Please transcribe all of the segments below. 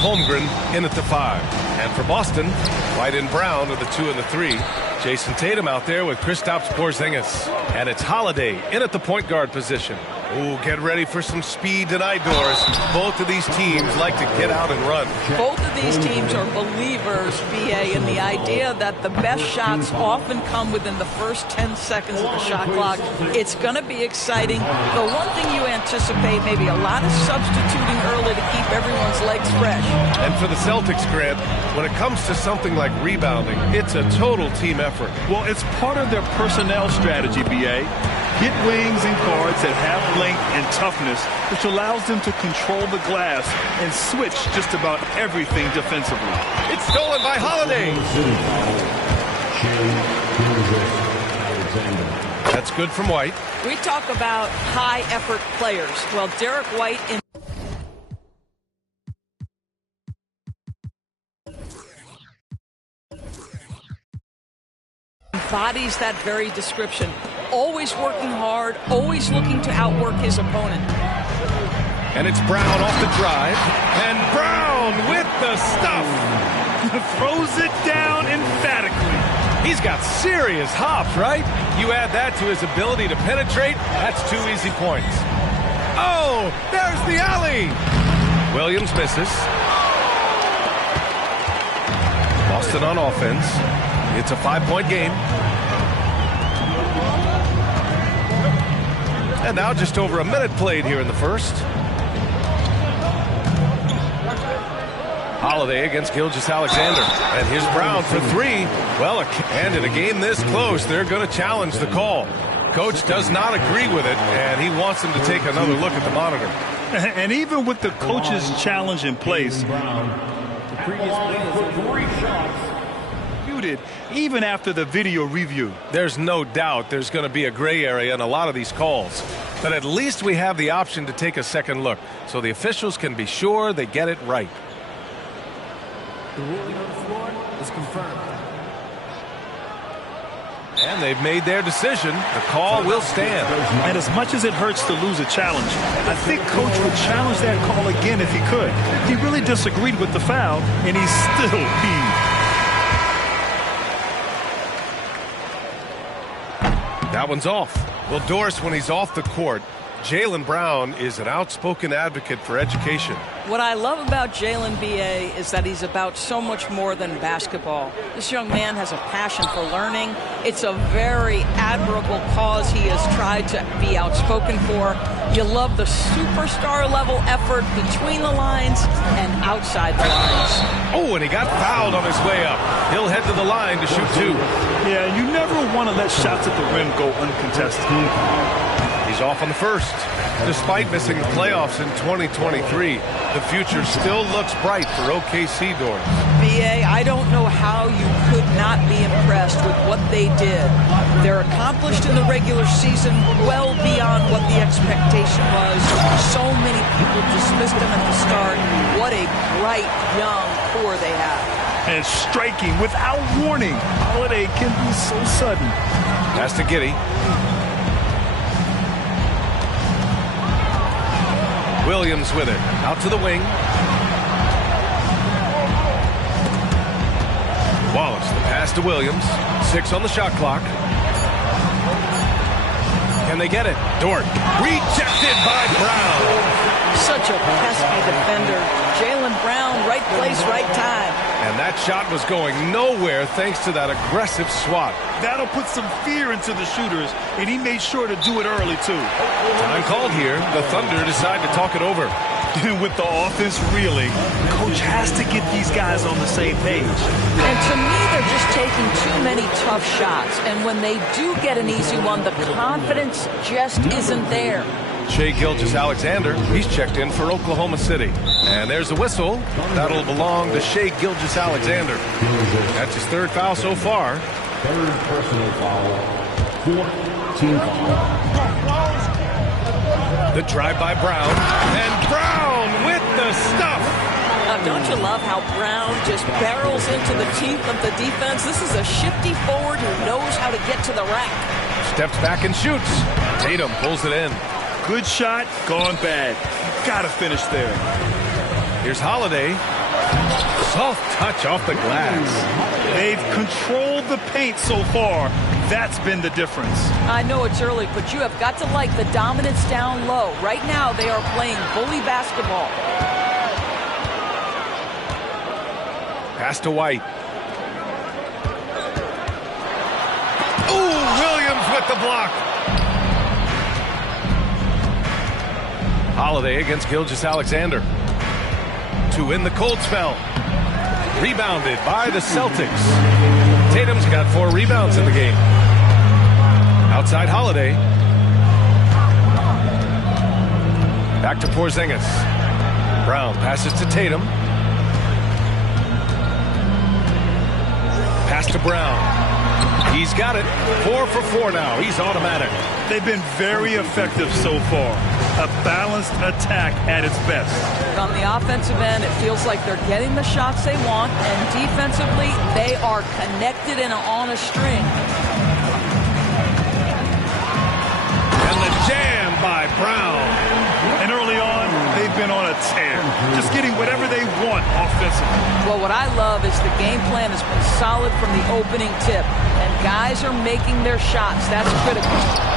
Holmgren in at the 5. And for Boston, White and Brown are the 2 and the 3. Jason Tatum out there with Kristaps Porzingis. And it's Holiday in at the point guard position. Ooh, get ready for some speed tonight, Doris. Both of these teams like to get out and run. Both of these teams are believers, BA, in the idea that the best shots often come within the first 10 seconds of the shot clock. It's going to be exciting. The one thing you anticipate, maybe a lot of substituting early to keep everyone's legs fresh. And for the Celtics, Grant, when it comes to something like rebounding, it's a total team effort. Well, it's part of their personnel strategy, BA. Get wings and guards that have length and toughness, which allows them to control the glass and switch just about everything defensively. It's stolen by Holiday. That's good from White. We talk about high-effort players. Well, Derek White embodies that very description. Always working hard, always looking to outwork his opponent. And it's Brown off the drive. And Brown with the stuff. Throws it down emphatically. He's got serious hops, right? You add that to his ability to penetrate, that's 2 easy points. Oh, there's the alley. Williams misses. Boston on offense. It's a 5-point game. And now just over a minute played here in the first. Holiday against Gilgeous-Alexander. And here's Brown for 3. Well, and in a game this close, they're going to challenge the call. Coach does not agree with it, and he wants him to take another look at the monitor. And even with the coach's challenge in place, even after the video review. There's no doubt there's going to be a gray area in a lot of these calls. But at least we have the option to take a second look, so the officials can be sure they get it right. The ruling on the floor is confirmed. And they've made their decision. The call will stand. And as much as it hurts to lose a challenge, I think Coach would challenge that call again if he could. He really disagreed with the foul, and he's still peeved. That one's off. Well, Doris, when he's off the court, Jaylen Brown is an outspoken advocate for education. What I love about Jaylen, BA, is that he's about so much more than basketball. This young man has a passion for learning. It's a very admirable cause he has tried to be outspoken for. You love the superstar level effort between the lines and outside the lines. Oh, and he got fouled on his way up. He'll head to the line to shoot 2. Yeah, you never want to let shots at the rim go uncontested. He's off on the first. Despite missing the playoffs in 2023, the future still looks bright for OKC, Doris. BA, I don't know how you could not be impressed with what they did. They're accomplished in the regular season well beyond what the expectation was. So many people dismissed them at the start. What a bright young core they have. And striking without warning. Holiday can be so sudden. Pass to Giddey. Williams with it. Out to the wing. Wallace, the pass to Williams. 6 on the shot clock. Can they get it? Dort. Rejected by Brown. Such a pesky defender. Jaylen Brown, right place, right time. And that shot was going nowhere thanks to that aggressive swat. That'll put some fear into the shooters, and he made sure to do it early, too. Time called here. The Thunder decide to talk it over. With the offense reeling, Coach has to get these guys on the same page. And to me, they're just taking too many tough shots. And when they do get an easy one, the confidence just isn't there. Shai Gilgeous-Alexander, he's checked in for Oklahoma City. And there's the whistle. That'll belong to Shai Gilgeous-Alexander. That's his 3rd foul so far. 3rd personal foul. 4th team foul. The drive by Brown. And Brown with the stuff. Now, don't you love how Brown just barrels into the teeth of the defense? This is a shifty forward who knows how to get to the rack. Steps back and shoots. Tatum pulls it in. Good shot, gone bad. Gotta finish there. Here's Holiday. Soft touch off the glass. They've controlled the paint so far. That's been the difference. I know it's early, but you have got to like the dominance down low. Right now, they are playing bully basketball. Pass to White. Ooh, Williams with the block. Holiday against Gilgeous-Alexander. To win the cold spell. Rebounded by the Celtics. Tatum's got 4 rebounds in the game. Outside Holiday. Back to Porzingis. Brown passes to Tatum. Pass to Brown. He's got it. 4 for 4 now. He's automatic. They've been very effective so far. A balanced attack at its best. But on the offensive end, it feels like they're getting the shots they want, and defensively, they are connected and on a string. And the jam by Brown. And early on, they've been on a tear. Just getting whatever they want offensively. Well, what I love is the game plan has been solid from the opening tip, and guys are making their shots. That's critical.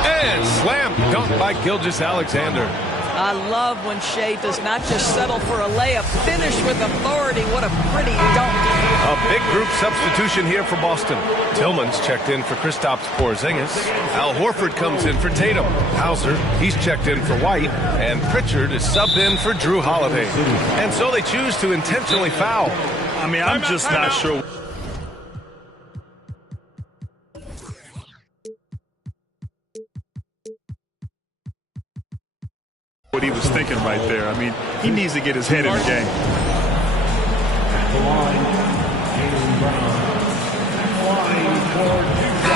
And slam dunk by Gilgeous-Alexander. I love when Shea does not just settle for a layup. Finish with authority. What a pretty dunk. A big group substitution here for Boston. Tillman's checked in for Kristaps Porzingis. Al Horford comes in for Tatum. Hauser, he's checked in for White. And Pritchard is subbed in for Drew Holiday. And so they choose to intentionally foul. I mean, I'm just not sure. What he was thinking right there. I mean, he needs to get his head in the game.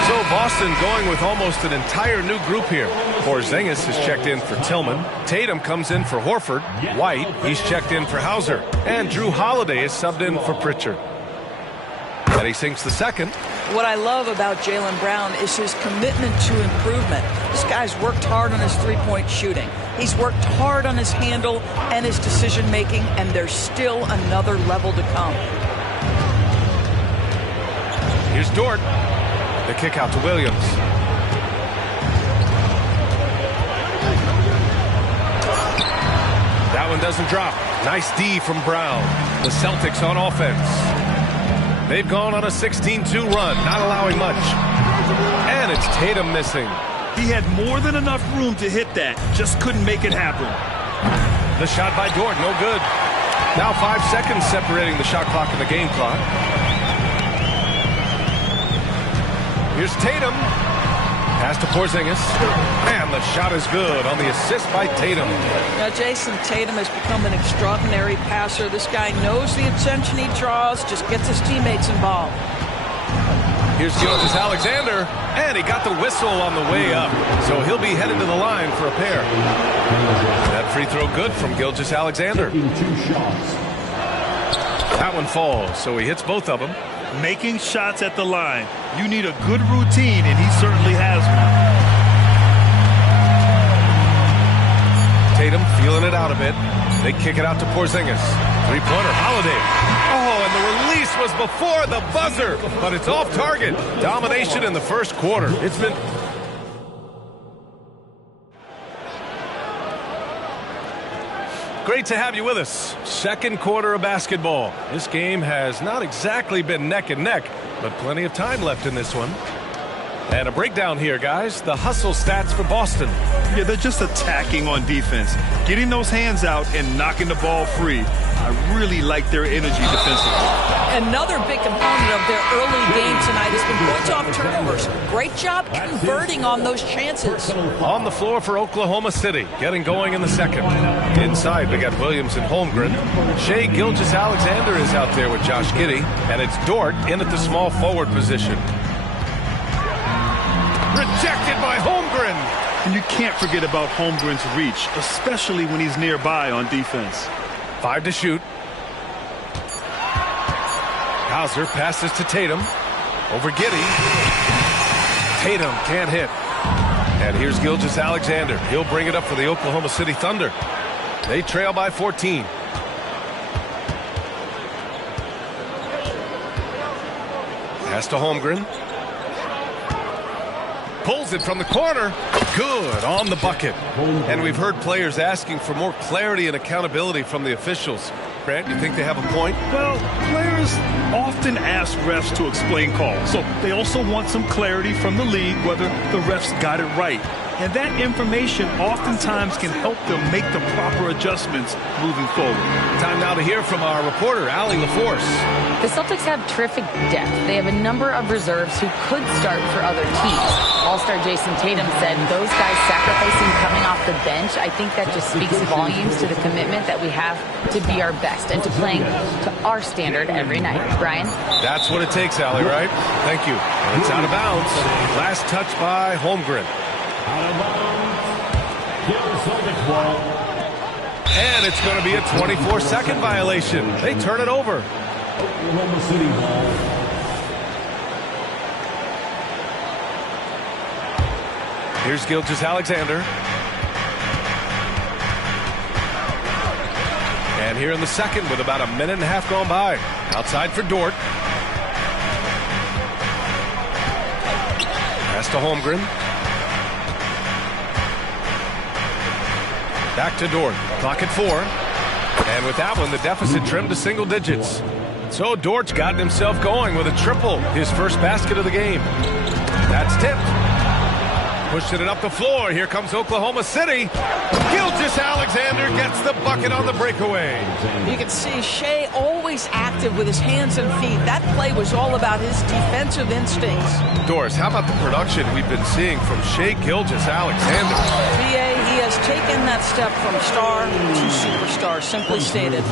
So Boston going with almost an entire new group here. Porzingis is checked in for Tillman. Tatum comes in for Horford. White, he's checked in for Hauser. And Drew Holiday is subbed in for Pritchard. And he sinks the second. What I love about Jaylen Brown is his commitment to improvement. This guy's worked hard on his three-point shooting. He's worked hard on his handle and his decision-making, and there's still another level to come. Here's Dort. The kick out to Williams. That one doesn't drop. Nice D from Brown. The Celtics on offense. They've gone on a 16-2 run, not allowing much. And it's Tatum missing. He had more than enough room to hit that, just couldn't make it happen. The shot by Dort, no good. Now 5 seconds separating the shot clock and the game clock. Here's Tatum. Pass to Porzingis. And the shot is good on the assist by Tatum. Now, Jason Tatum has become an extraordinary passer. This guy knows the attention he draws, just gets his teammates involved. Here's Gilgeous-Alexander, and he got the whistle on the way up. So he'll be headed to the line for a pair. That free throw good from Gilgeous-Alexander. That one falls, so he hits both of them. Making shots at the line. You need a good routine, and he certainly has one. Tatum feeling it out a bit. They kick it out to Porzingis. Three-pointer, Holiday. Oh, and the release was before the buzzer, but it's off target. Domination in the first quarter. It's been... Great to have you with us. Second quarter of basketball. This game has not exactly been neck and neck, but plenty of time left in this one. And a breakdown here, guys. The hustle stats for Boston. Yeah, they're just attacking on defense. Getting those hands out and knocking the ball free. I really like their energy defensively. Another big component of their early game tonight has been points off turnovers. Great job converting on those chances. On the floor for Oklahoma City, getting going in the second. Inside, we got Williams and Holmgren. Shea Gilgeous-Alexander is out there with Josh Giddey, and it's Dort in at the small forward position. Rejected by Holmgren. And you can't forget about Holmgren's reach, especially when he's nearby on defense. 5 to shoot. Hauser passes to Tatum. Over Giddey. Tatum can't hit. And here's Gilgeous-Alexander. He'll bring it up for the Oklahoma City Thunder. They trail by 14. Pass to Holmgren. Pulls it from the corner. Good on the bucket. And we've heard players asking for more clarity and accountability from the officials. Grant, you think they have a point? Well, players often ask refs to explain calls. So they also want some clarity from the league whether the refs got it right. And that information oftentimes can help them make the proper adjustments moving forward. Time now to hear from our reporter, Allie LaForce. The Celtics have terrific depth. They have a number of reserves who could start for other teams. All-star Jason Tatum said those guys sacrificing coming off the bench, I think that just speaks volumes to the commitment that we have to be our best and to playing to our standard every night. Brian? That's what it takes, Allie, right? Thank you. And it's out of bounds. Last touch by Holmgren. Out of bounds. And it's going to be a 24-second violation. They turn it over. Oklahoma City ball. Here's Gilgeous-Alexander. And here in the second with about a minute and a half gone by. Outside for Dort. Pass to Holmgren. Back to Dort. Clock at 4. And with that one, the deficit trimmed to single digits. So Dort's gotten himself going with a triple, his first basket of the game. That's tipped. Pushing it up the floor. Here comes Oklahoma City. Gilgeous-Alexander gets the bucket on the breakaway. You can see Shea always active with his hands and feet. That play was all about his defensive instincts. Doris, how about the production we've been seeing from Shea Gilgeous-Alexander? BA, he has taken that step from star to superstar, simply stated.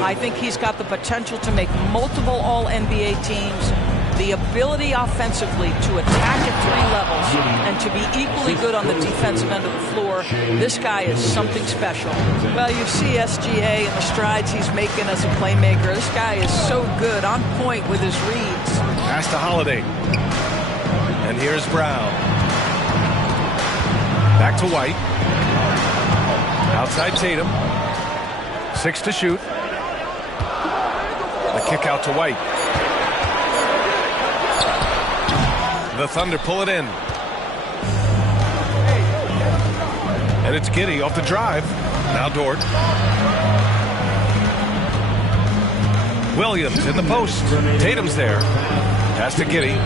I think he's got the potential to make multiple All-NBA teams, the ability offensively to attack at 3 levels and to be equally good on the defensive end of the floor. This guy is something special. Well, you see SGA and the strides he's making as a playmaker. This guy is so good, on point with his reads. Pass to Holiday. And here's Brown. Back to White. Outside Tatum. 6 to shoot. The kick out to White. The Thunder pull it in. And it's Giddey off the drive. Now Dort. Williams in the post. Tatum's there. Pass to Giddey.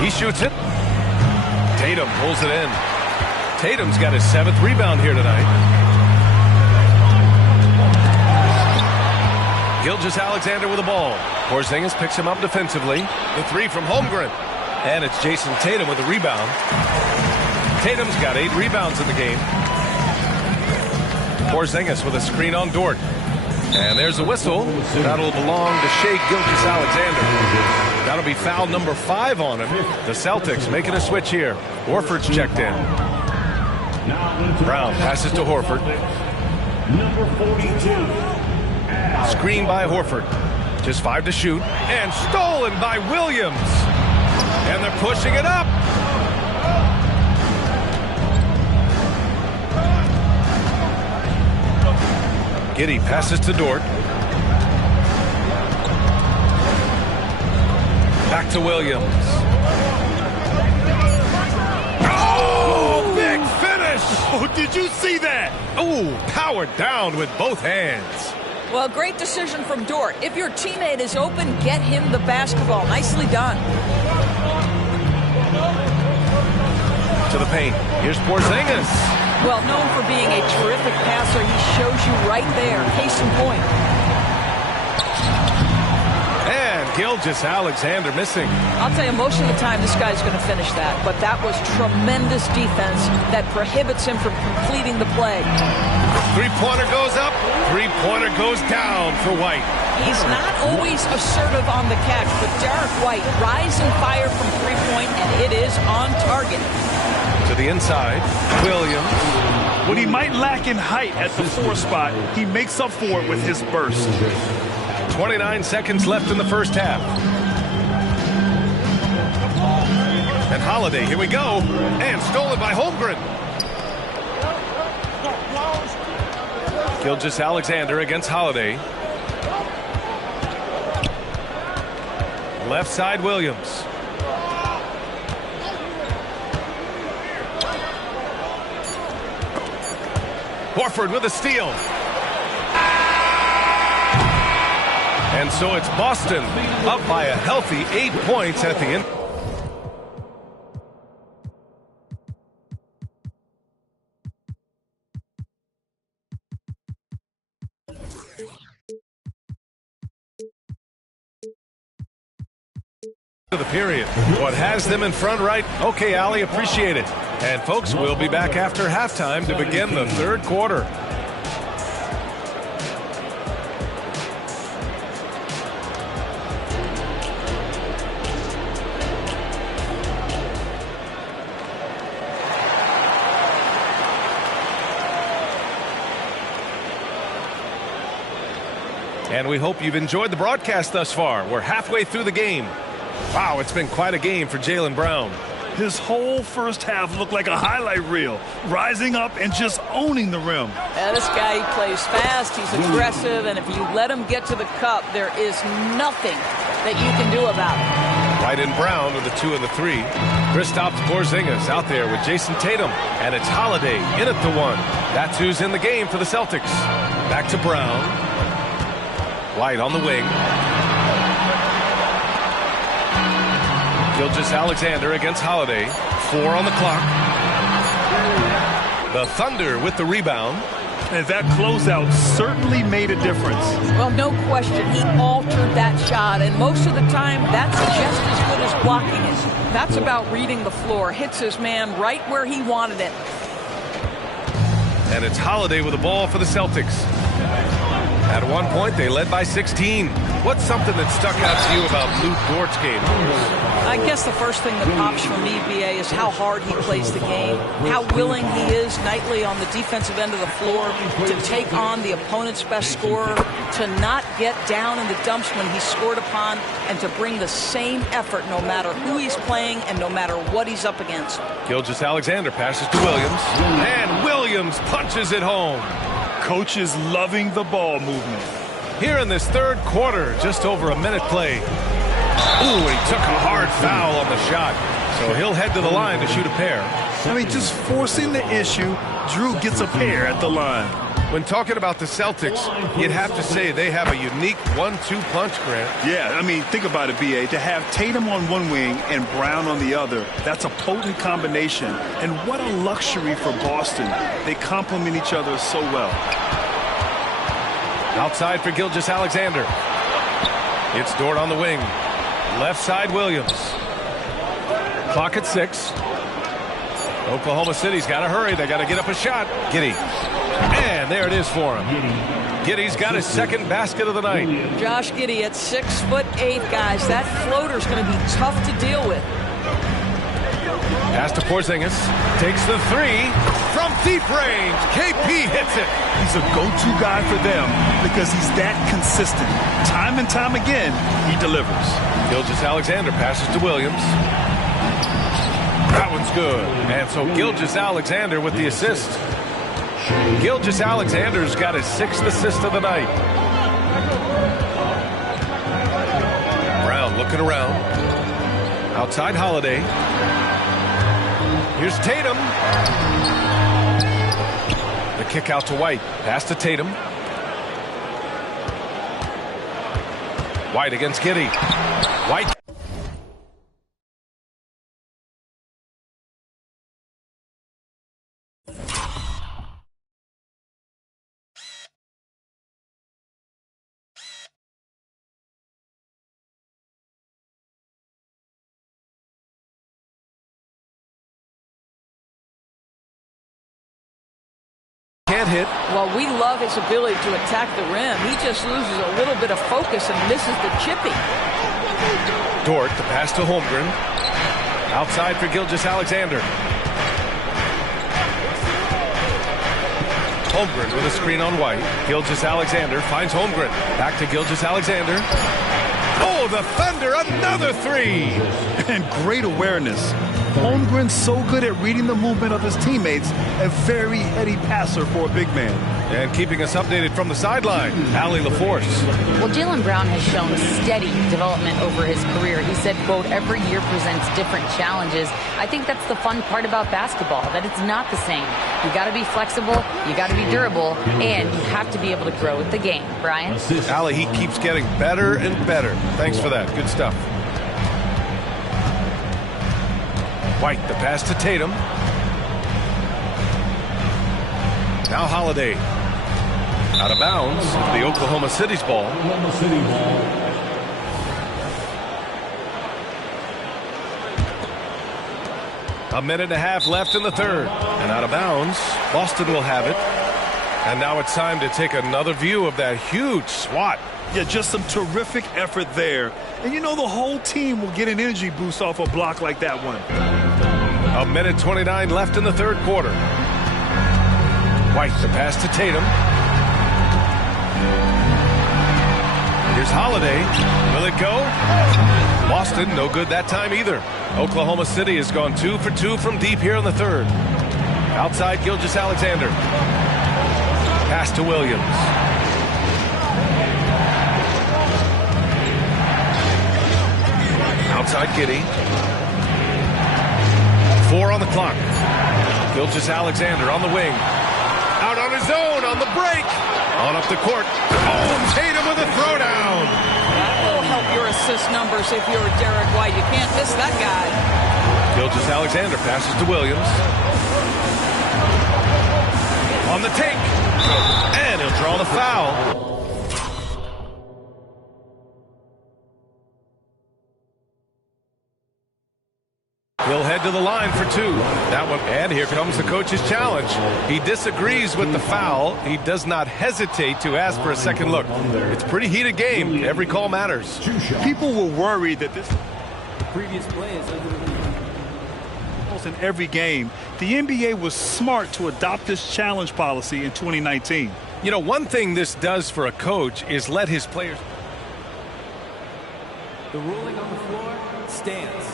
He shoots it. Tatum pulls it in. Tatum's got his 7th rebound here tonight. Gilgeous-Alexander with the ball. Porzingis picks him up defensively. The 3 from Holmgren. And it's Jason Tatum with the rebound. Tatum's got 8 rebounds in the game. Porzingis with a screen on Dort. And there's a whistle. That'll belong to Shea Gilgeous-Alexander. That'll be foul number 5 on him. The Celtics making a switch here. Horford's checked in. Brown passes to Horford. Number 42. Screen by Horford. Just 5 to shoot. And stolen by Williams. And they're pushing it up. Giddey passes to Dort. Back to Williams. Oh, big finish. Oh, did you see that? Oh, powered down with both hands. Well, great decision from Dort. If your teammate is open, get him the basketball. Nicely done. To the paint. Here's Porzingis. Well, known for being a terrific passer, he shows you right there. Case in point. And Gilgeous-Alexander missing. I'll tell you, most of the time this guy's going to finish that. But that was tremendous defense that prohibits him from completing the play. 3-pointer goes up. 3-pointer goes down for White. He's not always assertive on the catch, but Derek White, rise and fire from 3-point, and it is on target. To the inside, Williams. What he might lack in height at the 4 spot, he makes up for it with his burst. 29 seconds left in the first half. And Holiday, here we go. And stolen by Holmgren. Gilgeous-Alexander against Holiday. Left side, Williams. Horford with a steal. And so it's Boston up by a healthy 8 points at the end. The period. What has them in front, right? Okay, Allie, appreciate it. And folks, we'll be back after halftime to begin the third quarter. And we hope you've enjoyed the broadcast thus far. We're halfway through the game. Wow, it's been quite a game for Jaylen Brown. His whole first half looked like a highlight reel, rising up and just owning the rim. Yeah, this guy, he plays fast, he's aggressive, and if you let him get to the cup, there is nothing that you can do about it. White and Brown with the 2 and the 3. Kristaps Porzingis out there with Jason Tatum, and it's Holiday in at the 1. That's who's in the game for the Celtics. Back to Brown. White on the wing. Gilgeous-Alexander against Holiday. 4 on the clock. The Thunder with the rebound. And that closeout certainly made a difference. Well, no question. He altered that shot, and most of the time, that's just as good as blocking it. That's about reading the floor. Hits his man right where he wanted it. And it's Holiday with the ball for the Celtics. At one point, they led by 16. What's something that stuck out to you about Lou Dort's game? I guess the first thing that pops for me, B.A., is how hard he plays the game, how willing he is nightly on the defensive end of the floor to take on the opponent's best scorer, to not get down in the dumps when he's scored upon, and to bring the same effort no matter who he's playing and no matter what he's up against. Gilgeous-Alexander passes to Williams, and Williams punches it home. Coach is loving the ball movement. Here in this third quarter, just over a minute played. Ooh, he took a hard foul on the shot. So he'll head to the line to shoot a pair. I mean, just forcing the issue, Drew gets a pair at the line. When talking about the Celtics, you'd have to say they have a unique 1-2 punch, Grant. Yeah, I mean, think about it, B.A. To have Tatum on one wing and Brown on the other, that's a potent combination. And what a luxury for Boston. They complement each other so well. Outside for Gilgeous-Alexander. It's Dort on the wing. Left side, Williams. Clock at 6. Oklahoma City's got to hurry. They got to get up a shot. Giddey. And there it is for him. Giddey's got his second basket of the night. Josh Giddey at 6'8", guys. That floater's going to be tough to deal with. Pass to Porzingis. Takes the 3 from deep range. KP hits it. He's a go-to guy for them because he's that consistent. Time and time again, he delivers. Gilgeous-Alexander passes to Williams. That one's good. And so Gilgeous-Alexander with the assist. Gilgeous-Alexander's got his 6th assist of the night. Brown looking around. Outside Holiday. Here's Tatum. The kick out to White. Pass to Tatum. White against Giddey. White. Can't hit. Well, we love his ability to attack the rim. He just loses a little bit of focus and misses the chipping. Dort, the pass to Holmgren. Outside for Gilgeous-Alexander. Holmgren with a screen on White. Gilgeous-Alexander finds Holmgren. Back to Gilgeous-Alexander. Oh, the Thunder, another 3. And great awareness. Holmgren's so good at reading the movement of his teammates, a very heady passer for a big man. And keeping us updated from the sideline, Allie LaForce. Well, Jaylen Brown has shown steady development over his career. He said, quote, every year presents different challenges. I think that's the fun part about basketball, that it's not the same. You got to be flexible, you got to be durable, and you have to be able to grow with the game. Brian? Allie, he keeps getting better and better. Thanks for that. Good stuff. White, the pass to Tatum. Now Holiday. Out of bounds, the Oklahoma City's ball. Oklahoma City ball. A minute and a half left in the third. And out of bounds, Boston will have it. And now it's time to take another view of that huge swat. Yeah, just some terrific effort there. And you know the whole team will get an energy boost off a block like that one. A minute 29 left in the third quarter. White, the pass to Tatum. Here's Holiday. Will it go? Boston, no good that time either. Oklahoma City has gone 2 for 2 from deep here in the third. Outside, Gilgeous-Alexander. Pass to Williams. Outside, Giddey. 4 on the clock. Gilgeous-Alexander on the wing. Out on his own on the break. On up the court. Oh, Tatum with a throwdown. That will help your assist numbers if you're Derek White. You can't miss that guy. Gilgeous-Alexander passes to Williams. On the take. And he'll draw the foul. He'll head to the line for 2. That one, and here comes the coach's challenge. He disagrees with the foul. He does not hesitate to ask for a second look. It's a pretty heated game. Every call matters. People were worried that this Previous play is under review. in every game. The NBA was smart to adopt this challenge policy in 2019. You know, one thing this does for a coach is let his players. The ruling on the floor stands.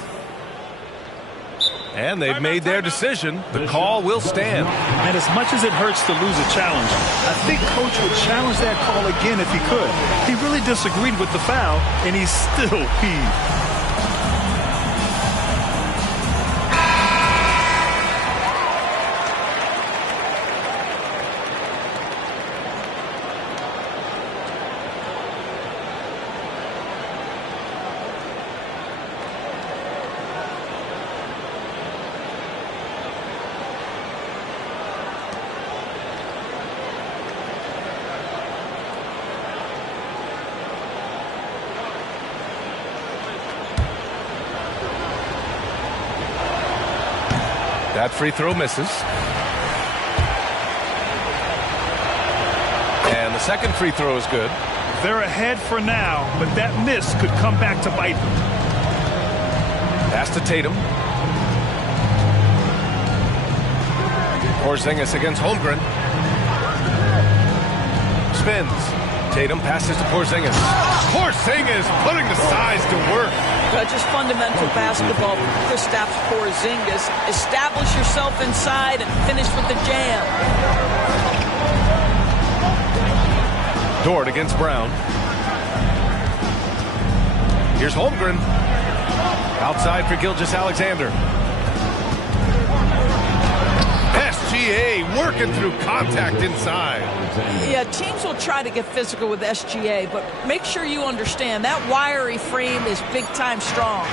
And they've made their decision. The call will stand. And as much as it hurts to lose a challenge, I think Coach would challenge that call again if he could. He really disagreed with the foul, and he's still peeved. That free throw misses. And the second free throw is good. They're ahead for now, but that miss could come back to bite them. Pass to Tatum. Porzingis against Holmgren. Spins. Tatum passes to Porzingis. Porzingis putting the size to work. Just fundamental basketball. Kristaps Porzingis. Establish yourself inside and finish with the jam. Dort against Brown. Here's Holmgren. Outside for Gilgeous-Alexander. SGA working through contact inside. Yeah, teams will try to get physical with SGA, but make sure you understand that wiry frame is big-time strong.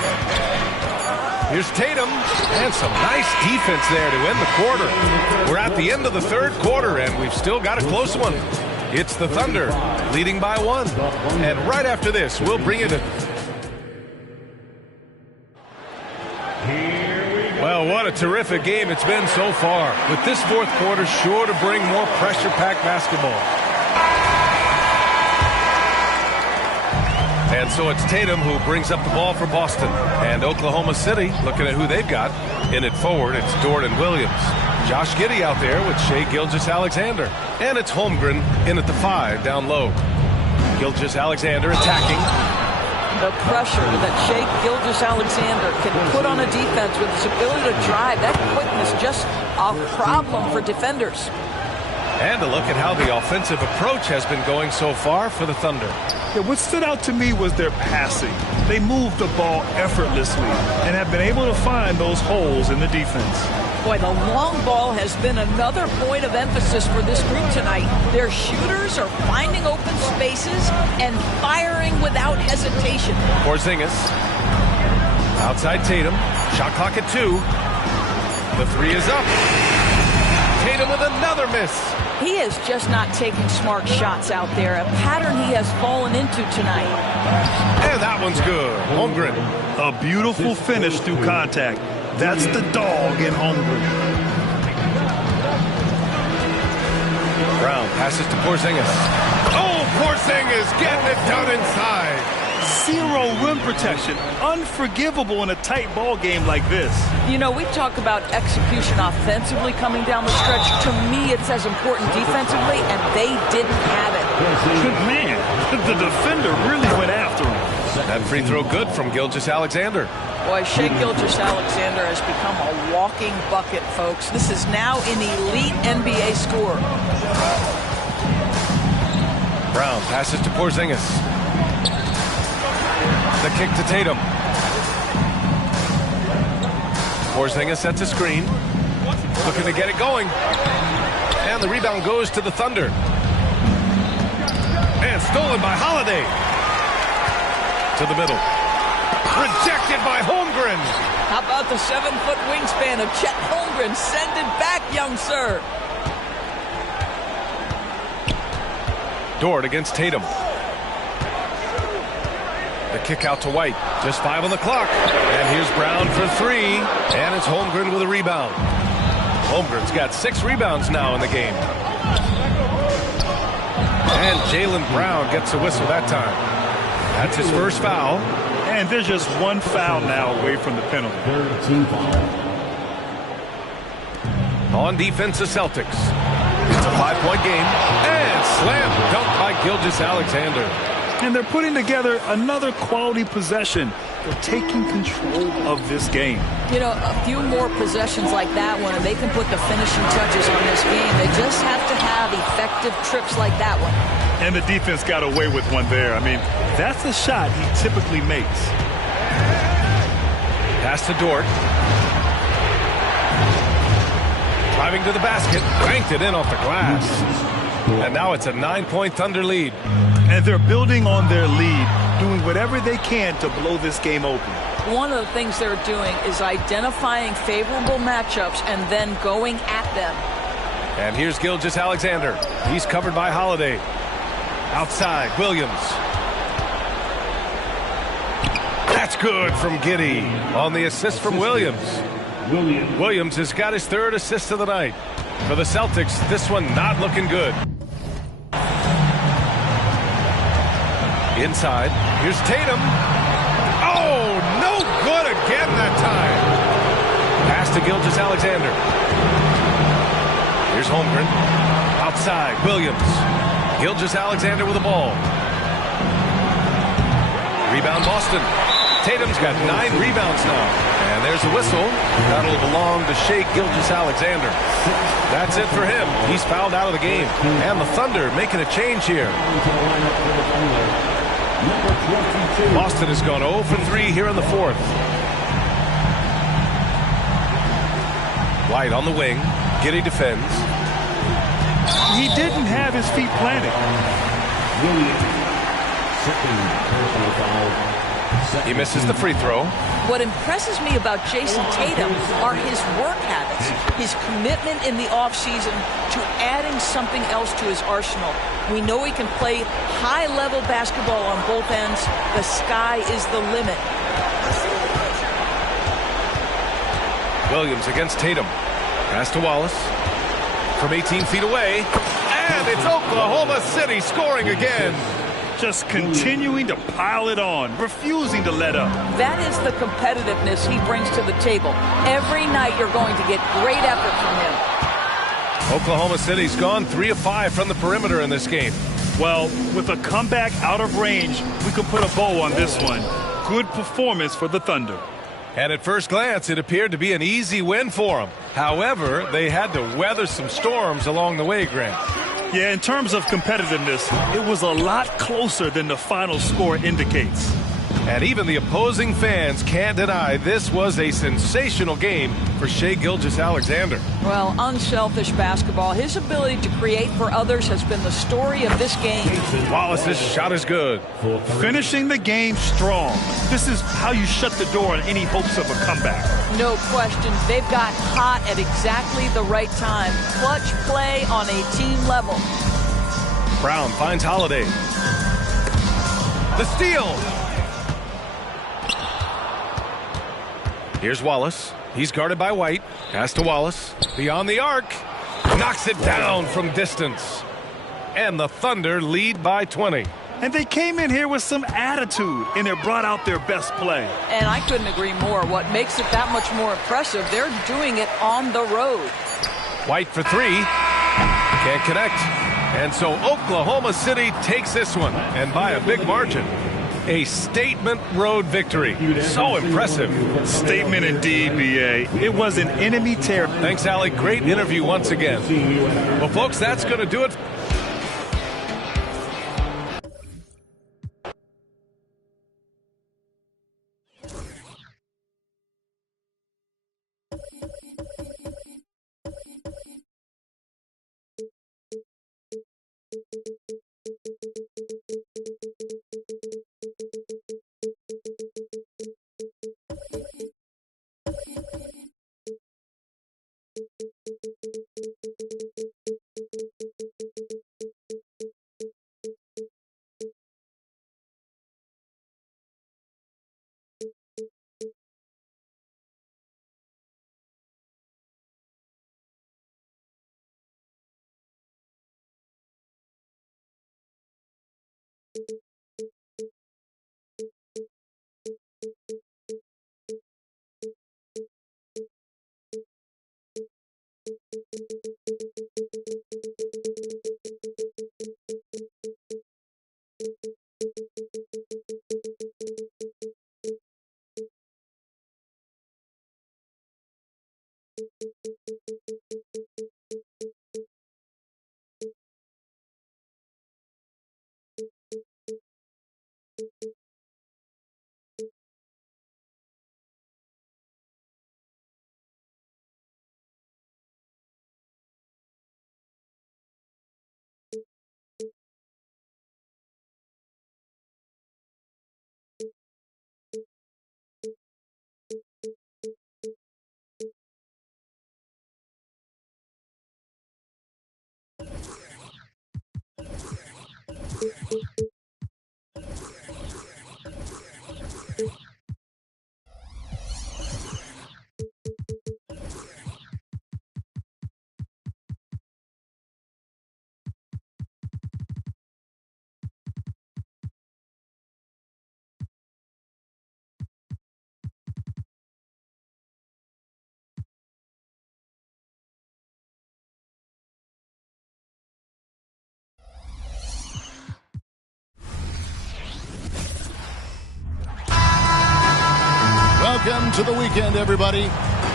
Here's Tatum, and some nice defense there to end the quarter. We're at the end of the third quarter, and we've still got a close one. It's the Thunder, leading by 1. And right after this, we'll bring you to... Well, what a terrific game it's been so far. With this fourth quarter sure to bring more pressure-packed basketball. And so it's Tatum who brings up the ball for Boston. And Oklahoma City, looking at who they've got. In it forward, it's Dort and Williams. Josh Giddey out there with Shai Gilgeous-Alexander. And it's Holmgren in at the 5 down low. Gilgeous-Alexander attacking. The pressure that Shai Gilgeous-Alexander can put on a defense with his ability to drive, that quickness, just a problem for defenders. And a look at how the offensive approach has been going so far for the Thunder. Yeah, what stood out to me was their passing. They moved the ball effortlessly and have been able to find those holes in the defense. Boy, the long ball has been another point of emphasis for this group tonight. Their shooters are finding open spaces and firing without hesitation. Porzingis. Outside Tatum. Shot clock at 2. The 3 is up. Tatum with another miss. He is just not taking smart shots out there, a pattern he has fallen into tonight. And that one's good. Holmgren. A beautiful finish through contact. That's the dog in Holmgren. Brown passes to Porzingis. Oh, Porzingis getting it done inside. Zero rim protection. Unforgivable in a tight ball game like this. You know, we talk about execution offensively coming down the stretch. To me, it's as important defensively, and they didn't have it. Good man. The defender really went after him. That free throw good from Gilgeous-Alexander. Boy, Shai Gilgeous-Alexander has become a walking bucket, folks. This is now an elite NBA scorer. Brown passes to Porzingis. The kick to Tatum. Porzingis sets a screen. Looking to get it going. And the rebound goes to the Thunder. And stolen by Holiday. To the middle. Rejected by Holmgren. How about the 7-foot wingspan of Chet Holmgren? Send it back, young sir. Dort against Tatum. The kick out to White. Just 5 on the clock. And here's Brown for 3. And it's Holmgren with a rebound. Holmgren's got 6 rebounds now in the game. And Jaylen Brown gets a whistle that time. That's his first foul. And there's just one foul now away from the penalty. On defense, the Celtics. It's a 5-point game. And slam dunk by Gilgeous-Alexander. And they're putting together another quality possession. They're taking control of this game. You know, a few more possessions like that one, and they can put the finishing touches on this game. They just have to have effective trips like that one. And the defense got away with one there. I mean, that's a shot he typically makes. Pass to Dort. Driving to the basket. Banked it in off the glass. And now it's a 9-point Thunder lead. And they're building on their lead, doing whatever they can to blow this game open. One of the things they're doing is identifying favorable matchups and then going at them. And here's Gilgeous-Alexander. He's covered by Holiday. Outside, Williams. That's good from Giddey on the assist from Williams. Williams has got his 3rd assist of the night. For the Celtics, this one not looking good. Inside, here's Tatum. Oh, no good again that time. Pass to Gilgeous-Alexander. Here's Holmgren. Outside, Williams. Gilgeous-Alexander with the ball. Rebound Boston. Tatum's got 9 rebounds now. And there's a whistle. That'll belong to Shai Gilgeous-Alexander. That's it for him. He's fouled out of the game. And the Thunder making a change here. Boston has gone 0 for 3 here in the 4th. White on the wing. Giddey defends. He didn't have his feet planted. He misses the free throw. What impresses me about Jason Tatum are his work habits, his commitment in the offseason to adding something else to his arsenal. We know he can play high-level basketball on both ends. The sky is the limit. Williams against Tatum. Pass to Wallace. From 18 feet away. And it's Oklahoma City scoring again. Just continuing to pile it on, refusing to let up. That is the competitiveness he brings to the table. Every night you're going to get great effort from him. Oklahoma City's gone 3 of 5 from the perimeter in this game. Well, with a comeback out of range, we can put a bow on this one. Good performance for the Thunder. And at first glance, it appeared to be an easy win for them. However, they had to weather some storms along the way, Grant. Yeah, in terms of competitiveness, it was a lot closer than the final score indicates. And even the opposing fans can't deny this was a sensational game for Shai Gilgeous-Alexander. Well, unselfish basketball. His ability to create for others has been the story of this game. Wallace's shot is good. Finishing the game strong. This is how you shut the door on any hopes of a comeback. No question. They've got hot at exactly the right time. Clutch play on a team level. Brown finds Holiday. The steal. Here's Wallace. He's guarded by White. Pass to Wallace. Beyond the arc. Knocks it down from distance. And the Thunder lead by 20. And they came in here with some attitude, and it brought out their best play. And I couldn't agree more. What makes it that much more impressive, they're doing it on the road. White for three. Can't connect. And so Oklahoma City takes this one, and by a big margin. A statement road victory. So impressive. Statement indeed, B.A. It was an enemy tear. Thanks, Allie. Great interview once again. Well, folks, that's going to do it. Welcome to the weekend, everybody.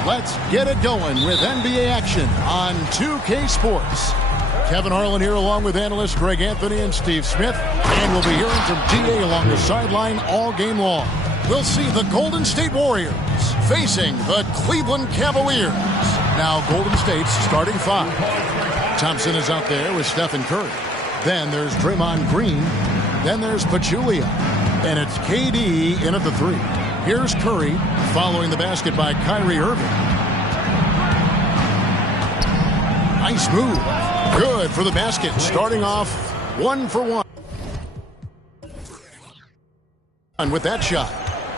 Let's get it going with NBA action on 2K Sports. Kevin Harlan here along with analysts Greg Anthony and Steve Smith. And we'll be hearing from DA along the sideline all game long. We'll see the Golden State Warriors facing the Cleveland Cavaliers. Now Golden State's starting five. Thompson is out there with Stephen Curry. Then there's Draymond Green. Then there's Pachulia. And it's KD in at the three. Here's Curry following the basket by Kyrie Irving. Nice move. Good for the basket. Starting off 1 for 1. And with that shot.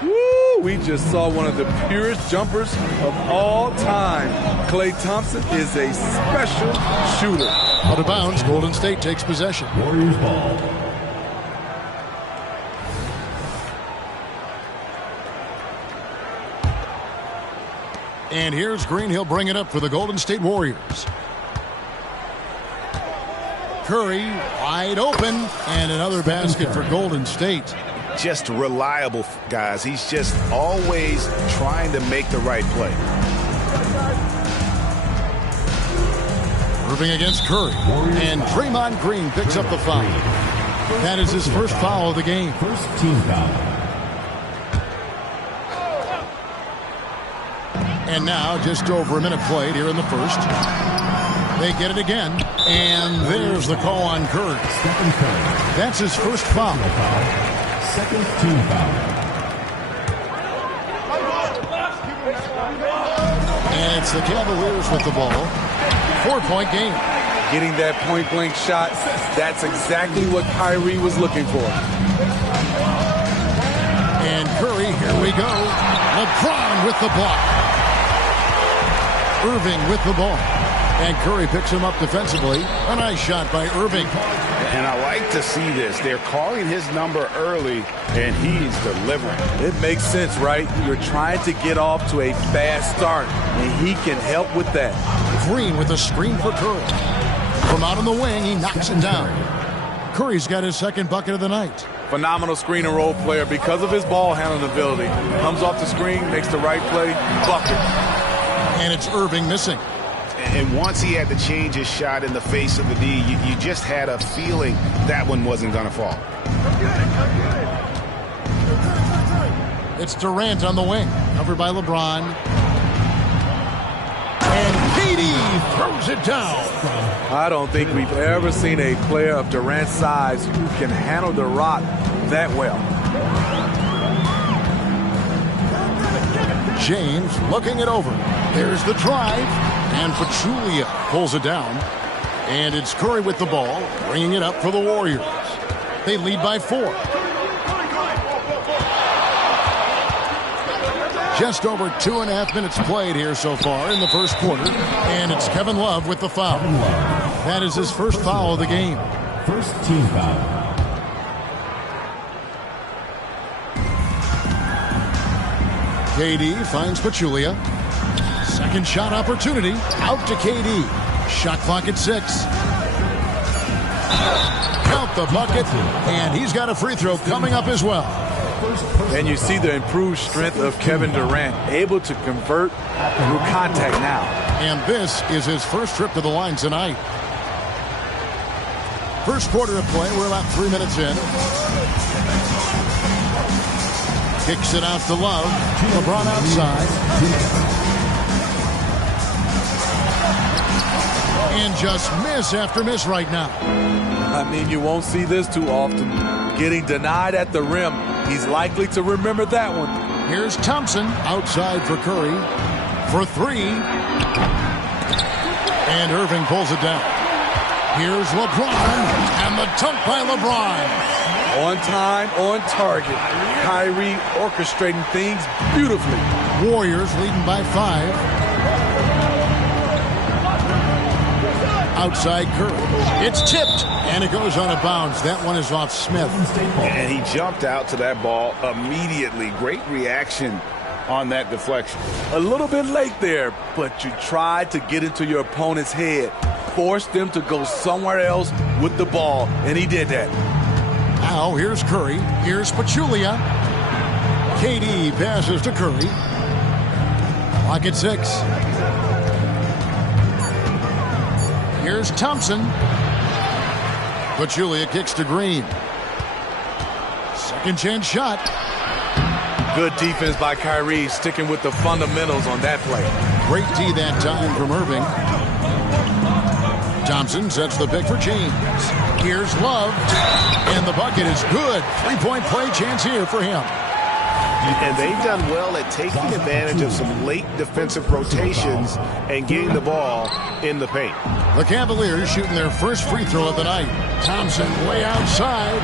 Woo, we just saw one of the purest jumpers of all time. Klay Thompson is a special shooter. Out of bounds, Golden State takes possession. Warriors ball. And here's Green. He'll bring it up for the Golden State Warriors. Curry wide open, and another basket for Golden State. just reliable, guys. He's just always trying to make the right play. Irving against Curry. And Draymond Green picks up the foul. That is his first foul of the game. First team foul. And now just over a minute played here in the first. They get it again. And there's the call on Curry. That's his first foul. Second team foul. And it's the Cavaliers with the ball. 4-point game. Getting that point-blank shot, that's exactly what Kyrie was looking for. And Curry, here we go. LeBron with the block. Irving with the ball. And Curry picks him up defensively. A nice shot by Irving. And I like to see this. They're calling his number early, and he's delivering. It makes sense, right? You're trying to get off to a fast start, and he can help with that. Green with a screen for Curry. From out on the wing, he knocks it down. Curry's got his second bucket of the night. Phenomenal screen and roll player because of his ball handling ability. Comes off the screen, makes the right play, bucket. And it's Irving missing. And once he had to change his shot in the face of the D, you just had a feeling that one wasn't going to fall. It's Durant on the wing, covered by LeBron. And KD throws it down. I don't think we've ever seen a player of Durant's size who can handle the rock that well. James looking it over. There's the drive. And Pachulia pulls it down. And it's Curry with the ball, bringing it up for the Warriors. They lead by 4. Just over 2.5 minutes played here so far in the first quarter. And it's Kevin Love with the foul. That is his first foul of the game. First team foul. KD finds Pachulia. Second shot opportunity. Out to KD. Shot clock at 6. Count the bucket. And he's got a free throw coming up as well. And you see the improved strength of Kevin Durant, able to convert through contact now. And this is his first trip to the line tonight. First quarter of play. We're about 3 minutes in. Kicks it out to Love. LeBron outside. And just miss after miss right now. I mean, you won't see this too often. Getting denied at the rim. He's likely to remember that one. Here's Thompson outside for Curry for 3. And Irving pulls it down. Here's LeBron. And the dunk by LeBron. On time, on target. Kyrie orchestrating things beautifully. Warriors leading by 5. Outside Curry. It's tipped, and it goes out of bounds. That one is off Smith. And he jumped out to that ball immediately. Great reaction on that deflection. A little bit late there, but you tried to get into your opponent's head. Forced them to go somewhere else with the ball, and he did that. Now here's Curry. Here's Pachulia. KD passes to Curry. Clock at 6. Here's Thompson. Pachulia kicks to Green. Second chance shot. Good defense by Kyrie, sticking with the fundamentals on that play. Great D that time from Irving. Thompson sets the pick for James. Here's Love. And the bucket is good. 3-point play chance here for him. And they've done well at taking advantage of some late defensive rotations and getting the ball in the paint. The Cavaliers shooting their first free throw of the night. Thompson way outside.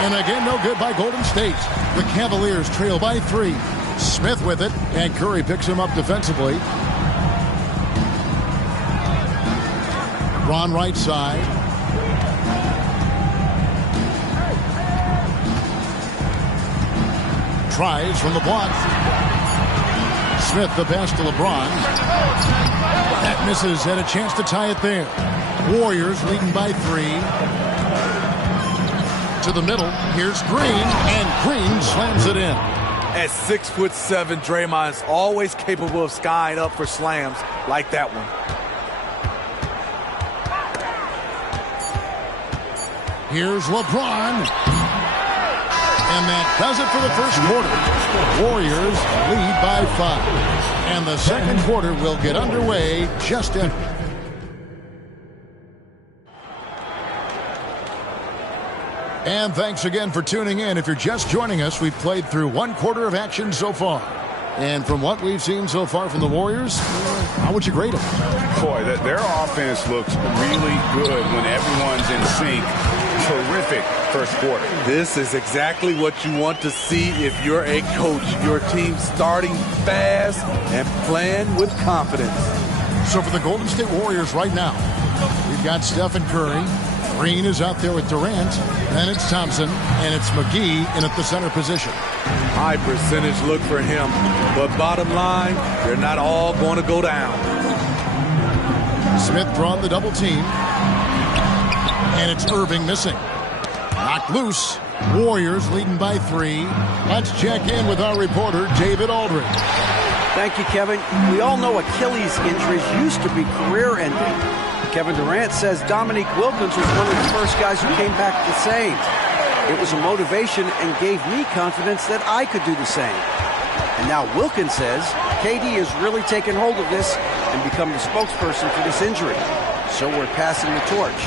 And again, no good by Golden State. The Cavaliers trail by 3. Smith with it, and Curry picks him up defensively. Ron right side. Tries from the block. Smith the pass to LeBron. That misses. Had a chance to tie it there. Warriors leading by 3. to the middle. Here's Green, and Green slams it in. At 6'7", Draymond is always capable of skying up for slams like that one. Here's LeBron. And that does it for the first quarter. Warriors lead by 5. And the second quarter will get underway just in. And thanks again for tuning in. If you're just joining us, we've played through one quarter of action so far. And from what we've seen so far from the Warriors, how would you grade them? Boy, their offense looks really good when everyone's in sync. Terrific first quarter. This is exactly what you want to see if you're a coach. Your team starting fast and playing with confidence. So for the Golden State Warriors right now, we've got Stephen Curry. Green is out there with Durant. Then it's Thompson, and it's McGee in at the center position. High percentage look for him. But bottom line, they're not all going to go down. Smith drawn the double team. And it's Irving missing. Knocked loose. Warriors leading by 3. Let's check in with our reporter, David Aldridge. Thank you, Kevin. We all know Achilles injuries used to be career-ending. Kevin Durant says Dominique Wilkins was one of the first guys who came back the same. It was a motivation and gave me confidence that I could do the same. And now Wilkins says KD has really taken hold of this and become the spokesperson for this injury. So we're passing the torch.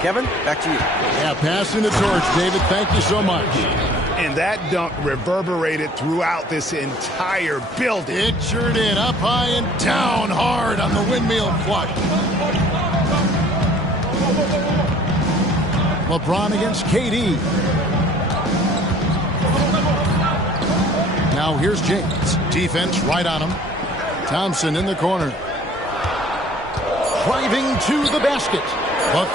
Kevin, back to you. Yeah, passing the torch, David. Thank you so much. And that dunk reverberated throughout this entire building. It sure did. Up high and down hard on the windmill flush. LeBron against KD. Now here's James. Defense right on him. Thompson in the corner. Driving to the basket. A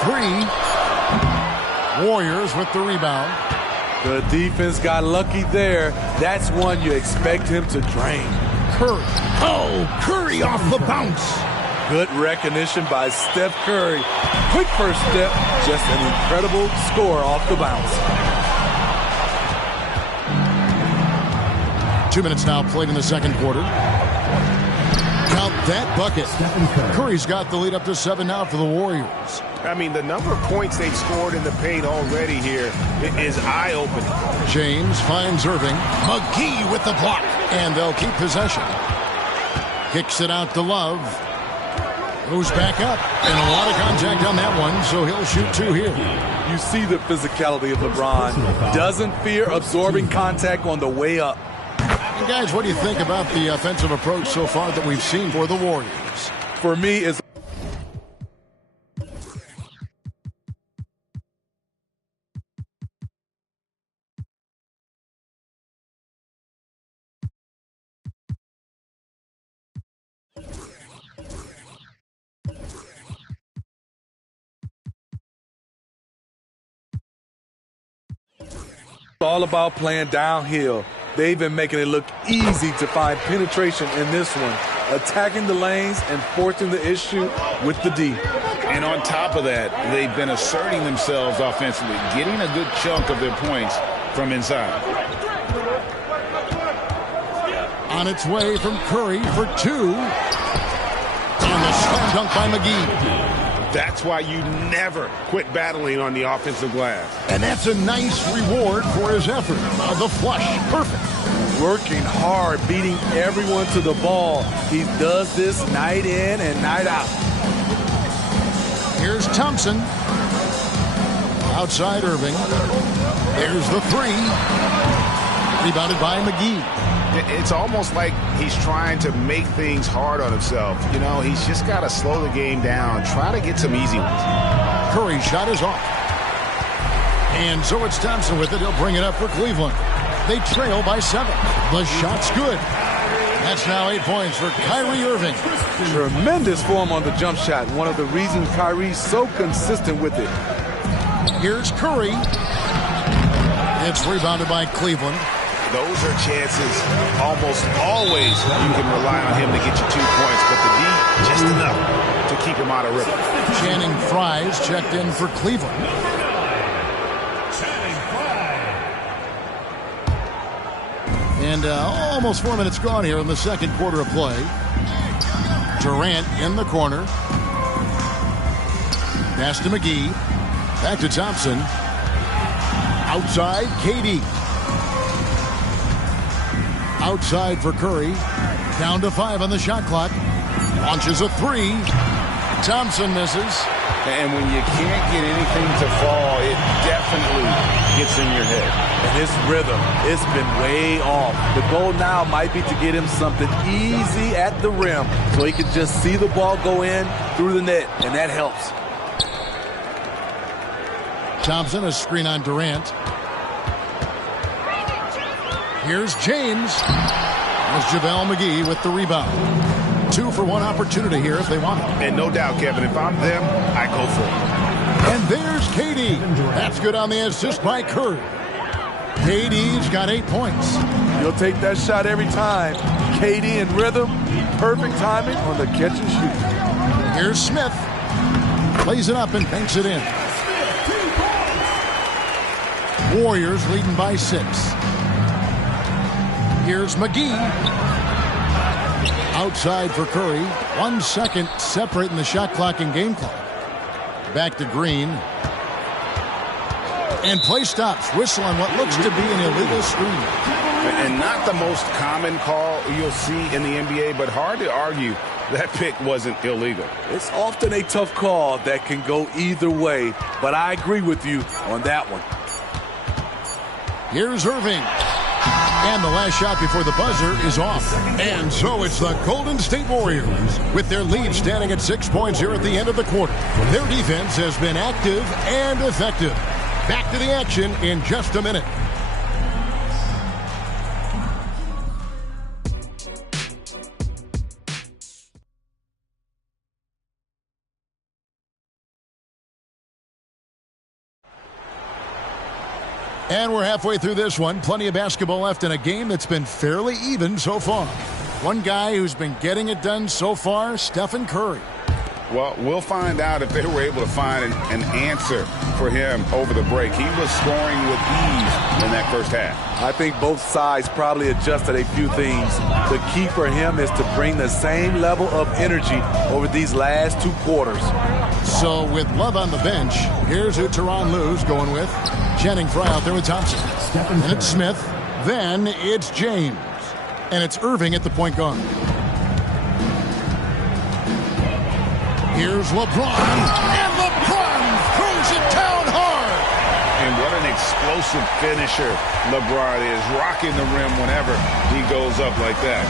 3. Warriors with the rebound. The defense got lucky there. That's one you expect him to drain. Curry. Oh, Curry off the bounce. Good recognition by Steph Curry. Quick first step, just an incredible score off the bounce. 2 minutes now played in the second quarter. Count that bucket. Curry's got the lead up to 7 now for the Warriors. I mean, the number of points they've scored in the paint already here is eye-opening. James finds Irving. McGee with the block. And they'll keep possession. Kicks it out to Love. Goes back up. And a lot of contact on that one, so he'll shoot 2 here. You see the physicality of LeBron. Doesn't fear absorbing contact on the way up. And guys, what do you think about the offensive approach so far that we've seen for the Warriors? For me, it's all about playing downhill. They've been making it look easy to find penetration in this one, attacking the lanes and forcing the issue with the D. And on top of that, they've been asserting themselves offensively, getting a good chunk of their points from inside. On its way from Curry for 2. And the slam dunk by McGee. That's why you never quit battling on the offensive glass. And that's a nice reward for his effort. The flush, perfect. Working hard, beating everyone to the ball. He does this night in and night out. Here's Thompson. Outside Irving. There's the 3. Rebounded by McGee. It's almost like he's trying to make things hard on himself. You know, he's just got to slow the game down, try to get some easy ones. Curry's shot is off. And so it's Thompson with it. He'll bring it up for Cleveland. They trail by 7. The shot's good. That's now 8 points for Kyrie Irving. Tremendous form on the jump shot. One of the reasons Kyrie's so consistent with it. Here's Curry. It's rebounded by Cleveland. Those are chances almost always you can rely on him to get you 2 points, but the D, just enough to keep him out of rhythm. Channing Frye's checked in for Cleveland. And almost 4 minutes gone here in the second quarter of play. Durant in the corner. Pass to McGee. Back to Thompson. Outside, KD. Outside for Curry. Down to 5 on the shot clock. Launches a 3. Thompson misses. And when you can't get anything to fall, it definitely gets in your head. And his rhythm, it's been way off. The goal now might be to get him something easy at the rim so he can just see the ball go in through the net, and that helps. Thompson, a screen on Durant. Here's James. There's JaVale McGee with the rebound. 2 for 1 opportunity here if they want it. And no doubt, Kevin, if I'm them, I go for it. And there's KD. That's good on the assist by Curry. KD's got 8 points. You'll take that shot every time. KD in rhythm, perfect timing on the catch and shoot. Here's Smith. Plays it up and banks it in. Warriors leading by 6. Here's McGee. Outside for Curry. 1 second separating the shot clock and game clock. Back to Green. And play stops. Whistle on what looks to be an illegal screen. And not the most common call you'll see in the NBA, but hard to argue that pick wasn't illegal. It's often a tough call that can go either way, but I agree with you on that one. Here's Irving. And the last shot before the buzzer is off. And so it's the Golden State Warriors with their lead standing at 6 points here at the end of the quarter. Their defense has been active and effective. Back to the action in just a minute. And we're halfway through this one. Plenty of basketball left in a game that's been fairly even so far. One guy who's been getting it done so far, Stephen Curry. Well, we'll find out if they were able to find an answer for him over the break. He was scoring with ease in that first half. I think both sides probably adjusted a few things. The key for him is to bring the same level of energy over these last 2 quarters. So with Love on the bench, here's who Tyronn Lue's going with. Channing Frye out there with Thompson. And it's Smith. Then it's James. And it's Irving at the point guard. Here's LeBron. And LeBron throws it down hard. And what an explosive finisher LeBron is. Rocking the rim whenever he goes up like that.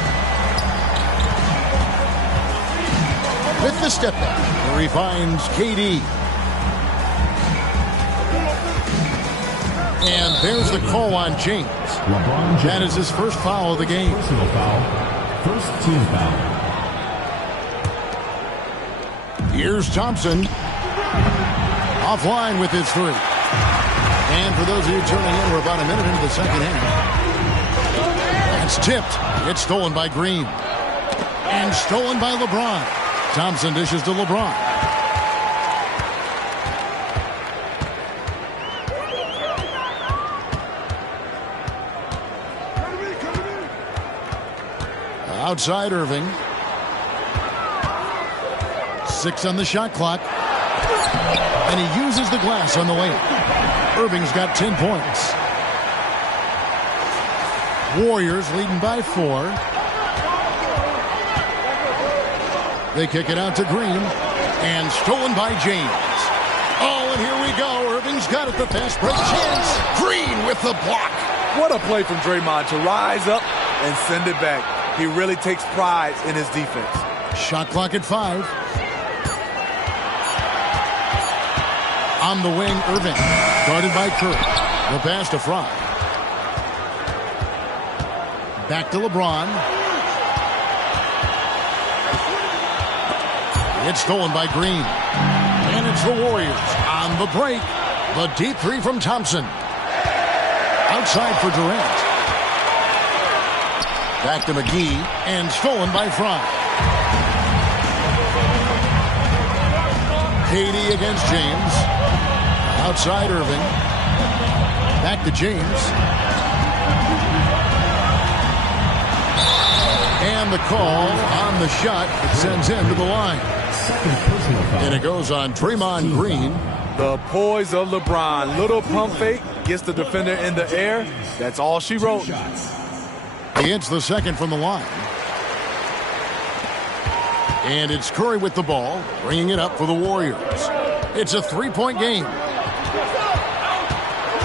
With the step back, where he finds KD. And there's the call on James. That is his first foul of the game. Personal foul. First team foul. Here's Thompson. Offline with his 3. And for those of you tuning in, we're about a minute into the second half. That's tipped. It's stolen by Green. And stolen by LeBron. Thompson dishes to LeBron. Outside Irving. 6 on the shot clock. And he uses the glass on the layup. Irving's got 10 points. Warriors leading by 4. They kick it out to Green. And stolen by James. Oh, and here we go. Irving's got it. The fast break chance. Green with the block. What a play from Draymond to rise up and send it back. He really takes pride in his defense. Shot clock at 5. On the wing, Irving. Guarded by Curry. The pass to Frye. Back to LeBron. It's stolen by Green. And it's the Warriors on the break. The deep 3 from Thompson. Outside for Durant. Back to McGee. And stolen by Frye. KD against James. Outside Irving. Back to James. And the call on the shot that sends him to the line. And it goes on Draymond Green. The poise of LeBron. Little pump fake, gets the defender in the air. That's all she wrote. He hits the second from the line. And it's Curry with the ball, bringing it up for the Warriors. It's a three-point game.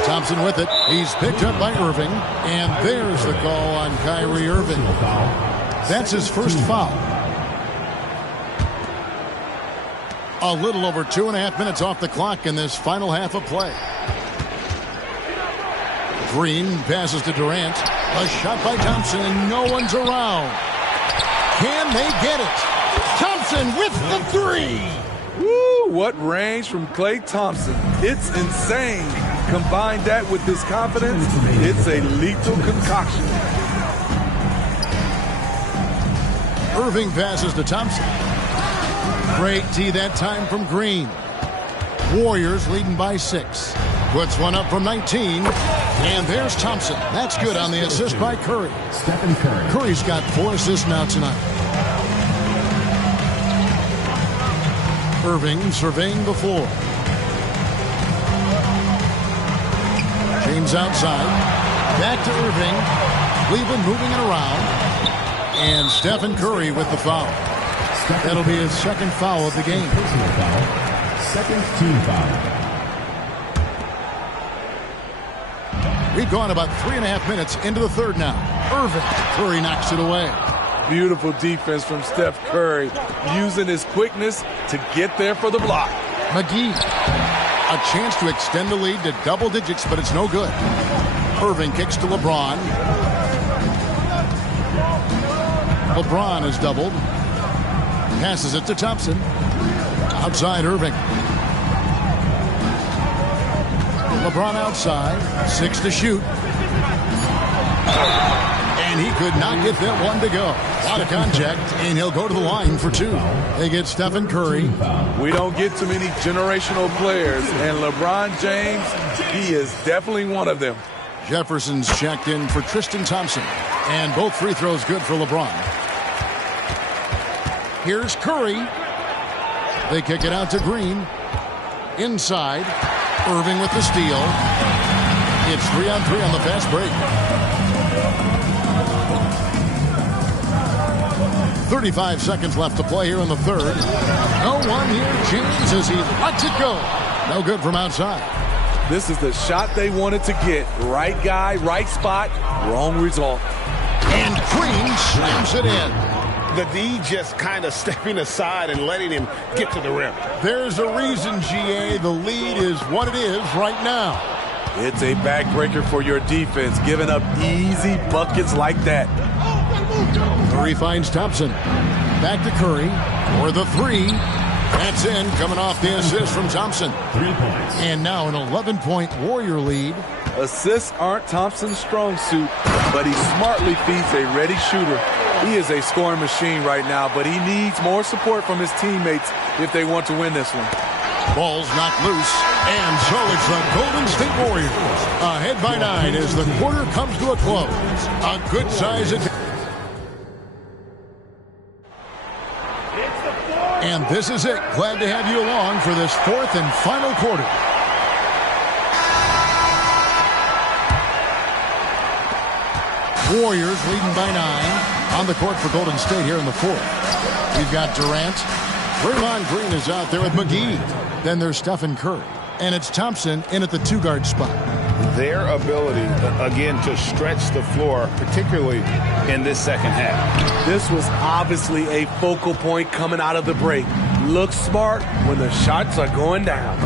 Thompson with it. He's picked up by Irving. And there's the call on Kyrie Irving. That's his first foul. A little over 2.5 minutes off the clock in this final half of play. Green passes to Durant. A shot by Thompson, and no one's around. Can they get it? Thompson with the three. Woo, what range from Klay Thompson. It's insane. Combine that with this confidence, it's a lethal concoction. Irving passes to Thompson. Great D that time from Green. Warriors leading by 6. Puts one up from 19. And there's Thompson. That's good on the assist by Curry. Stephen Curry. Curry's got 4 assists now tonight. Irving surveying the floor. James outside. Back to Irving. Cleveland moving it around. And Stephen Curry with the foul. That'll be his second foul of the game. Personal foul. Second team foul. We've gone about 3.5 minutes into the third now. Irving. Curry knocks it away. Beautiful defense from Steph Curry, using his quickness to get there for the block. McGee. A chance to extend the lead to double digits, but it's no good. Irving kicks to LeBron. LeBron is doubled. Passes it to Thompson. Outside Irving. LeBron outside. 6 to shoot. And he could not get that one to go. Out of contact, and he'll go to the line for 2. They get Stephen Curry. We don't get too many generational players, and LeBron James, he is definitely one of them. Jefferson's checked in for Tristan Thompson. And both free throws good for LeBron. Here's Curry. They kick it out to Green. Inside. Irving with the steal. It's 3-on-3 on the fast break. 35 seconds left to play here in the third. No one here. James as he lets it go. No good from outside. This is the shot they wanted to get. Right guy, right spot, wrong result. And Green slams it in. The D just kind of stepping aside and letting him get to the rim. There's a reason, GA, the lead is what it is right now. It's a backbreaker for your defense, giving up easy buckets like that. Curry finds Thompson. Back to Curry for the 3. That's in, coming off the assist from Thompson. 3 points. And now an 11-point Warrior lead. Assists aren't Thompson's strong suit, but he smartly feeds a ready shooter. He is a scoring machine right now, but he needs more support from his teammates if they want to win this one. Ball's knocked loose, and so it's the Golden State Warriors ahead by 9 as the quarter comes to a close. A good size advantage. And this is it. Glad to have you along for this 4th and final quarter. Warriors leading by 9 on the court for Golden State here in the 4th. We've got Durant. Draymond Green is out there with McGee. Then there's Stephen Curry. And it's Thompson in at the 2-guard spot. Their ability, again, to stretch the floor, particularly in this second half. This was obviously a focal point coming out of the break. Look smart when the shots are going down.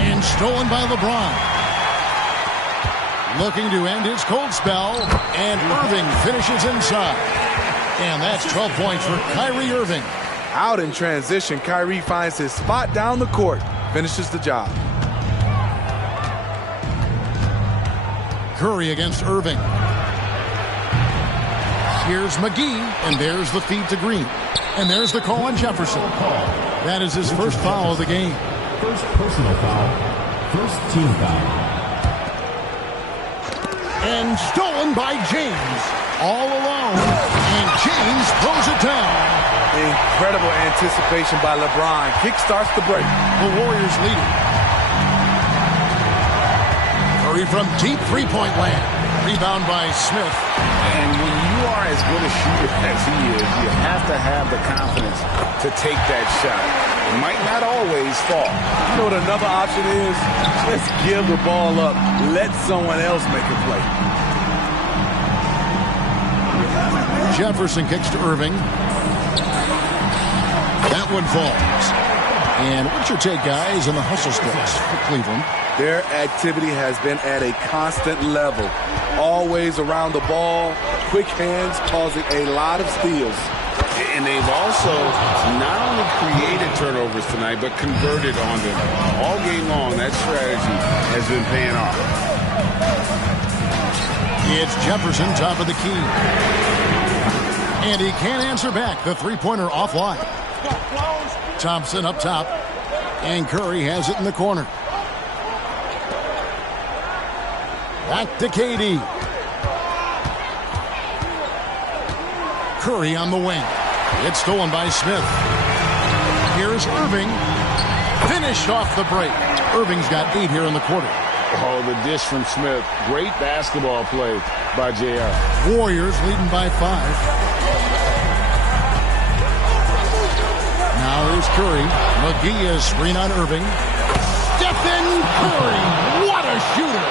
And stolen by LeBron. Looking to end his cold spell. And Irving finishes inside. And that's 12 points for Kyrie Irving. Out in transition, Kyrie finds his spot down the court. Finishes the job. Curry against Irving. Here's McGee, and there's the feed to Green. And there's the call on Jefferson. That is his first foul of the game. First personal foul. First team foul. And stolen by James. All alone. And James throws Incredible anticipation by LeBron. Kick starts the break. The Warriors leading. Curry from deep three-point land. Rebound by Smith. And when you are as good a shooter as he is, you have to have the confidence to take that shot. It might not always fall. You know what another option is? Just give the ball up. Let someone else make a play. Jefferson kicks to Irving. That one falls. And what's your take, guys, on the hustle sticks for Cleveland? Their activity has been at a constant level. Always around the ball. Quick hands causing a lot of steals. And they've also not only created turnovers tonight, but converted on them. All game long, that strategy has been paying off. It's Jefferson, top of the key. And he can't answer back. The three-pointer offline. Thompson up top. And Curry has it in the corner. Back to KD. Curry on the wing. It's stolen by Smith. Here's Irving. Finished off the break. Irving's got 8 here in the quarter. Oh, the dish from Smith. Great basketball play by JR. Warriors leading by 5. Now here's Curry. McGee is screen on Irving. Stephen Curry. What a shooter.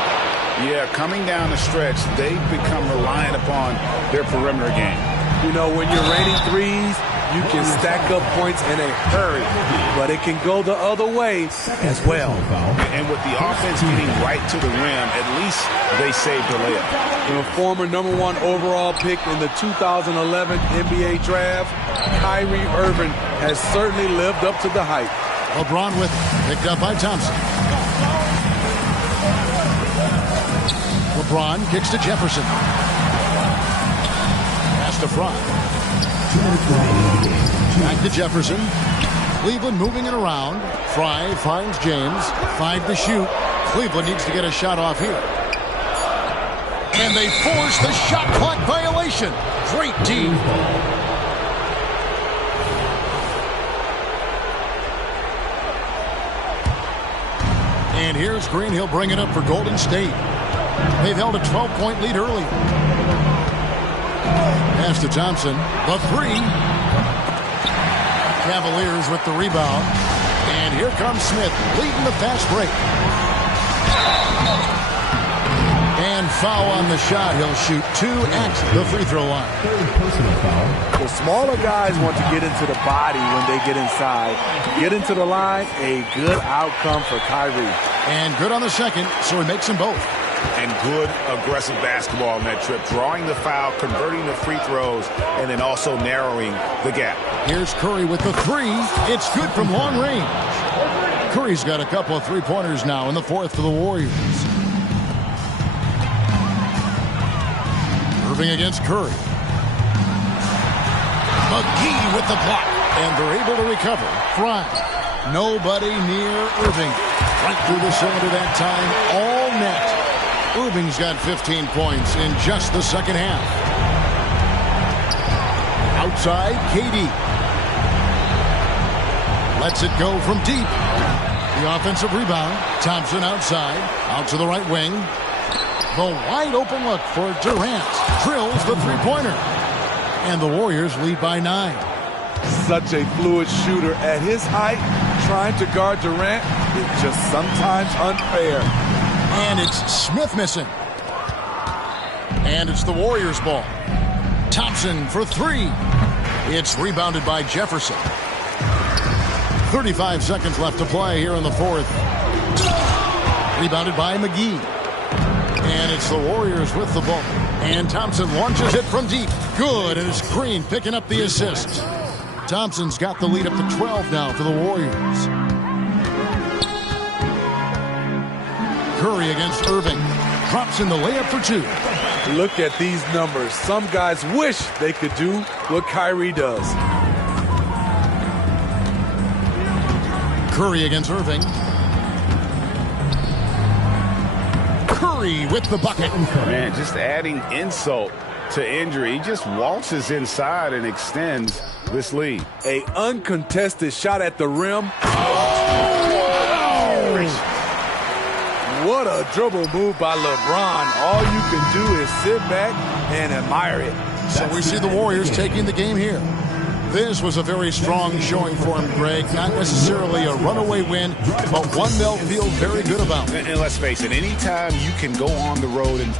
Yeah, coming down the stretch, they've become reliant upon their perimeter game. You know, when you're raining threes, you can stack up points in a hurry, but it can go the other way as well. And with the offense getting right to the rim, at least they saved the layup. The former #1 overall pick in the 2011 NBA draft, Kyrie Irving has certainly lived up to the hype. LeBron with it, picked up by Thompson. LeBron kicks to Jefferson. Pass to Fry. Back to Jefferson. Cleveland moving it around. Fry finds James. 5 to shoot. Cleveland needs to get a shot off here. And they force the shot clock violation. Great team. And here's Green. He'll bring it up for Golden State. They've held a 12-point lead early. Pass to Thompson. The 3. Cavaliers with the rebound. And here comes Smith leading the fast break. And foul on the shot. He'll shoot 2 at the free throw line. The smaller guys want to get into the body when they get inside. Get into the line, a good outcome for Kyrie. And good on the second, so he makes them both. And good aggressive basketball on that trip. Drawing the foul, converting the free throws, and then also narrowing the gap. Here's Curry with the 3. It's good from long range. Curry's got a couple of three-pointers now in the 4th for the Warriors. Irving against Curry. McGee with the block. And they're able to recover. Fry. Nobody near Irving. Right through the cylinder that time. All net. Irving's got 15 points in just the second half. Outside, KD. Lets it go from deep. The offensive rebound. Thompson outside. Out to the right wing. The wide open look for Durant. Drills the three-pointer. And the Warriors lead by 9. Such a fluid shooter at his height. Trying to guard Durant is just sometimes unfair. And it's Smith missing. And it's the Warriors' ball. Thompson for 3. It's rebounded by Jefferson. 35 seconds left to play here in the 4th. Rebounded by McGee. And it's the Warriors with the ball. And Thompson launches it from deep. Good, and it's Green picking up the assist. Thompson's got the lead up to 12 now for the Warriors. Curry against Irving. Drops in the layup for 2. Look at these numbers. Some guys wish they could do what Kyrie does. Curry against Irving. Curry with the bucket. Man, just adding insult to injury. He just waltzes inside and extends this lead. A uncontested shot at the rim. What a dribble move by LeBron. All you can do is sit back and admire it. So we see the Warriors taking the game here. This was a very strong showing for him, Greg. Not necessarily a runaway win, but one they'll feel very good about. And let's face it, anytime you can go on the road and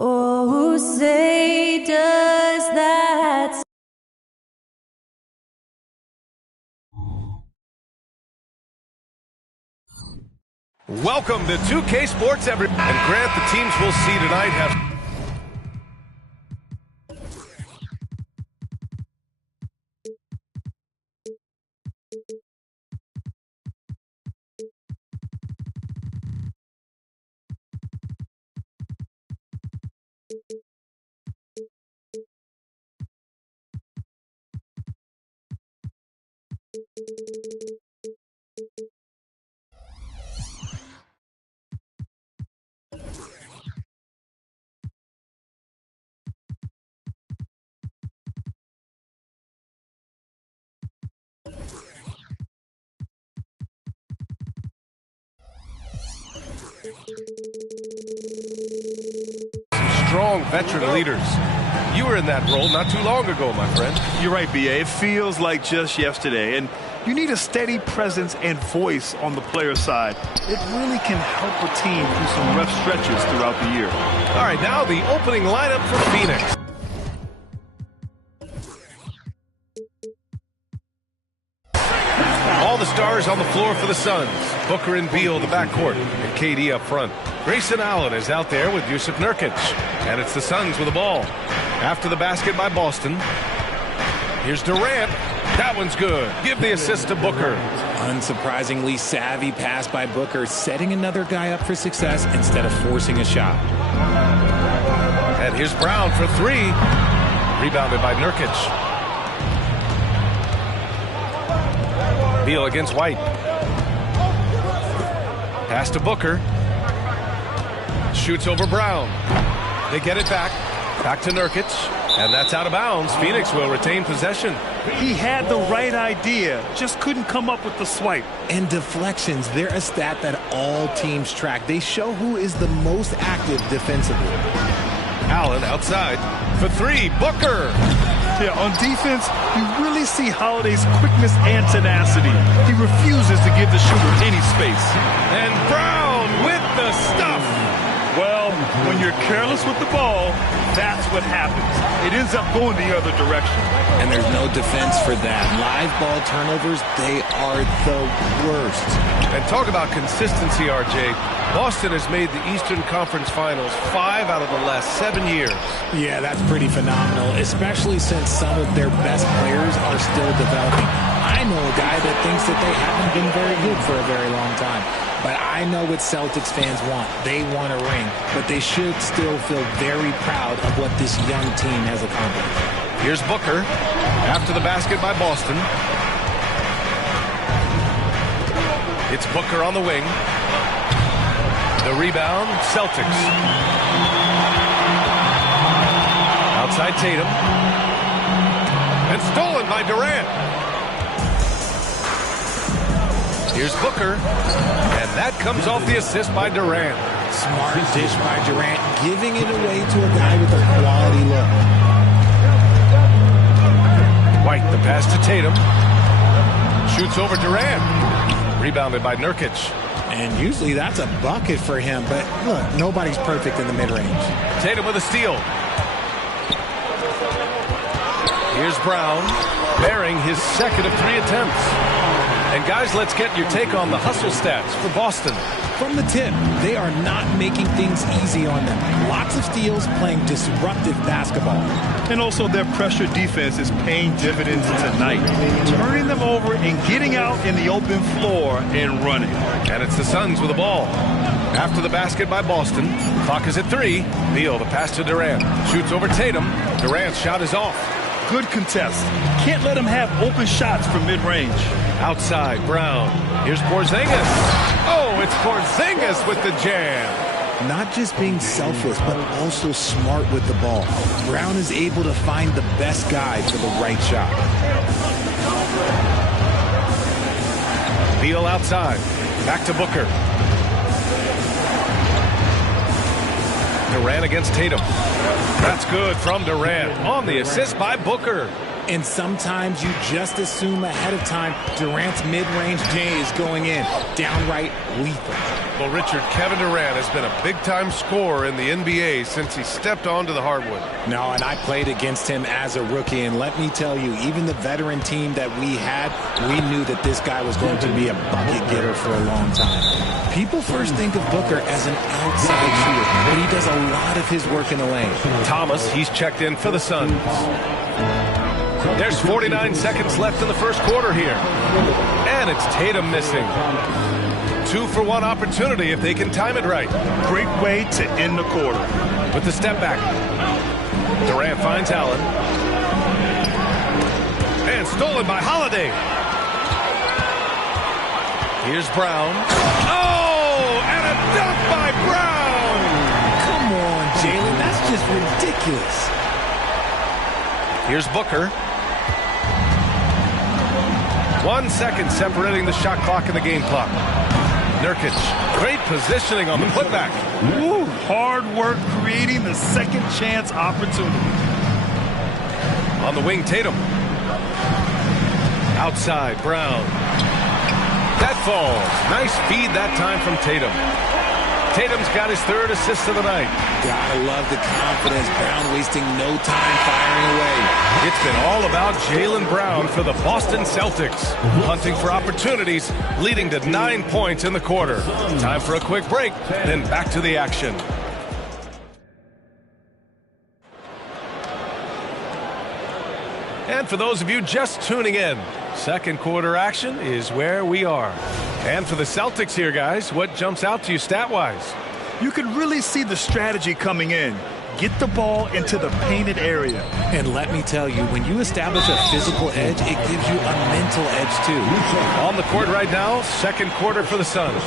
Oh, say does that. Welcome to 2K Sports, everyone. And Grant, the teams we'll see tonight have... strong veteran leaders. You were in that role not too long ago, my friend. You're right, B.A. It feels like just yesterday, and you need a steady presence and voice on the player side. It really can help a team through some rough stretches throughout the year. All right, now the opening lineup for Phoenix. All the stars on the floor for the Suns. Booker and Beal, the backcourt, and KD up front. Grayson Allen is out there with Jusuf Nurkic. And it's the Suns with the ball. After the basket by Boston. Here's Durant. That one's good. Give the assist to Booker. Unsurprisingly savvy pass by Booker, setting another guy up for success instead of forcing a shot. And here's Brown for three. Rebounded by Nurkic. Beal against White. Pass to Booker. Shoots over Brown. They get it back. Back to Nurkic. And that's out of bounds. Phoenix will retain possession. He had the right idea, just couldn't come up with the swipe. And deflections, they're a stat that all teams track. They show who is the most active defensively. Allen outside for three. Booker. Yeah, on defense, you really see Holiday's quickness and tenacity. He refuses to give the shooter any space. And Brown with the stuff. Well, when you're careless with the ball, that's what happens. It ends up going the other direction. And there's no defense for that. Live ball turnovers, they are the worst. And talk about consistency, RJ. Boston has made the Eastern Conference Finals 5 out of the last 7 years. Yeah, that's pretty phenomenal, especially since some of their best players are still developing. I know a guy that thinks that they haven't been very good for a very long time. But I know what Celtics fans want. They want a ring, but they should still feel very proud of what this young team has accomplished. Here's Booker after the basket by Boston. It's Booker on the wing. The rebound, Celtics. Outside Tatum. And stolen by Durant. Here's Booker. And that comes off the assist by Durant. Smart dish by Durant, giving it away to a guy with a quality look. White, the pass to Tatum. Shoots over Durant. Rebounded by Nurkic. And usually that's a bucket for him, but look, nobody's perfect in the mid-range. Tatum with a steal. Here's Brown, bearing his second of 3 attempts. And guys, let's get your take on the hustle stats for Boston. From the tip, they are not making things easy on them. Lots of steals, playing disruptive basketball. And also their pressure defense is paying dividends tonight. Turning them over and getting out in the open floor and running. And it's the Suns with the ball. After the basket by Boston. Clock is at 3. Beal, the pass to Durant. Shoots over Tatum. Durant's shot is off. Good contest. Can't let him have open shots from mid-range. Outside, Brown. Here's Porzingis. Oh, it's Porzingis with the jam. Not just being selfless, but also smart with the ball. Brown is able to find the best guy for the right shot. Beal outside. Back to Booker. Durant against Tatum. That's good from Durant on the assist by Booker. And sometimes you just assume ahead of time Durant's mid-range J is going in. Downright lethal. Well, Richard, Kevin Durant has been a big-time scorer in the NBA since he stepped onto the hardwood. No, and I played against him as a rookie, and let me tell you, even the veteran team that we had, we knew that this guy was going to be a bucket getter for a long time. People first think of Booker as an outside shooter, but he does a lot of his work in the lane. Thomas, he's checked in for the Suns. There's 49 seconds left in the first quarter here. And it's Tatum missing. 2-for-1 opportunity if they can time it right. Great way to end the quarter. With the step back. Durant finds Allen. And stolen by Holiday. Here's Brown. Oh, and a dunk by Brown. Come on, Jalen, that's just ridiculous. Here's Booker. 1 second separating the shot clock and the game clock. Nurkic, great positioning on the putback. Woo, hard work creating the second chance opportunity. On the wing, Tatum. Outside, Brown. That falls. Nice feed that time from Tatum. Tatum's got his 3rd assist of the night. Gotta love the confidence. Brown wasting no time firing away. It's been all about Jaylen Brown for the Boston Celtics. Hunting for opportunities, leading to 9 points in the quarter. Time for a quick break, then back to the action. And for those of you just tuning in, second quarter action is where we are. And for the Celtics here, guys, what jumps out to you stat-wise? You can really see the strategy coming in. Get the ball into the painted area. And let me tell you, when you establish a physical edge, it gives you a mental edge too. On the court right now, second quarter for the Suns.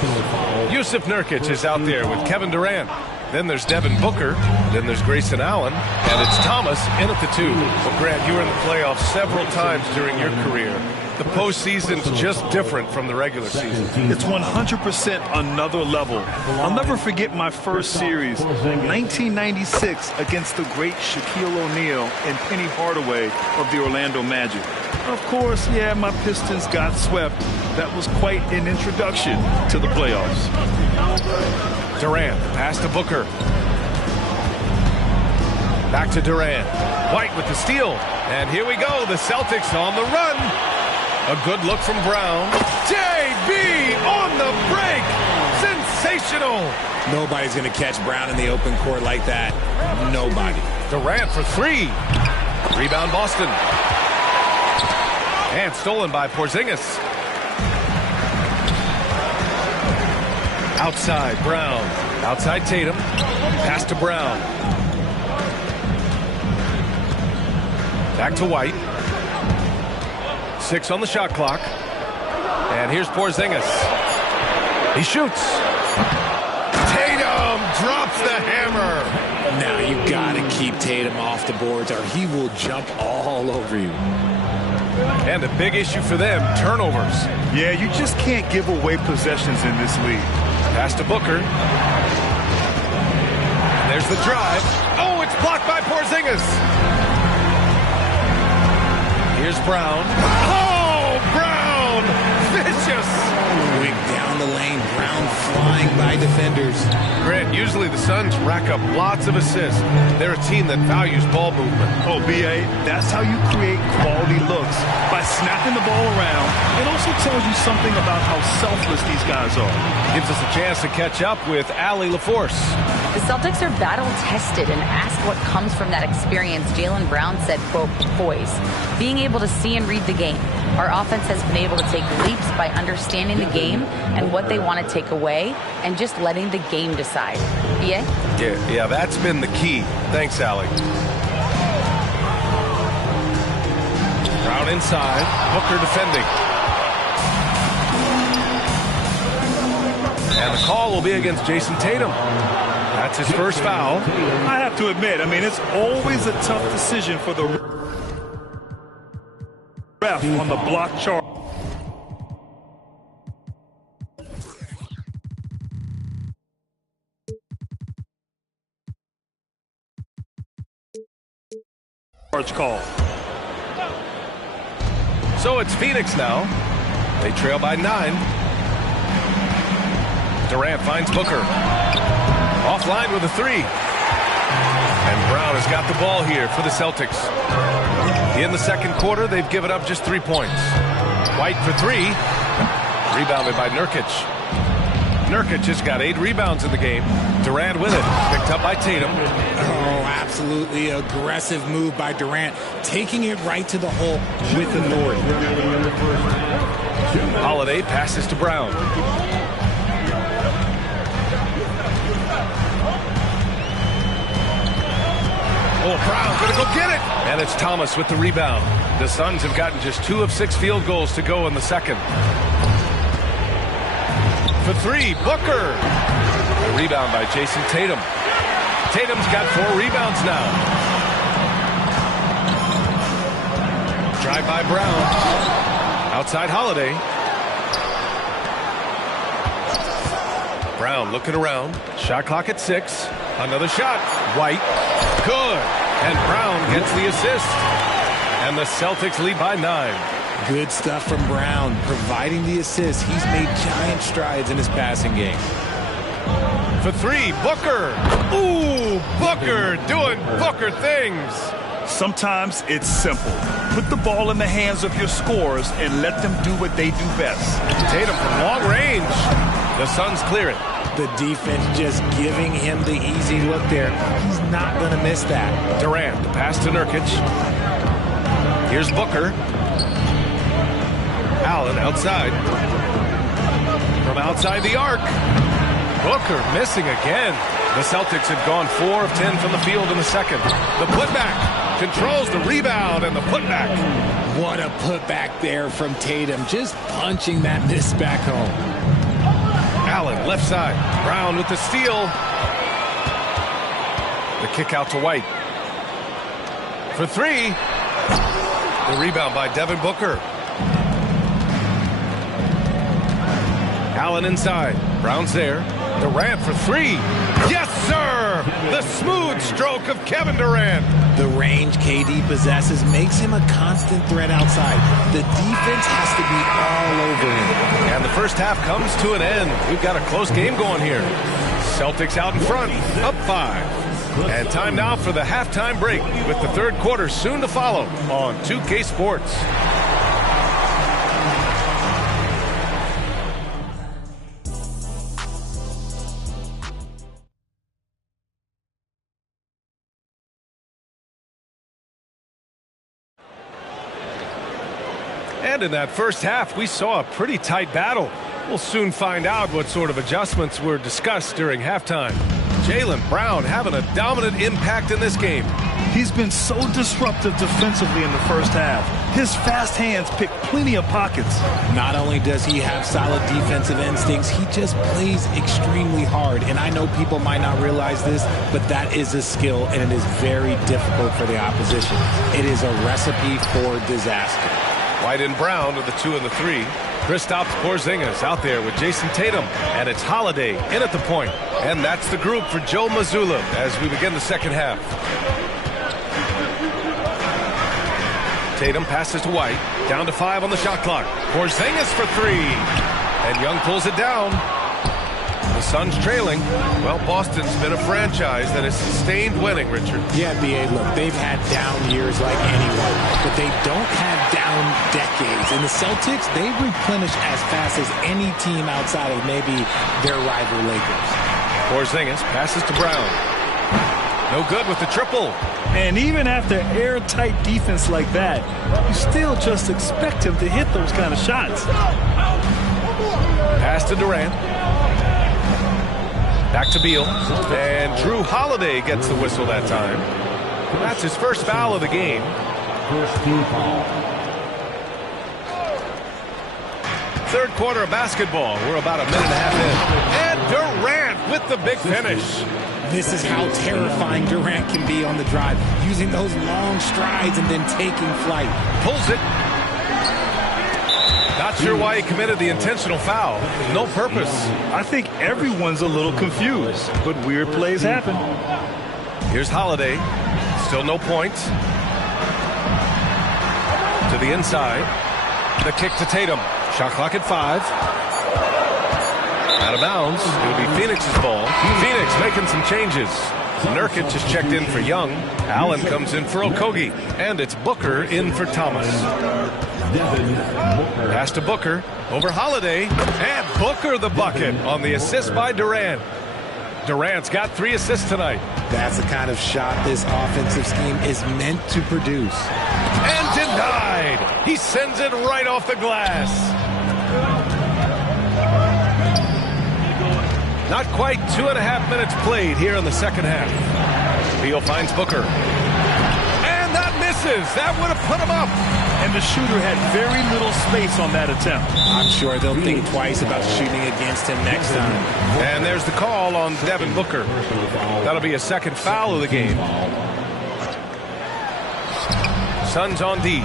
Yusuf Nurkic is out there with Kevin Durant. Then there's Devin Booker. Then there's Grayson Allen. And it's Thomas in at the 2. Well, Grant, you were in the playoffs several times during your career. The postseason's just different from the regular season. It's 100% another level. I'll never forget my first series, 1996, against the great Shaquille O'Neal and Penny Hardaway of the Orlando Magic. Of course, yeah, my Pistons got swept. That was quite an introduction to the playoffs. Durant, pass to Booker. Back to Durant. White with the steal. And here we go, the Celtics on the run. A good look from Brown. JB on the break. Sensational. Nobody's going to catch Brown in the open court like that. Nobody. Durant for 3. Rebound Boston. And stolen by Porzingis. Outside Brown. Outside Tatum. Pass to Brown. Back to White. 6 on the shot clock. And here's Porzingis. He shoots. Tatum drops the hammer. Now you got to keep Tatum off the boards or he will jump all over you. And a big issue for them, turnovers. Yeah, you just can't give away possessions in this league. Pass to Booker. And there's the drive. Oh, it's blocked by Porzingis. Here's Brown. Oh, Brown! Vicious! Quick down the lane. Brown flying by defenders. Grant, usually the Suns rack up lots of assists. They're a team that values ball movement. Oh, B.A., that's how you create quality looks. By snapping the ball around, it also tells you something about how selfless these guys are. Gives us a chance to catch up with Allie LaForce. The Celtics are battle-tested, and asked what comes from that experience, Jaylen Brown said, quote, poise. Being able to see and read the game. Our offense has been able to take leaps by understanding the game and what they want to take away and just letting the game decide. B.A.? Yeah, that's been the key. Thanks, Allie. Brown inside. Booker defending. And the call will be against Jason Tatum. That's his first foul. I have to admit, it's always a tough decision for the ref on the block chart. Call. So it's Phoenix now. They trail by 9. Durant finds Booker. Offline with a 3. And Brown has got the ball here for the Celtics. In the second quarter, they've given up just 3 points. White for 3. Rebounded by Nurkic. Nurkic just got 8 rebounds in the game. Durant with it. Picked up by Tatum. Oh, absolutely aggressive move by Durant. Taking it right to the hole with authority. Holiday passes to Brown. Oh, Brown gonna go get it! And it's Thomas with the rebound. The Suns have gotten just 2 of 6 field goals to go in the second. For 3, Booker. A rebound by Jason Tatum. Tatum's got 4 rebounds now. Drive by Brown. Outside Holiday. Brown looking around. Shot clock at 6. Another shot. White. Good. And Brown gets the assist. And the Celtics lead by 9. Good stuff from Brown, providing the assist. He's made giant strides in his passing game. For 3, Booker. Ooh, Booker doing Booker things. Sometimes it's simple. Put the ball in the hands of your scorers and let them do what they do best. Tatum from long range. The Suns clear it. The defense just giving him the easy look there. He's not going to miss that. Durant, the pass to Nurkic. Here's Booker. Allen outside. From outside the arc. Booker missing again. The Celtics had gone 4 of 10 from the field in the second. The putback controls the rebound and the putback. What a putback there from Tatum. Just punching that miss back home. Allen left side. Brown with the steal. The kick out to White. For three. The rebound by Devin Booker. Allen inside. Brown's there. Durant for three. Yes, sir! The smooth stroke of Kevin Durant. The range KD possesses makes him a constant threat outside. The defense has to be all over him. And the first half comes to an end. We've got a close game going here. Celtics out in front, up 5. And time now for the halftime break with the third quarter soon to follow on 2K Sports. And in that first half, we saw a pretty tight battle. We'll soon find out what sort of adjustments were discussed during halftime. Jaylen Brown having a dominant impact in this game. He's been so disruptive defensively in the first half. His fast hands pick plenty of pockets. Not only does he have solid defensive instincts, he just plays extremely hard. And I know people might not realize this, but that is a skill, and it is very difficult for the opposition. It is a recipe for disaster. White and Brown are the 2 and the 3. Kristaps Porzingis out there with Jason Tatum, and it's Holiday in at the point. And that's the group for Joe Mazzulla as we begin the second half. Tatum passes to White, down to 5 on the shot clock. Porzingis for 3, and Young pulls it down. The Suns trailing. Well, Boston's been a franchise that has sustained winning, Richard. Yeah, B.A., look, they've had down years like anyone, but they don't have down decades. And the Celtics, they replenish as fast as any team outside of maybe their rival Lakers. Porzingis passes to Brown. No good with the triple. And even after airtight defense like that, you still just expect him to hit those kind of shots. Pass to Durant. Back to Beal. And Drew Holiday gets the whistle that time. That's his first foul of the game. Third quarter of basketball. We're about a minute and a half in. And Durant with the big finish. This is how terrifying Durant can be on the drive, using those long strides and then taking flight. Pulls it. Not sure why he committed the intentional foul. No purpose. I think everyone's a little confused, but weird plays happen. Here's Holiday. Still no points. To the inside. The kick to Tatum. Shot clock at 5. Out of bounds. It'll be Phoenix's ball. Phoenix making some changes. Nurkic has checked in for Young. Allen comes in for Okogie. And it's Booker in for Thomas. Pass to Booker. Over Holiday. And Booker the bucket on the assist by Durant. Durant's got 3 assists tonight. That's the kind of shot this offensive scheme is meant to produce. And denied. He sends it right off the glass. Not quite 2.5 minutes played here in the second half. Beal finds Booker. And that misses. That would have put him up. And the shooter had very little space on that attempt. I'm sure they'll think twice about shooting against him next time. And there's the call on Devin Booker. That'll be a second foul of the game. Suns on D.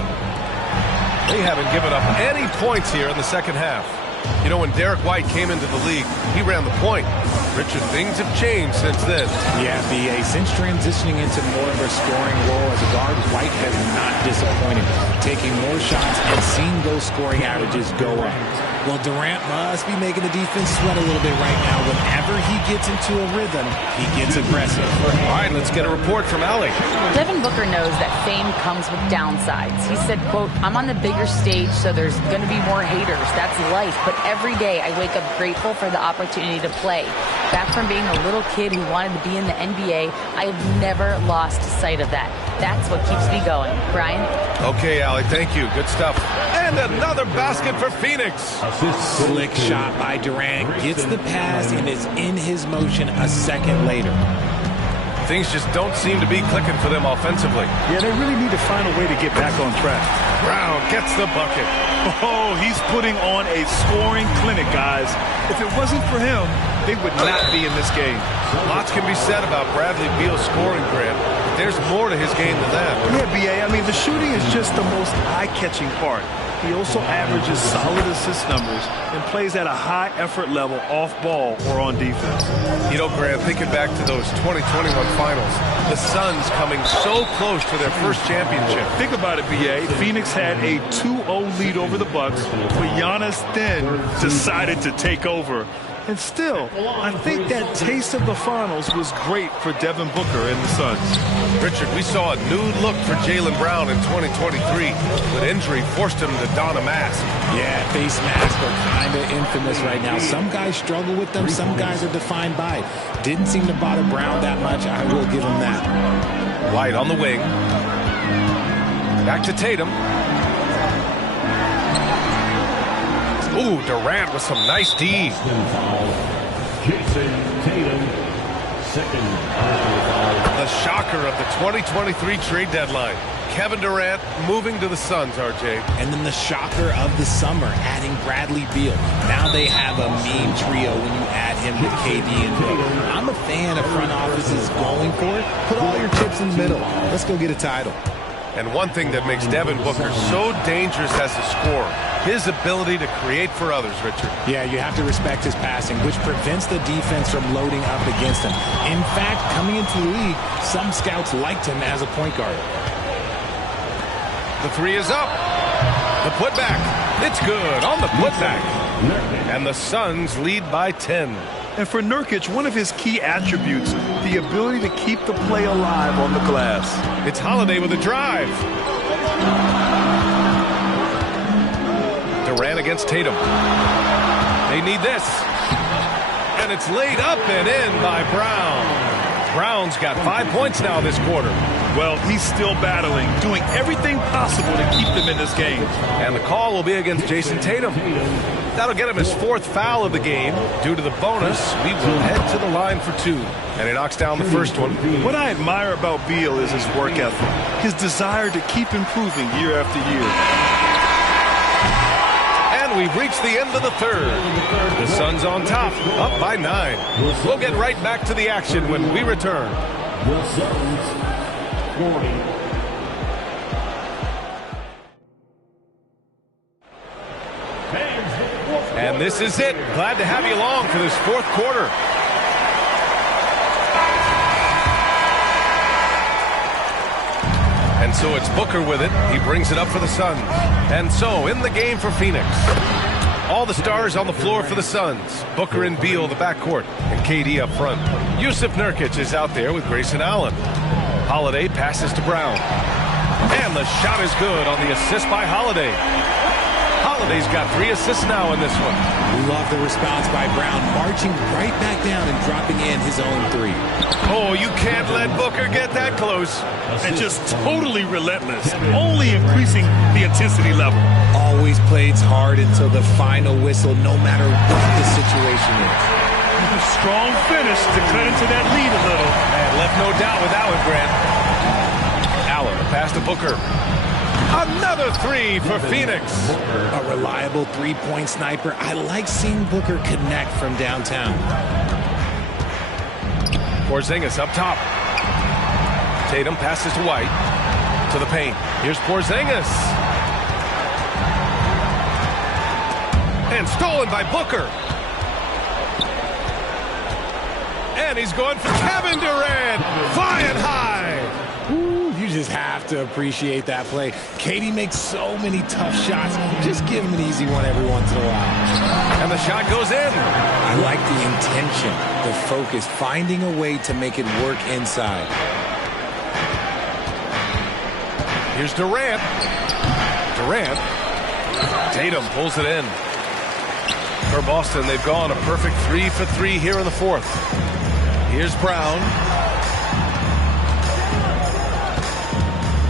They haven't given up any points here in the second half. You know, when Derek White came into the league, he ran the point. Richard, things have changed since then. Yeah, B.A. Since transitioning into more of a scoring role as a guard, White has not disappointed, taking more shots and seeing those scoring averages go up. Well, Durant must be making the defense sweat a little bit right now. Whenever he gets into a rhythm, he gets aggressive. All right, let's get a report from Allie. Devin Booker knows that fame comes with downsides. He said, quote, "I'm on the bigger stage, so there's going to be more haters. That's life. But every day I wake up grateful for the opportunity to play. Back from being a little kid who wanted to be in the NBA, I have never lost sight of that. That's what keeps me going." Brian? Okay, Allie, thank you. Good stuff. And another basket for Phoenix. Slick shot by Durant. Gets the pass and is in his motion a second later. Things just don't seem to be clicking for them offensively. Yeah, they really need to find a way to get back on track. Brown gets the bucket. Oh, he's putting on a scoring clinic, guys. If it wasn't for him, they would not be in this game. Lots can be said about Bradley Beal's scoring, Grant. But there's more to his game than that. Yeah, B.A., I mean, the shooting is just the most eye-catching part. He also averages solid assist numbers and plays at a high effort level off ball or on defense. You know, Grant, thinking back to those 2021 finals, the Suns coming so close to their first championship. Think about it, B.A. Phoenix had a 2-0 lead over the Bucks, but Giannis then decided to take over. And still, I think that taste of the finals was great for Devin Booker and the Suns. Richard, we saw a new look for Jaylen Brown in 2023, but injury forced him to don a mask. Yeah, face masks are kind of infamous right now. Some guys struggle with them. Some guys are defined by it. Didn't seem to bother Brown that much. I will give him that. White on the wing. Back to Tatum. Ooh, Durant with some nice D. Jason Tatum, second. The shocker of the 2023 trade deadline. Kevin Durant moving to the Suns, RJ. And then the shocker of the summer, adding Bradley Beal. Now they have a mean trio when you add him with KD and Bill. I'm a fan of front offices going for it. Put all your chips in the middle. Let's go get a title. And one thing that makes Devin Booker so dangerous as a scorer, his ability to create for others, Richard. Yeah, you have to respect his passing, which prevents the defense from loading up against him. In fact, coming into the league, some scouts liked him as a point guard. The three is up. The putback. It's good on the putback. And the Suns lead by 10. And for Nurkic, one of his key attributes, the ability to keep the play alive on the glass. It's Holiday with a drive. Durant against Tatum. They need this. And it's laid up and in by Brown. Brown's got 5 points now this quarter. Well, he's still battling, doing everything possible to keep them in this game. And the call will be against Jason Tatum. That'll get him his fourth foul of the game. Due to the bonus, we will head to the line for two. And he knocks down the first one. What I admire about Beal is his work ethic, his desire to keep improving year after year. And we've reached the end of the third. The Suns on top, up by 9. We'll get right back to the action when we return. The Suns scoring. And this is it. Glad to have you along for this fourth quarter. And so it's Booker with it. He brings it up for the Suns. And so in the game for Phoenix. All the stars on the floor for the Suns. Booker and Beal, the backcourt, and KD up front. Yusuf Nurkic is out there with Grayson Allen. Holiday passes to Brown. And the shot is good on the assist by Holiday. Holiday's got 3 assists now in this one. We love the response by Brown, marching right back down and dropping in his own 3. Oh, you can't let Booker get that close. And just totally relentless, only increasing the intensity level. Always plays hard until the final whistle, no matter what the situation is. Strong finish to cut into that lead a little. And left no doubt with Allen, Grant. Allen, pass to Booker. Another 3 for Phoenix. A reliable three-point sniper. I like seeing Booker connect from downtown. Porzingis up top. Tatum passes to White. To the paint. Here's Porzingis. And stolen by Booker. And he's going for Kevin Durant. Flying high. Ooh, you just have to appreciate that play. KD makes so many tough shots. Just give him an easy one every once in a while. And the shot goes in. I like the intention, the focus, finding a way to make it work inside. Here's Durant. Durant. Tatum pulls it in. For Boston, they've gone a perfect 3 for 3 here in the fourth. Here's Brown.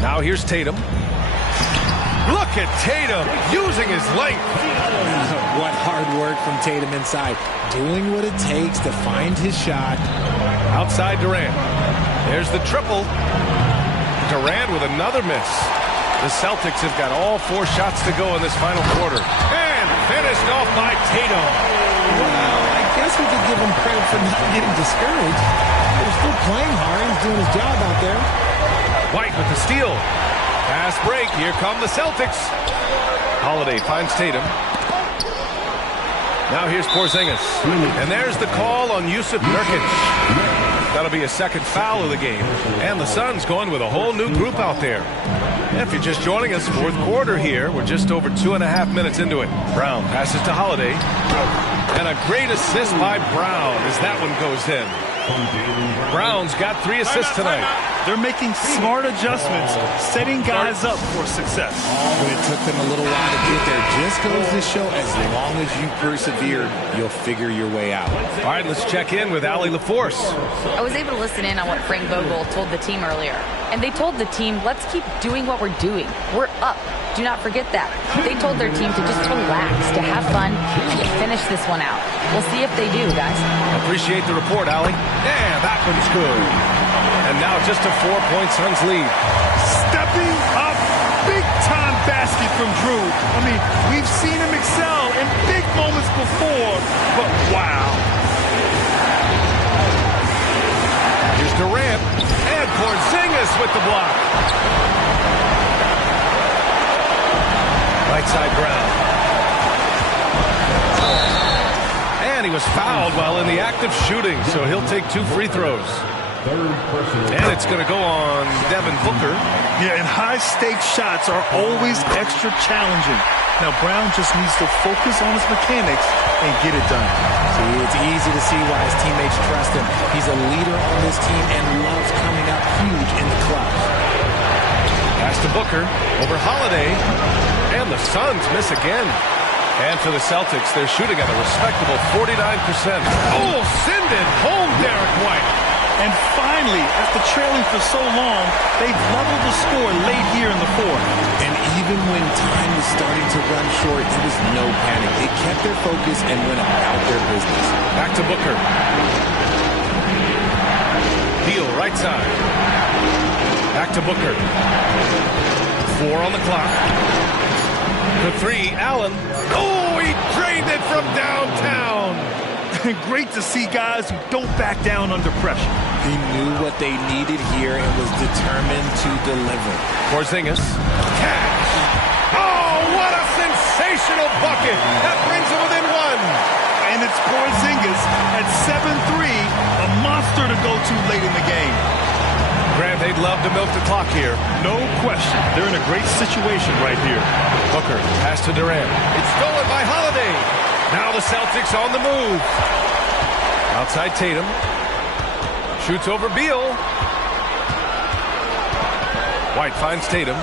Now here's Tatum. Look at Tatum using his length. What hard work from Tatum inside. Doing what it takes to find his shot. Outside Durant. There's the triple. Durant with another miss. The Celtics have got all 4 shots to go in this final quarter. And finished off by Tatum. Well, I guess we could give him credit for not getting discouraged. He's still playing hard. He's doing his job out there. White with the steal. Fast break. Here come the Celtics. Holiday finds Tatum. Now here's Porzingis. And there's the call on Jusuf Nurkic. That'll be a second foul of the game. And the Suns going with a whole new group out there. If you're just joining us, fourth quarter here. We're just over 2.5 minutes into it. Brown passes to Holiday. And a great assist by Brown as that one goes in. Brown's got 3 assists tonight. They're making smart adjustments, setting guys up for success. But it took them a little while to get there. Just goes to show as long as you persevere, you'll figure your way out. All right, let's check in with Allie LaForce. I was able to listen in on what Frank Vogel told the team earlier. And they told the team, let's keep doing what we're doing. We're up. Do not forget that. They told their team to just relax, to have fun, and to finish this one out. We'll see if they do, guys. Appreciate the report, Allie. Yeah, that one's good. And now just a 4-point Suns lead. Stepping up, big-time basket from Drew. I mean, we've seen him excel in big moments before, but wow. Here's Durant, and Porzingis with the block. Right side Brown. And he was fouled while in the act of shooting, so he'll take 2 free throws. And it's going to go on Devin Booker. Yeah, and high-stakes shots are always extra challenging. Now, Brown just needs to focus on his mechanics and get it done. See, it's easy to see why his teammates trust him. He's a leader on this team and loves coming up huge in the clutch. Pass to Booker over Holiday. And the Suns miss again. And for the Celtics, they're shooting at a respectable 49%. Oh, send it home, Derek White. And finally, after trailing for so long, they've leveled the score late here in the fourth. And even when time was starting to run short, there was no panic. They kept their focus and went about their business. Back to Booker. Beal, right side. Back to Booker. 4 on the clock. The 3, Allen. Oh, he drained it from downtown. Great to see guys who don't back down under pressure. He knew what they needed here and was determined to deliver. Porzingis. Cash. Oh, what a sensational bucket. That brings him within 1. And it's Porzingis at 7-3, a monster to go to late in the game. Grant, they'd love to milk the clock here. No question. They're in a great situation right here. Booker, pass to Durant. It's stolen by Holiday. Now the Celtics on the move. Outside Tatum. Shoots over Beal. White finds Tatum.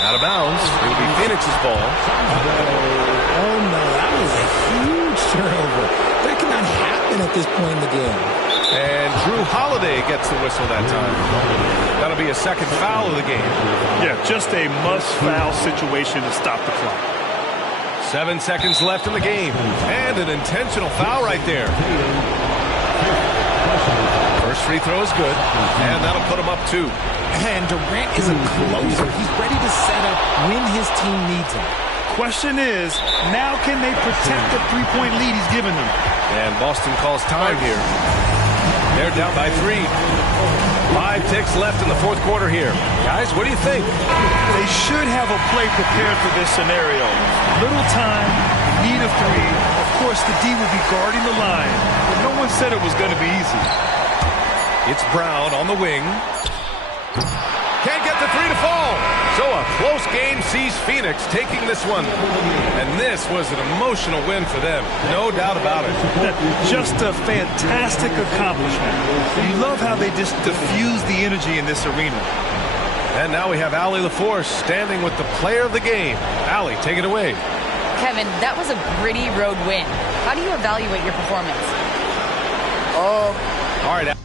Out of bounds. It'll be Phoenix's ball. Oh, no. That was a huge turnover. That cannot happen at this point in the game. And Drew Holiday gets the whistle that time. That'll be a second foul of the game. Yeah, just a must-foul situation to stop the clock. 7 seconds left in the game. And an intentional foul right there. First free throw is good. And that'll put him up 2. And Durant is a closer. He's ready to set up when his team needs him. Question is, now can they protect the three-point lead he's given them? And Boston calls time here. They're down by 3. 5 ticks left in the fourth quarter here. Guys, what do you think? They should have a play prepared for this scenario. Little time, need of 3. Of course, the D will be guarding the line, but no one said it was going to be easy. It's Brown on the wing. Can't get the 3 to fall. So a close game sees Phoenix taking this one. And this was an emotional win for them. No doubt about it. Just a fantastic accomplishment. You love how they just diffuse the energy in this arena. And now we have Allie LaForce standing with the player of the game. Allie, take it away. Kevin, that was a gritty road win. How do you evaluate your performance? All right,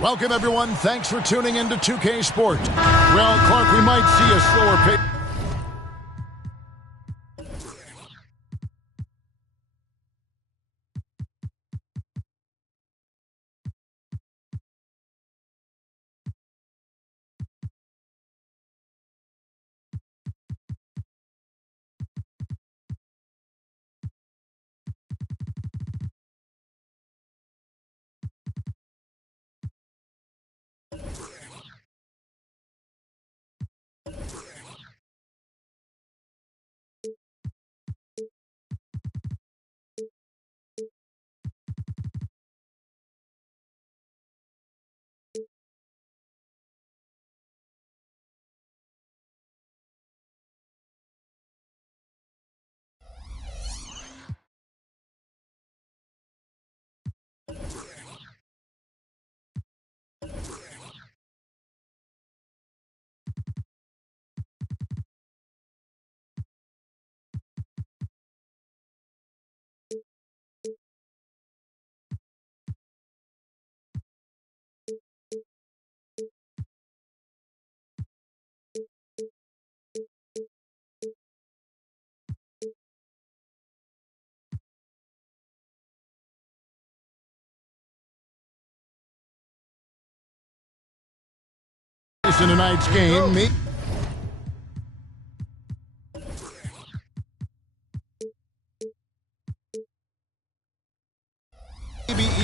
Welcome, everyone. Thanks for tuning in to 2K Sports. Well, Clark, we might see a slower pace. In tonight's game, maybe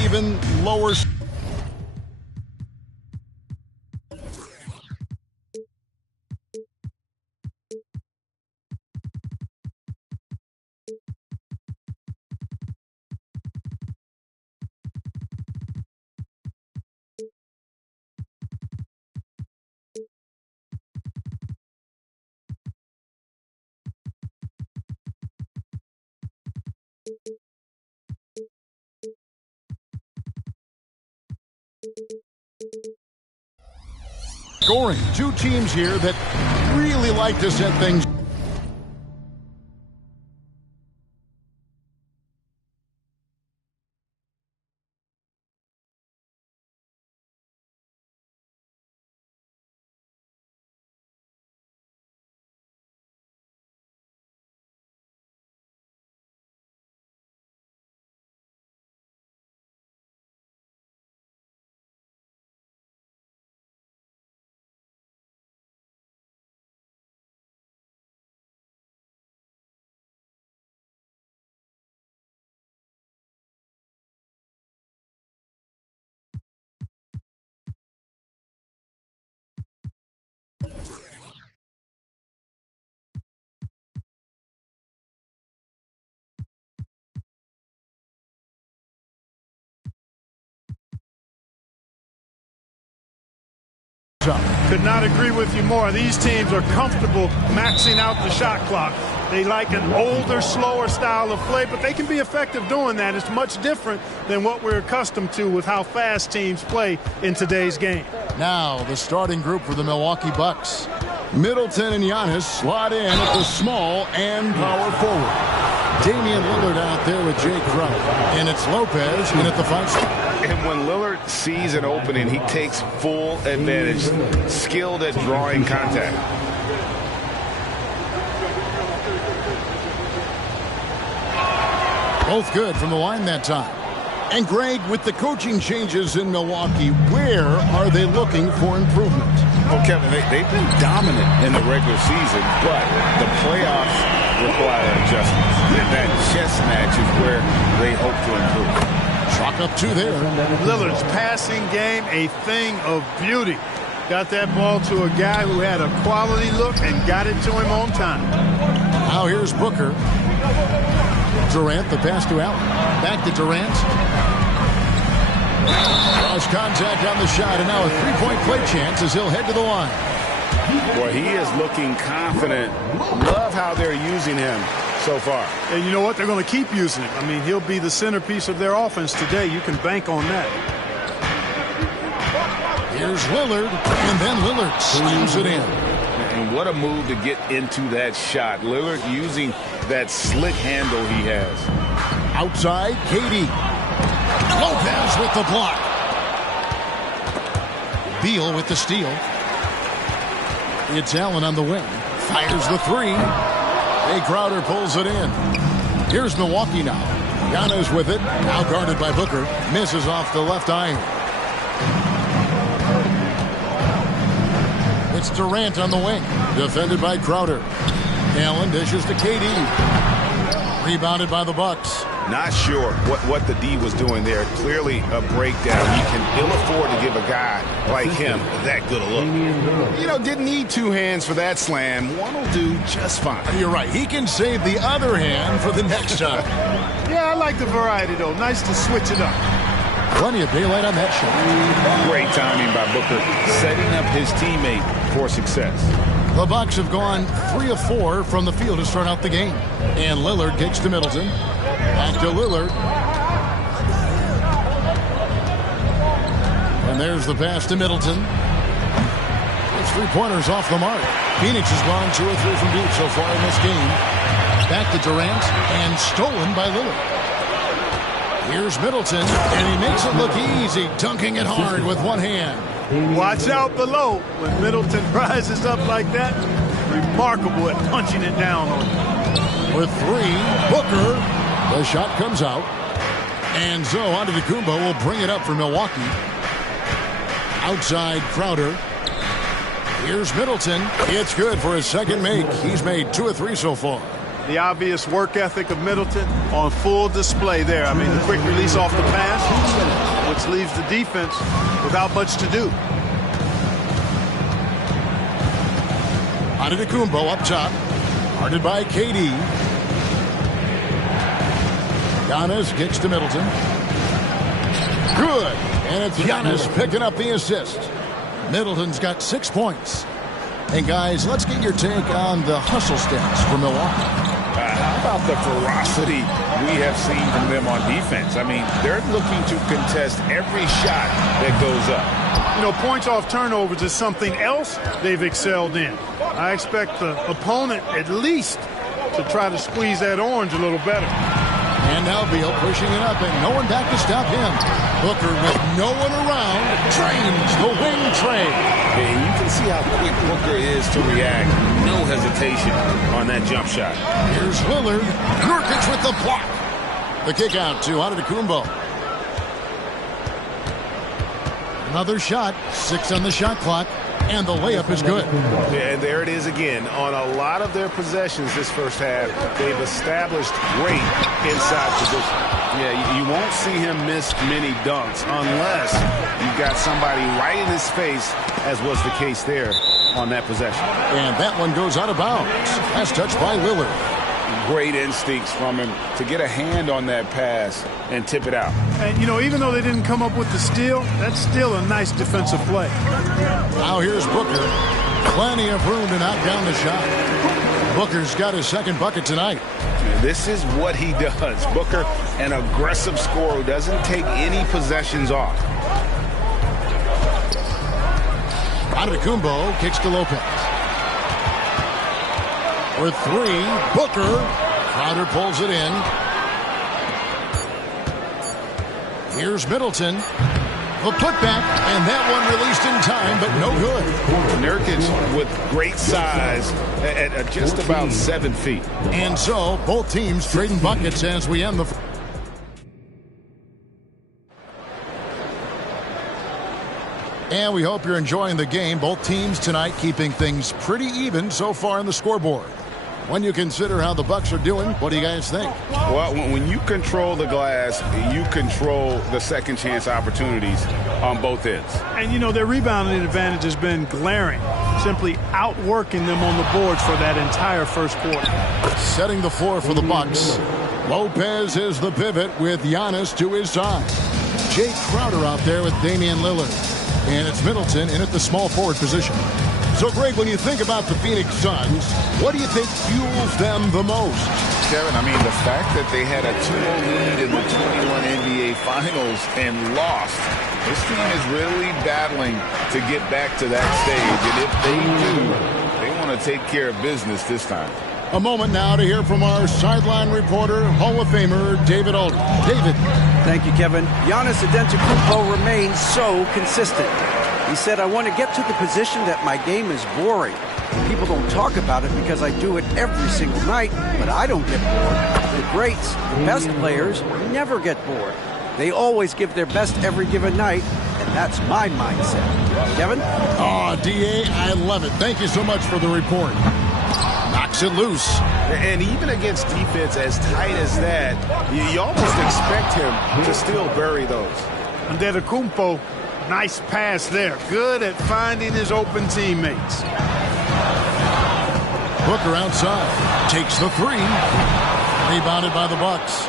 even lower. Scoring. Two teams here that really like to set things. Could not agree with you more. These teams are comfortable maxing out the shot clock. They like an older, slower style of play, but they can be effective doing that. It's much different than what we're accustomed to with how fast teams play in today's game. Now, the starting group for the Milwaukee Bucks. Middleton and Giannis slot in at the small and power forward. Damian Lillard out there with Jay Crowder. And it's Lopez in at the 5 spot. And when Lillard sees an opening, he takes full advantage. Skilled at drawing contact. Both good from the line that time. And Greg, with the coaching changes in Milwaukee, where are they looking for improvement? Well, Kevin, they've been dominant in the regular season, but the playoffs require adjustments. And that chess match is where they hope to improve. Chalk up 2 there. Lillard's passing game, a thing of beauty. Got that ball to a guy who had a quality look and got it to him on time. Now here's Booker. Durant, the pass to Allen. Back to Durant. Cross contact on the shot, and now a three-point play chance as he'll head to the line. Boy, he is looking confident. Love how they're using him so far. And you know what? They're going to keep using him. I mean, he'll be the centerpiece of their offense today. You can bank on that. Here's Lillard, and then Lillard slams it in. And what a move to get into that shot. Lillard using that slick handle he has. Outside, KD. Lopez with the block. Beal with the steal. It's Allen on the wing. Fires the three. Jay Crowder pulls it in. Here's Milwaukee now. Giannis with it. Now guarded by Booker. Misses off the left iron. It's Durant on the wing. Defended by Crowder. Allen dishes to KD. Rebounded by the Bucks. Not sure what the D was doing there. Clearly a breakdown. You can ill afford to give a guy like him that good a look. You know, didn't need two hands for that slam. One will do just fine. You're right. He can save the other hand for the next time. Yeah, I like the variety, though. Nice to switch it up. Plenty of daylight on that shot. Great timing by Booker, setting up his teammate for success. The Bucks have gone 3 of 4 from the field to start out the game. And Lillard kicks to Middleton. Back to Lillard. And there's the pass to Middleton. It's 3-pointers off the mark. Phoenix has gone 2 of 3 from deep so far in this game. Back to Durant and stolen by Lillard. Here's Middleton, and he makes it look easy, dunking it hard with one hand. Watch out below when Middleton rises up like that. Remarkable at punching it down on you. With 3, Booker. The shot comes out. And so Antetokounmpo will bring it up for Milwaukee. Outside Crowder. Here's Middleton. It's good for his second make. He's made 2 of 3 so far. The obvious work ethic of Middleton on full display there. I mean, the quick release off the pass, which leaves the defense without much to do. Antetokounmpo up top. Guarded by KD. Giannis kicks to Middleton. Good. And it's Giannis picking up the assist. Middleton's got 6 points. And guys, let's get your take on the hustle stats for Milwaukee. How about the ferocity we have seen from them on defense? I mean, they're looking to contest every shot that goes up. You know, points off turnovers is something else they've excelled in. I expect the opponent at least to try to squeeze that orange a little better. And now Beal pushing it up, and no one back to stop him. Booker with no one around trains the wing train. And you can see how quick Booker is to react. No hesitation on that jump shot. Here's Lillard. Nurkic with the block. The kick out to Antetokounmpo. Another shot. 6 on the shot clock. And the layup is good. Yeah, and there it is again. On a lot of their possessions this first half, they've established great inside position. Yeah, you won't see him miss many dunks unless you've got somebody right in his face, as was the case there on that possession. And that one goes out of bounds. That's touched by Lillard. Great instincts from him to get a hand on that pass and tip it out. And, you know, even though they didn't come up with the steal, that's still a nice defensive play. Now here's Booker. Plenty of room to knock down the shot. Booker's got his second bucket tonight. This is what he does. Booker, an aggressive scorer who doesn't take any possessions off. Antetokounmpo kicks to Lopez. With 3, Booker. Crowder pulls it in. Here's Middleton. The putback, and that one released in time, but no good. Nurkic with great size at just about 7 feet. And so, both teams trading buckets as we end the... And we hope you're enjoying the game. Both teams tonight keeping things pretty even so far on the scoreboard. When you consider how the Bucks are doing, what do you guys think? Well, when you control the glass, you control the second chance opportunities on both ends. And, you know, their rebounding advantage has been glaring, simply outworking them on the boards for that entire first quarter. Setting the floor for the Bucks. Lopez is the pivot with Giannis to his side. Jay Crowder out there with Damian Lillard. And it's Middleton in at the small forward position. So, Greg, when you think about the Phoenix Suns, what do you think fuels them the most? Kevin, I mean, the fact that they had a 2-0 lead in the 21 NBA Finals and lost. This team is really battling to get back to that stage. And if they do, they want to take care of business this time. A moment now to hear from our sideline reporter, Hall of Famer David Aldridge. David. Thank you, Kevin. Giannis Antetokounmpo remains so consistent. He said, I want to get to the position that my game is boring. People don't talk about it because I do it every single night, but I don't get bored. The greats, the best players, never get bored. They always give their best every given night, and that's my mindset. Kevin? Oh, D.A., I love it. Thank you so much for the report. Knocks it loose. And even against defense as tight as that, you almost expect him to still bury those. Antetokounmpo, nice pass there. Good at finding his open teammates. Booker outside. Takes the three. Rebounded by the Bucks.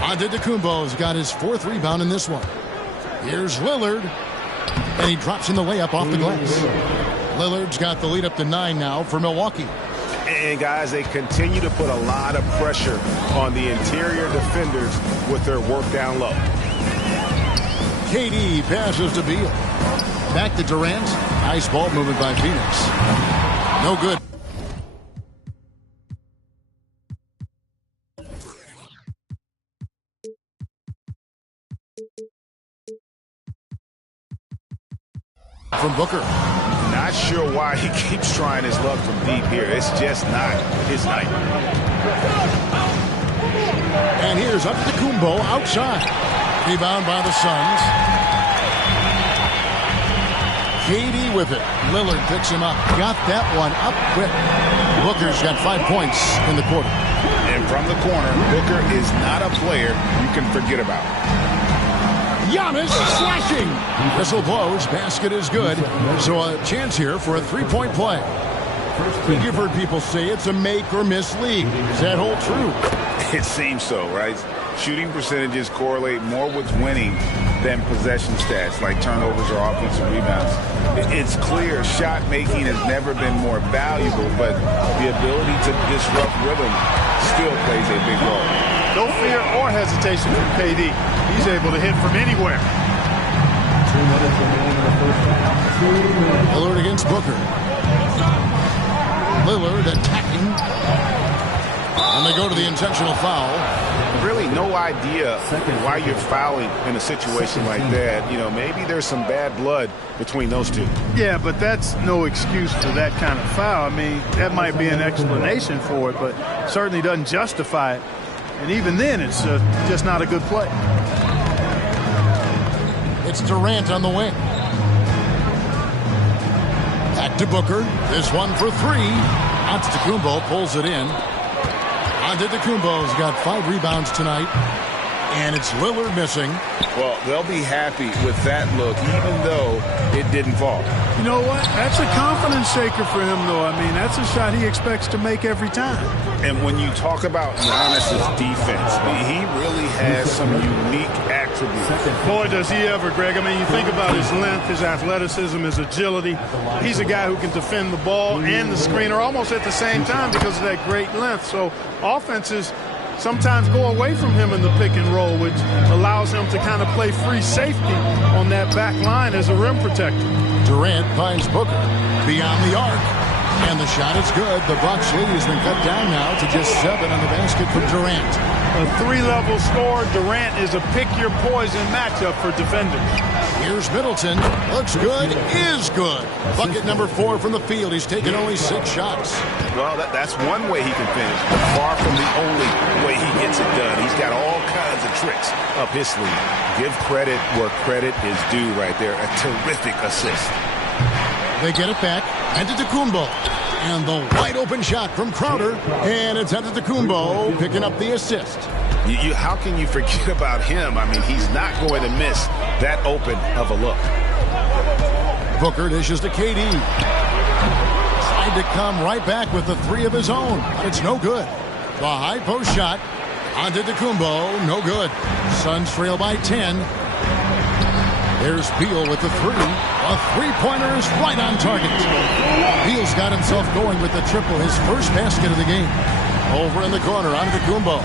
Antetokounmpo's got his 4th rebound in this one. Here's Lillard. And he drops in the layup off the glass. Lillard's got the lead up to 9 now for Milwaukee. And, guys, they continue to put a lot of pressure on the interior defenders with their work down low. KD passes to Beal. Back to Durant. Nice ball movement by Phoenix. No good. From Booker. Not sure why he keeps trying his luck from deep here. It's just not his night. And here's Antetokounmpo outside. Rebound by the Suns. KD with it. Lillard picks him up. Got that one up quick. Booker's got 5 points in the quarter. And from the corner, Booker is not a player you can forget about. Giannis slashing. Whistle blows. Basket is good. So a chance here for a 3-point play. You've heard people say it's a make or miss league. Does that hold true? It seems so, right? Shooting percentages correlate more with winning than possession stats like turnovers or offensive rebounds. It's clear shot making has never been more valuable, but the ability to disrupt rhythm still plays a big role. No fear or hesitation from KD. He's able to hit from anywhere. Lillard against Booker. Lillard attacking. And they go to the intentional foul. Really no idea why you're fouling in a situation like that. You know, maybe there's some bad blood between those two. Yeah, but that's no excuse for that kind of foul. I mean, that might be an explanation for it, but certainly doesn't justify it. And even then, it's just not a good play. It's Durant on the wing. Back to Booker. This one for 3. Antetokounmpo pulls it in. Antetokounmpo's got 5 rebounds tonight. And it's Lillard missing. Well, they'll be happy with that look, even though it didn't fall. You know what? That's a confidence shaker for him, though. I mean, that's a shot he expects to make every time. And when you talk about Giannis's defense, he really has some unique attributes. Boy, does he ever, Greg. I mean, you think about his length, his athleticism, his agility. He's a guy who can defend the ball and the screener almost at the same time because of that great length. So offenses sometimes go away from him in the pick and roll, which allows him to kind of play free safety on that back line as a rim protector. Durant finds Booker beyond the arc. And the shot is good. The Bucks lead has been cut down now to just 7 on the basket from Durant. A 3-level score. Durant is a pick-your-poison matchup for defenders. Here's Middleton. Looks good. Is good. Bucket number 4 from the field. He's taken only 6 shots. Well, that's one way he can finish, but far from the only way he gets it done. He's got all kinds of tricks up his sleeve. Give credit where credit is due right there. A terrific assist. They get it back. Antetokounmpo. And the wide open shot from Crowder. And it's Antetokounmpo picking up the assist. How can you forget about him? I mean, he's not going to miss that open of a look. Booker dishes to KD. Tried to come right back with the 3 of his own. It's no good. The high post shot. Antetokounmpo. No good. Suns trail by 10. There's Beal with the 3. A 3-pointer is right on target. Beal's got himself going with the triple, his first basket of the game. Over in the corner, Antetokounmpo.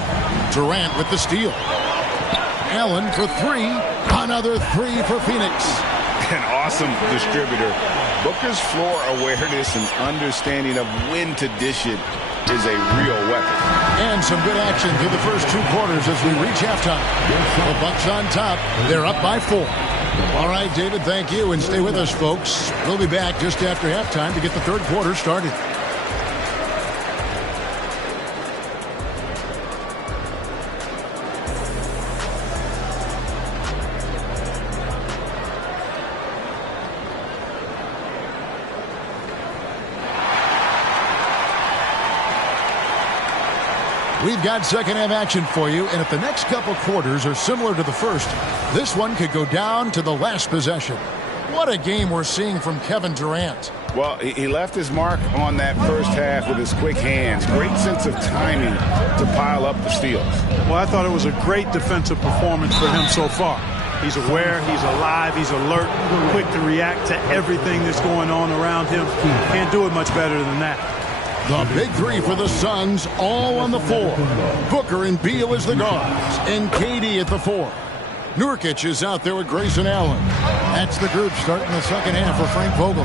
Durant with the steal. Allen for 3. Another 3 for Phoenix. An awesome distributor. Booker's floor awareness and understanding of when to dish it is a real weapon. And some good action through the first 2 quarters as we reach halftime. The Bucks on top. They're up by 4. All right, David, thank you. And stay with us, folks. We'll be back just after halftime to get the third quarter started. We've got second half action for you, and if the next couple quarters are similar to the first, this one could go down to the last possession. What a game we're seeing from Kevin Durant. Well, he left his mark on that first half with his quick hands. Great sense of timing to pile up the steals. Well, I thought it was a great defensive performance for him so far. He's aware, he's alive, he's alert, quick to react to everything that's going on around him. Can't do it much better than that. The big 3 for the Suns, all on the floor. Booker and Beal as the guards, and KD at the 4. Nurkic is out there with Grayson Allen. That's the group starting the second half for Frank Vogel.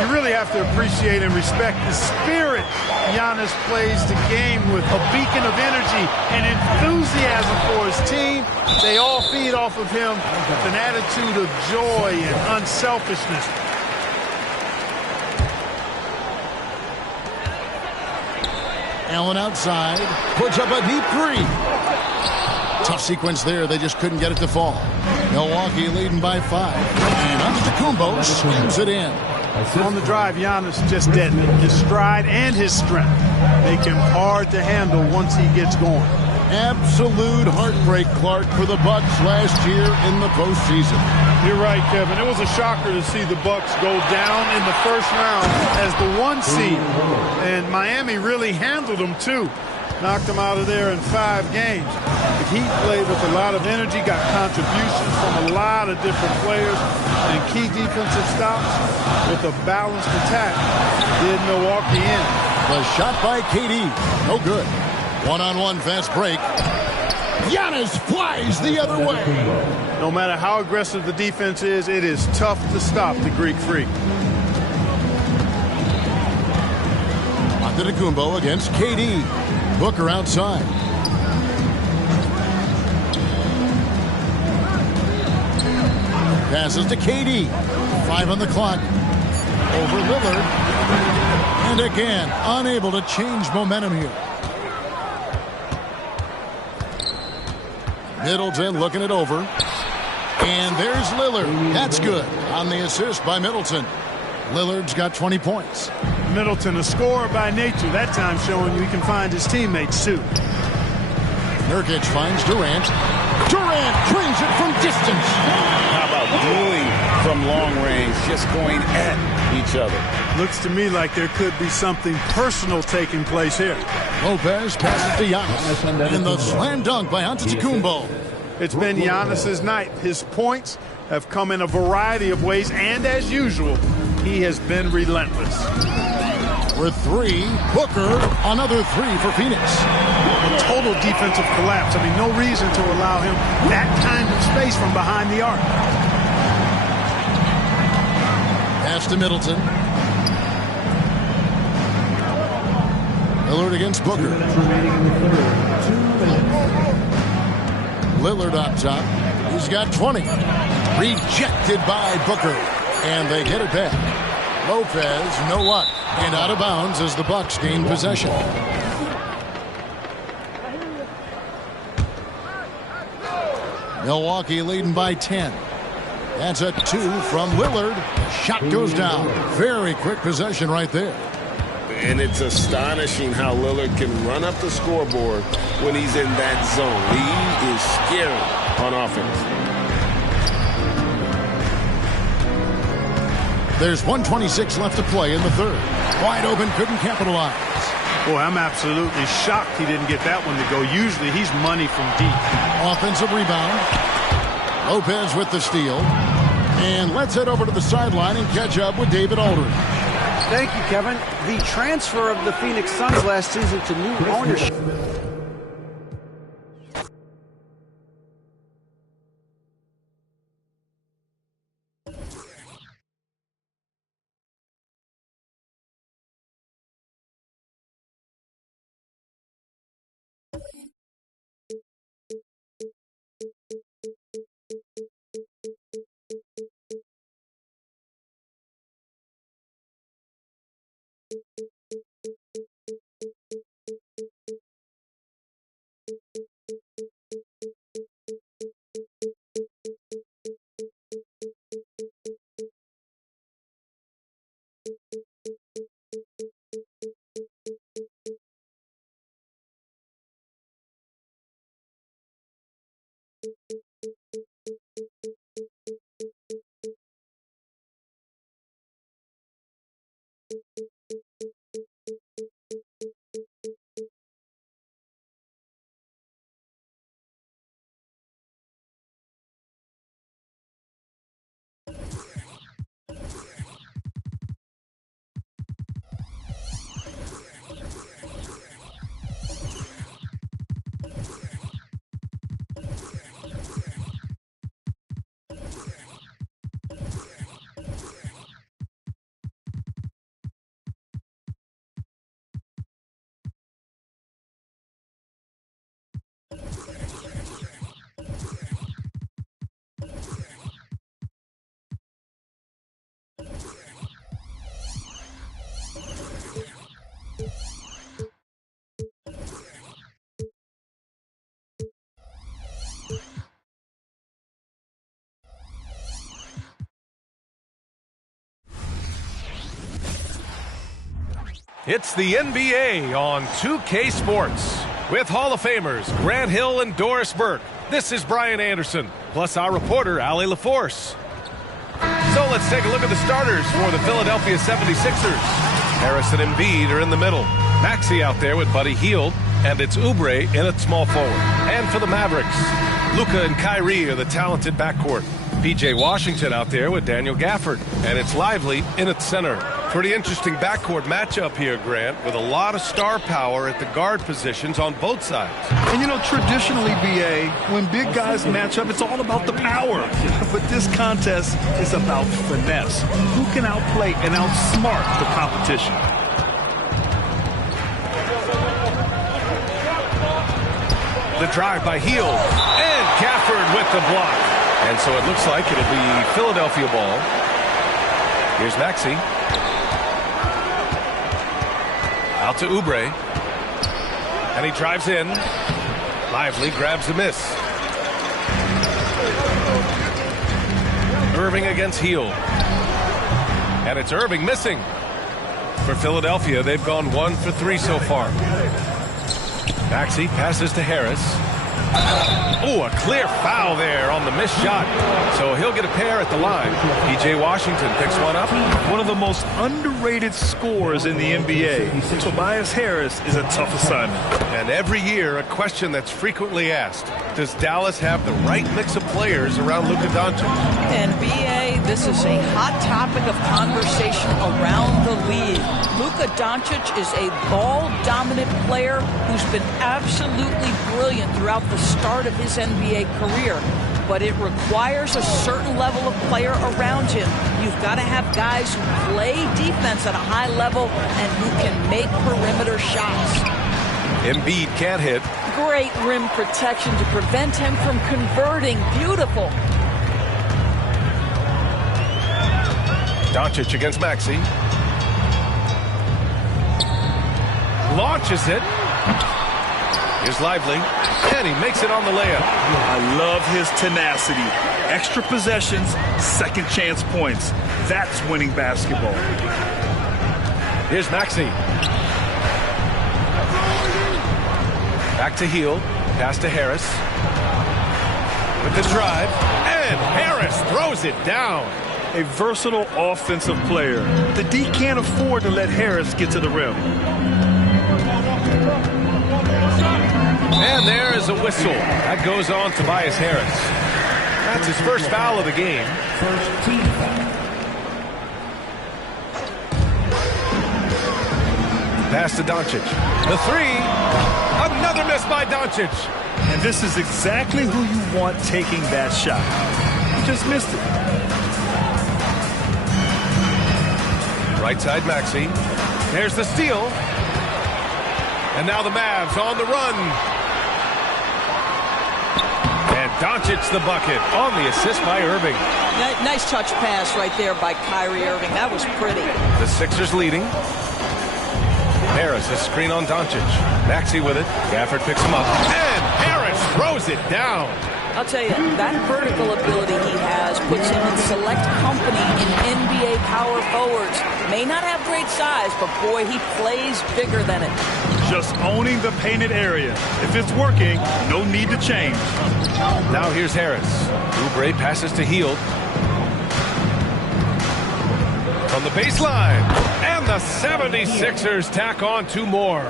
You really have to appreciate and respect the spirit Giannis plays the game with, a beacon of energy and enthusiasm for his team. They all feed off of him with an attitude of joy and unselfishness. Allen outside, puts up a deep 3. Tough sequence there. They just couldn't get it to fall. Milwaukee leading by 5. And Antetokounmpo slams it in. On the drive, Giannis just detonated. His stride and his strength make him hard to handle once he gets going. Absolute heartbreak, Clark, for the Bucks last year in the postseason. You're right, Kevin. It was a shocker to see the Bucks go down in the first round as the 1 seed. And Miami really handled them, too. Knocked them out of there in 5 games. The Heat played with a lot of energy, got contributions from a lot of different players, and key defensive stops with a balanced attack did Milwaukee in. The shot by KD, no good. One-on-one fast break. Giannis flies the other way. No matter how aggressive the defense is, it is tough to stop the Greek Freak. Antetokounmpo against KD. Booker outside. Passes to KD. 5 on the clock. Over Lillard. And again, unable to change momentum here. Middleton looking it over. And there's Lillard. That's good on the assist by Middleton. Lillard's got 20 points. Middleton, a scorer by nature, that time showing you he can find his teammates, too. Nurkic finds Durant. Durant drains it from distance. How about dueling from long range, just going at each other? Looks to me like there could be something personal taking place here. Lopez passes to Giannis. And the slam dunk by Antetokounmpo. It's been Giannis's night. His points have come in a variety of ways, and as usual, he has been relentless. For 3, Booker, another 3 for Phoenix. A total defensive collapse. I mean, no reason to allow him that kind of space from behind the arc. Pass to Middleton. Lillard against Booker. Lillard up top. He's got 20. Rejected by Booker. And they get it back. Lopez, no luck. And out of bounds as the Bucks gain possession. Milwaukee leading by 10. That's a 2 from Lillard. Shot goes down. Very quick possession right there. And it's astonishing how Lillard can run up the scoreboard when he's in that zone. He is scary on offense. There's 1:26 left to play in the third. Wide open, couldn't capitalize. Boy, I'm absolutely shocked he didn't get that one to go. Usually he's money from deep. Offensive rebound. Lopez with the steal. And let's head over to the sideline and catch up with David Aldridge. Thank you, Kevin. The transfer of the Phoenix Suns last season to new ownership It's the NBA on 2K Sports with Hall of Famers Grant Hill and Doris Burke. This is Brian Anderson, plus our reporter, Allie LaForce. So let's take a look at the starters for the Philadelphia 76ers. Harris and Embiid are in the middle. Maxey out there with Buddy Hield, and it's Oubre in at small forward. And for the Mavericks, Luka and Kyrie are the talented backcourt. P.J. Washington out there with Daniel Gafford, and it's Lively in at center. Pretty interesting backcourt matchup here, Grant, with a lot of star power at the guard positions on both sides. And, you know, traditionally, B.A., when big guys match up, it's all about the power. But this contest is about finesse. Who can outplay and outsmart the competition? The drive by Hield, and Gafford with the block. And so it looks like it'll be Philadelphia ball. Here's Maxey. Out to Oubre. And he drives in. Lively grabs the miss. Irving against Hield. And it's Irving missing. For Philadelphia, they've gone 1 for 3 so far. Maxey passes to Harris. Oh, a clear foul there on the missed shot. So he'll get a pair at the line. P.J. Washington picks one up. One of the most underrated scorers in the NBA. Tobias Harris is a tough assignment. And every year, a question that's frequently asked. Does Dallas have the right mix of players around Luka Doncic? And B.A., this is a hot topic of conversation around the league. Luka Doncic is a ball-dominant player who's been absolutely brilliant throughout the start of his NBA career. But it requires a certain level of player around him. You've got to have guys who play defense at a high level and who can make perimeter shots. Embiid can't hit. Great rim protection to prevent him from converting. Beautiful. Doncic against Maxey. Launches it. Here's Lively. And he makes it on the layup. I love his tenacity. Extra possessions, second chance points. That's winning basketball. Here's Maxey. Back to Hield. Pass to Harris. With the drive. And Harris throws it down. A versatile offensive player. The D can't afford to let Harris get to the rim. And there is a whistle. That goes on Tobias Harris. That's his first foul of the game. First team foul. Pass to Doncic. The three. Another miss by Doncic. And this is exactly who you want taking that shot. He just missed it. Right side Maxey. There's the steal. And now the Mavs on the run. And Doncic the bucket on the assist by Irving. Nice touch pass right there by Kyrie Irving. That was pretty. The Sixers leading. Harris, a screen on Doncic. Maxey with it. Gafford picks him up. And Harris throws it down. I'll tell you, that vertical ability he has puts him in select company in NBA power forwards. May not have great size, but boy, he plays bigger than it. Just owning the painted area. If it's working, no need to change. Now here's Harris. Oubre passes to Hield. From the baseline. And the 76ers tack on 2 more.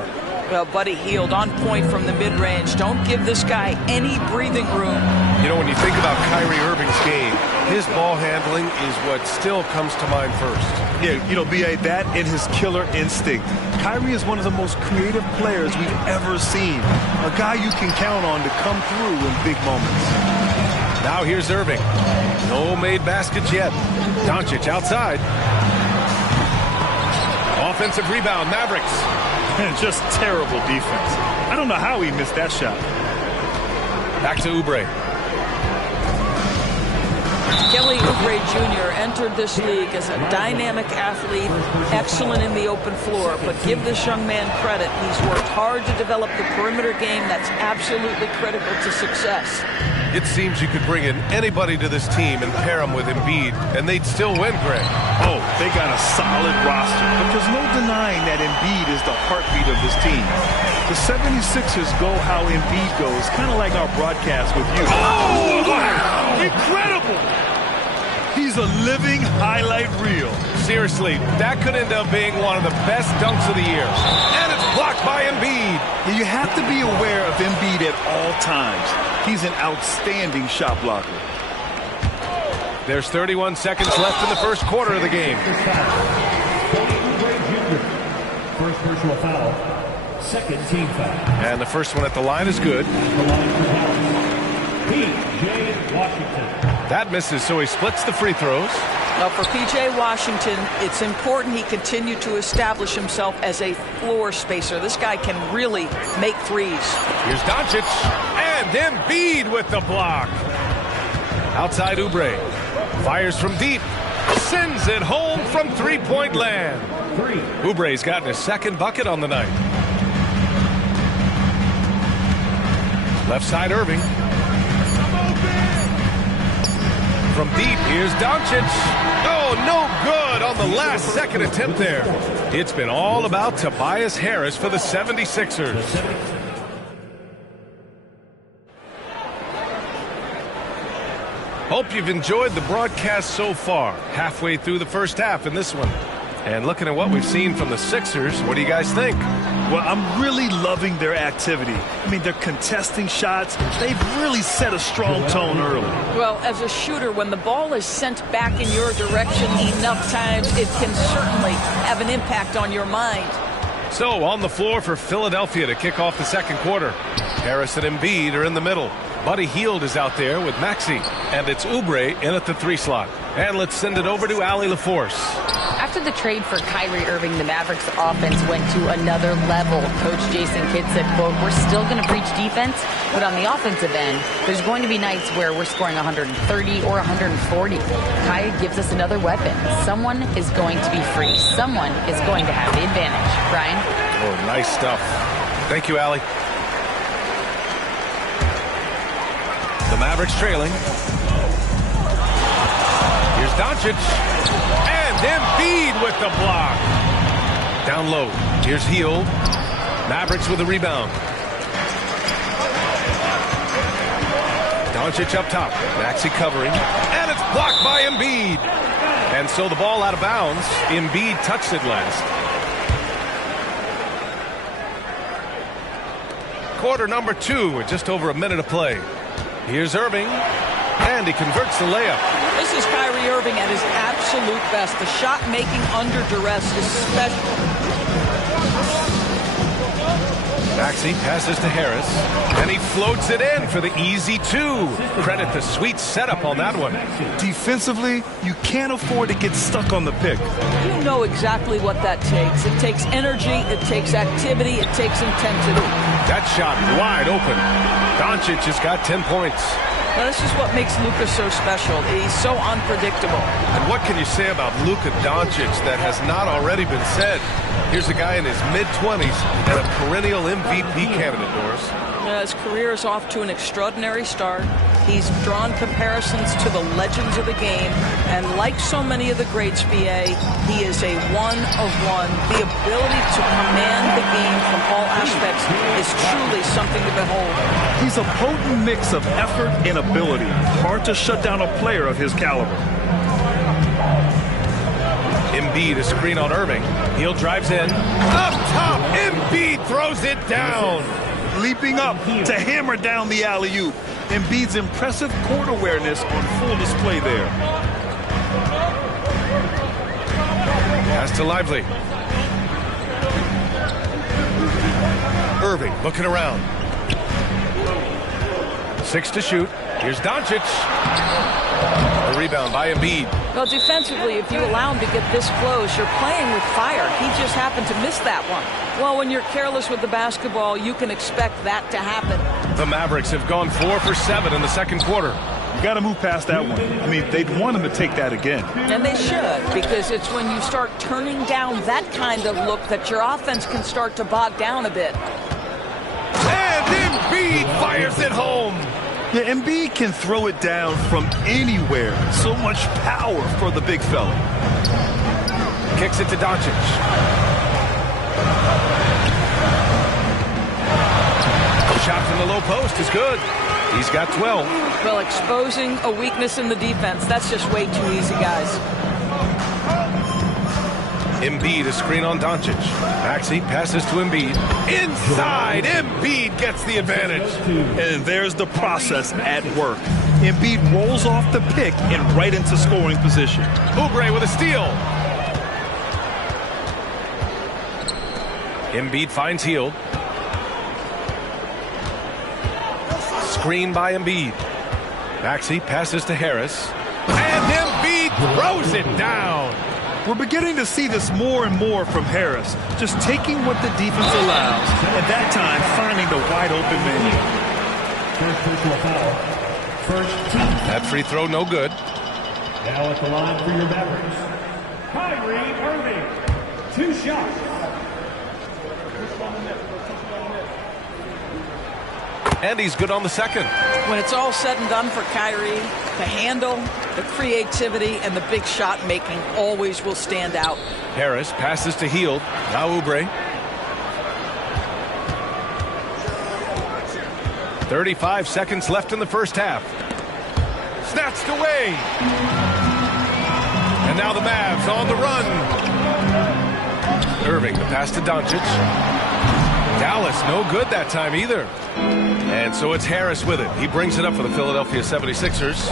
Well, Buddy Hield on point from the mid-range. Don't give this guy any breathing room. You know, when you think about Kyrie Irving's game, his ball handling is what still comes to mind first. Yeah, you know, B.A., that and his killer instinct. Kyrie is one of the most creative players we've ever seen. A guy you can count on to come through in big moments. Now here's Irving. No made baskets yet. Doncic outside. Offensive rebound, Mavericks. Just terrible defense. I don't know how he missed that shot. Back to Oubre. Kelly Oubre Jr. entered this league as a dynamic athlete, excellent in the open floor, but give this young man credit. He's worked hard to develop the perimeter game that's absolutely critical to success. It seems you could bring in anybody to this team and pair them with Embiid, and they'd still win, Greg. Oh, they got a solid roster, but there's no denying that Embiid is the heartbeat of this team. The 76ers go how Embiid goes, kind of like our broadcast with you. Oh, wow! Incredible! He's a living highlight reel. Seriously, that could end up being one of the best dunks of the year. And it's blocked by Embiid. You have to be aware of Embiid at all times. He's an outstanding shot blocker. There's 31 seconds left in the first quarter of the game. First personal foul. Second team foul. And the first one at the line is good. P.J. Washington. That misses, so he splits the free throws. Now for P.J. Washington, it's important he continue to establish himself as a floor spacer. This guy can really make threes. Here's Doncic, and Embiid with the block. Outside Oubre. Fires from deep. Sends it home from three-point land. Oubre's gotten his second bucket on the night. Left side Irving. From deep, here's Doncic. Oh, no good on the last second attempt there. It's been all about Tobias Harris for the 76ers. Hope you've enjoyed the broadcast so far. Halfway through the first half in this one. And looking at what we've seen from the Sixers, what do you guys think? Well, I'm really loving their activity. I mean, they're contesting shots. They've really set a strong tone early. Well, as a shooter, when the ball is sent back in your direction enough times, it can certainly have an impact on your mind. So, on the floor for Philadelphia to kick off the second quarter. Harris and Embiid are in the middle. Buddy Hield is out there with Maxey. And it's Oubre in at the 3 slot. And let's send it over to Allie LaForce. After the trade for Kyrie Irving, the Mavericks offense went to another level. Coach Jason Kidd said, quote, "We're still going to preach defense, but on the offensive end, there's going to be nights where we're scoring 130 or 140. Kai gives us another weapon. Someone is going to be free. Someone is going to have the advantage." Brian? Oh, nice stuff. Thank you, Allie. The Mavericks trailing. Here's Doncic. And Embiid with the block. Down low. Here's Hield. Mavericks with a rebound. Doncic up top. Maxey covering. And it's blocked by Embiid. And so the ball out of bounds. Embiid touched it last. Quarter number 2 with just over a minute of play. Here's Irving. And he converts the layup. This is Kyrie Irving at his absolute best. The shot making under duress is special. Maxey passes to Harris, and he floats it in for the easy 2. Credit the sweet setup on that one. Defensively, you can't afford to get stuck on the pick. You know exactly what that takes. It takes energy, it takes activity, it takes intensity. That shot wide open. Doncic has got 10 points. Now, this is what makes Luka so special. He's so unpredictable. And what can you say about Luka Doncic that has not already been said? Here's a guy in his mid-20s and a perennial MVP candidate, Doris. His career is off to an extraordinary start. He's drawn comparisons to the legends of the game, and like so many of the greats, BA, he is a one-of-one. The ability to command the game from all aspects is truly something to behold. He's a potent mix of effort and ability. Hard to shut down a player of his caliber. Embiid, a screen on Irving. Hill drives in. Up top, Embiid throws it down. Leaping up to hammer down the alley-oop. Embiid's impressive court awareness on full display there. Pass to Lively. Irving looking around. 6 to shoot. Here's Doncic. A rebound by Embiid. Well, defensively, if you allow him to get this close, you're playing with fire. He just happened to miss that one. Well, when you're careless with the basketball, you can expect that to happen. The Mavericks have gone 4 for 7 in the second quarter. You got to move past that one. I mean, they'd want him to take that again. And they should, because it's when you start turning down that kind of look that your offense can start to bog down a bit. And Embiid fires it home. Yeah, Embiid can throw it down from anywhere. So much power for the big fella. Kicks it to Doncic. Shot from the low post is good. He's got 12. Well, exposing a weakness in the defense, that's just way too easy, guys. Embiid, a screen on Doncic. Maxey passes to Embiid. Inside, Embiid gets the advantage. And there's the process at work. Embiid rolls off the pick and right into scoring position. Oubre with a steal. Embiid finds Hield. Screen by Embiid. Maxey passes to Harris. And Embiid throws it down. We're beginning to see this more and more from Harris, just taking what the defense allows, and that time finding the wide open man. That free throw no good. Now at the line for your Mavericks, Kyrie Irving. 2 shots. And he's good on the second. When it's all said and done for Kyrie, the handle, the creativity, and the big shot making always will stand out. Harris passes to Hield. Now Oubre. 35 seconds left in the first half. Snatched away. And now the Mavs on the run. Irving, the pass to Doncic. Dallas, no good that time either. And so it's Harris with it. He brings it up for the Philadelphia 76ers.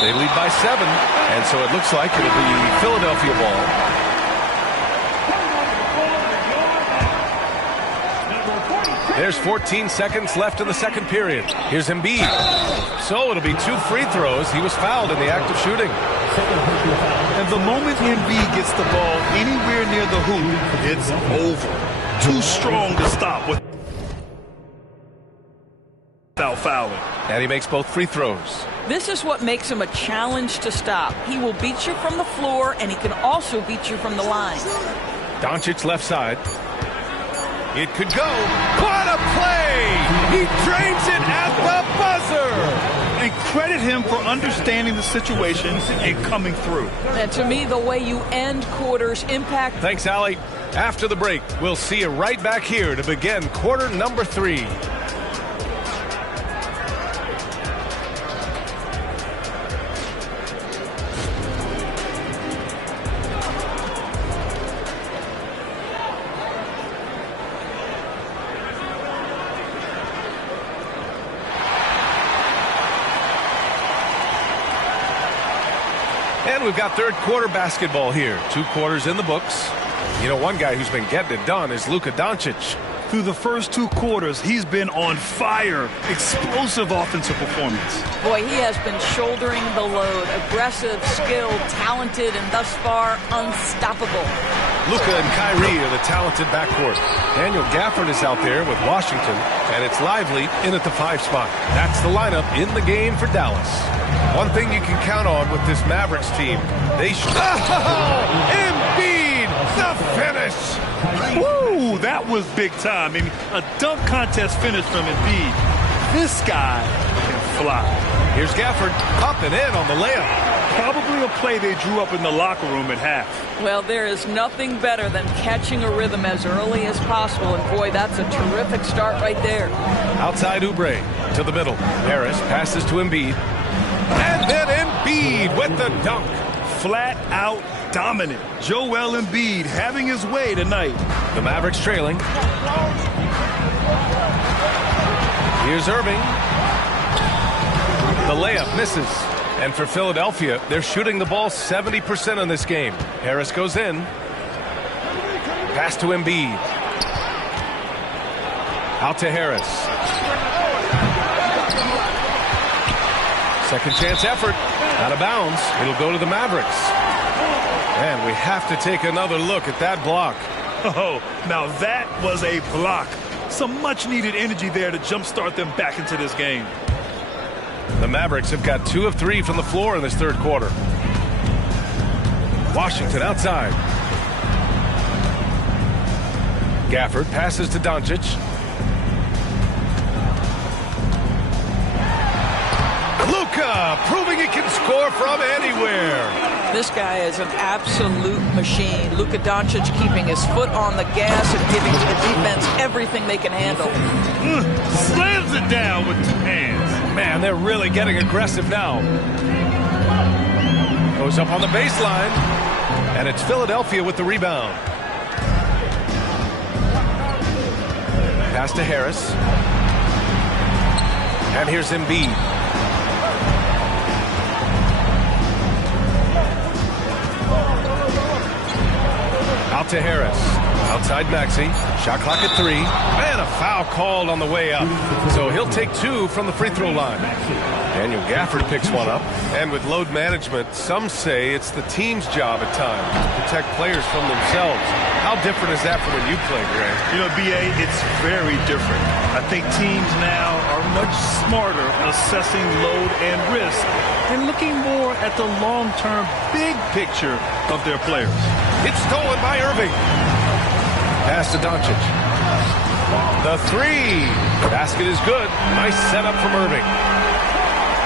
They lead by 7, and so it looks like it'll be Philadelphia ball. There's 14 seconds left in the second period. Here's Embiid. So it'll be 2 free throws. He was fouled in the act of shooting. And the moment Embiid gets the ball anywhere near the hoop, it's over. Too strong to stop without fouling. And he makes both free throws. This is what makes him a challenge to stop. He will beat you from the floor, and he can also beat you from the line. Doncic left side. It could go. What a play! He drains it at the buzzer! And credit him for understanding the situation and coming through. And to me, the way you end quarters impact. Thanks, Allie. After the break, we'll see you right back here to begin quarter number 3. And we've got third quarter basketball here. 2 quarters in the books. You know, one guy who's been getting it done is Luka Doncic. Through the first 2 quarters, he's been on fire. Explosive offensive performance. Boy, he has been shouldering the load. Aggressive, skilled, talented, and thus far, unstoppable. Luka and Kyrie are the talented backcourt. Daniel Gafford is out there with Washington, and it's Lively in at the 5 spot. That's the lineup in the game for Dallas. One thing you can count on with this Mavericks team, they Embiid, the finish. Woo, that was big time. I mean, a dunk contest finish from Embiid. This guy can fly. Here's Gafford up and in on the layup. Probably a play they drew up in the locker room at half. Well, there is nothing better than catching a rhythm as early as possible, and boy, that's a terrific start right there. Outside Oubre to the middle. Harris passes to Embiid. And then Embiid with the dunk. Flat out dominant. Joel Embiid having his way tonight. The Mavericks trailing. Here's Irving. The layup misses. And for Philadelphia, they're shooting the ball 70% in this game. Harris goes in. Pass to Embiid. Out to Harris. Second chance effort. Out of bounds. It'll go to the Mavericks. And we have to take another look at that block. Oh, now that was a block. Some much needed energy there to jumpstart them back into this game. The Mavericks have got 2 of 3 from the floor in this third quarter. Washington outside. Gafford passes to Doncic. Luka proving he can score from anywhere. This guy is an absolute machine. Luka Doncic keeping his foot on the gas and giving the defense everything they can handle. Slams it down with 2 hands. Man, they're really getting aggressive now. Goes up on the baseline. And it's Philadelphia with the rebound. Pass to Harris. And here's Embiid. Out to Harris. Outside Maxey. Shot clock at 3. And a foul called on the way up. So he'll take 2 from the free throw line. Daniel Gafford picks one up. And with load management, some say it's the team's job at times to protect players from themselves. How different is that from when you played, Grant? You know, B.A., it's very different. I think teams now are much smarter assessing load and risk and looking more at the long-term big picture of their players. It's stolen by Irving. Pass to Doncic. The 3. The basket is good. Nice setup from Irving.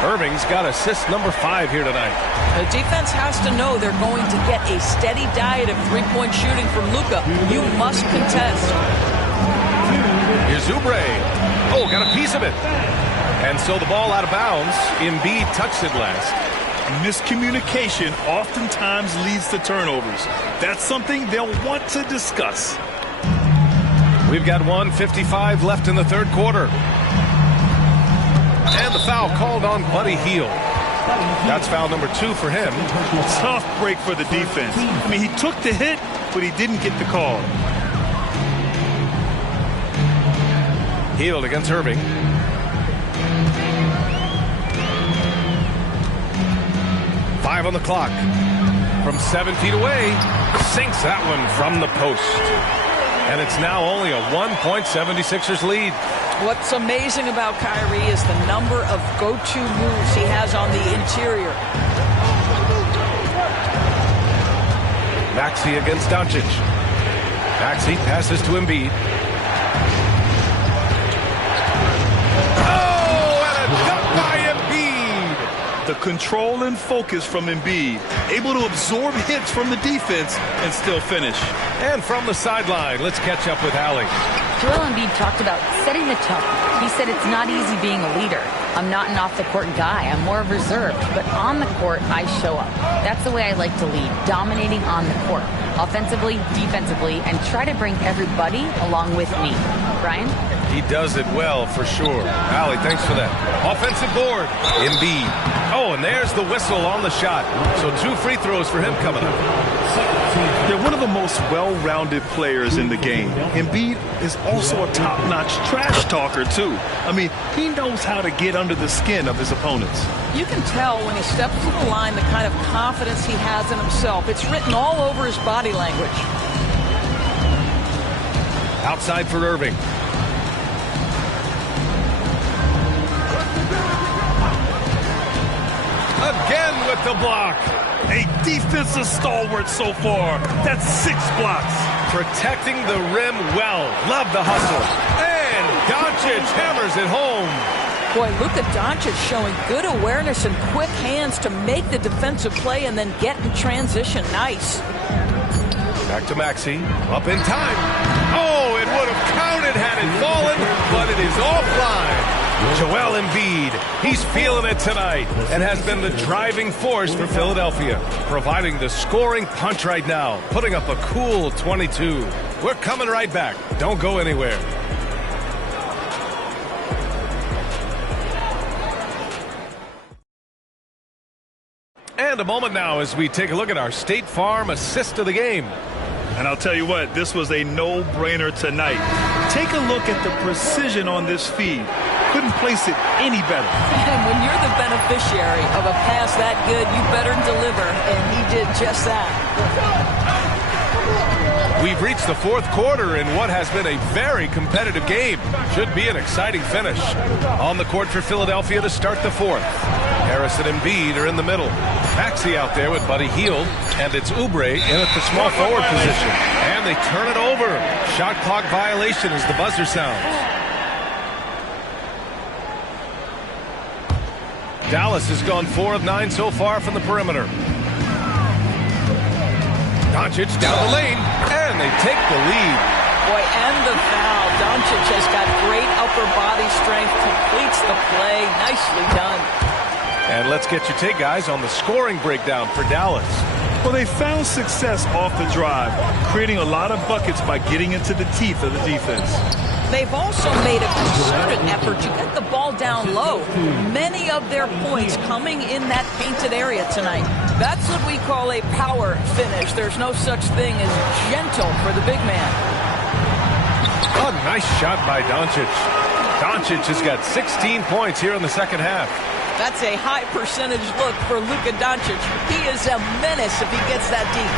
Irving's got assist number 5 here tonight. The defense has to know they're going to get a steady diet of three-point shooting from Luka. You must contest. Here's Oubre. Oh, got a piece of it. And so the ball out of bounds. Embiid touched it last. Miscommunication oftentimes leads to turnovers. That's something they'll want to discuss. We've got 1:55 left in the third quarter. And the foul called on Buddy Hield. That's foul number 2 for him. Tough break for the defense. I mean, he took the hit, but he didn't get the call. Hield against Irving. Five on the clock. From 7 feet away, sinks that one from the post. And it's now only a 1-point 76ers lead. What's amazing about Kyrie is the number of go-to moves he has on the interior. Maxey against Doncic. Maxey passes to Embiid. The control and focus from Embiid, able to absorb hits from the defense and still finish. And from the sideline, let's catch up with Allie. Joel Embiid talked about setting the tone. He said it's not easy being a leader. I'm not an off-the-court guy. I'm more reserved. But on the court, I show up. That's the way I like to lead, dominating on the court. Offensively, defensively, and try to bring everybody along with me. Brian? He does it well, for sure. Allie, thanks for that. Offensive board. Embiid. Oh, and there's the whistle on the shot. So 2 free throws for him coming up. They're one of the most well-rounded players in the game. Embiid is also a top-notch trash talker, too. I mean, he knows how to get under the skin of his opponents. You can tell when he steps to the line the kind of confidence he has in himself. It's written all over his body language. Outside for Irving. Again with the block. A defensive stalwart so far. That's 6 blocks. Protecting the rim well. Love the hustle. And Doncic hammers it home. Boy, Luka Doncic showing good awareness and quick hands to make the defensive play and then get in transition. Nice. Back to Maxey. Up in time. Oh, it would have counted had it fallen, but it is offline. Joel Embiid, he's feeling it tonight and has been the driving force for Philadelphia, providing the scoring punch right now, putting up a cool 22. We're coming right back. Don't go anywhere. And a moment now as we take a look at our State Farm assist of the game. And I'll tell you what, this was a no-brainer tonight. Take a look at the precision on this feed. Couldn't place it any better. And when you're the beneficiary of a pass that good, you better deliver, and he did just that. We've reached the fourth quarter in what has been a very competitive game. Should be an exciting finish. On the court for Philadelphia to start the fourth. Harris and Embiid are in the middle. Maxey out there with Buddy Hield, and it's Oubre in at the small forward position. And they turn it over. Shot clock violation as the buzzer sounds. Dallas has gone 4 of 9 so far from the perimeter. Doncic down the lane, and they take the lead. Boy, and the foul. Doncic has got great upper body strength, completes the play. Nicely done. And let's get your take, guys, on the scoring breakdown for Dallas. Well, they found success off the drive, creating a lot of buckets by getting into the teeth of the defense. They've also made a concerted effort to get the ball down low. Many of their points coming in that painted area tonight. That's what we call a power finish. There's no such thing as gentle for the big man. Oh, nice shot by Doncic. Doncic has got 16 points here in the second half. That's a high percentage look for Luka Doncic. He is a menace if he gets that deep.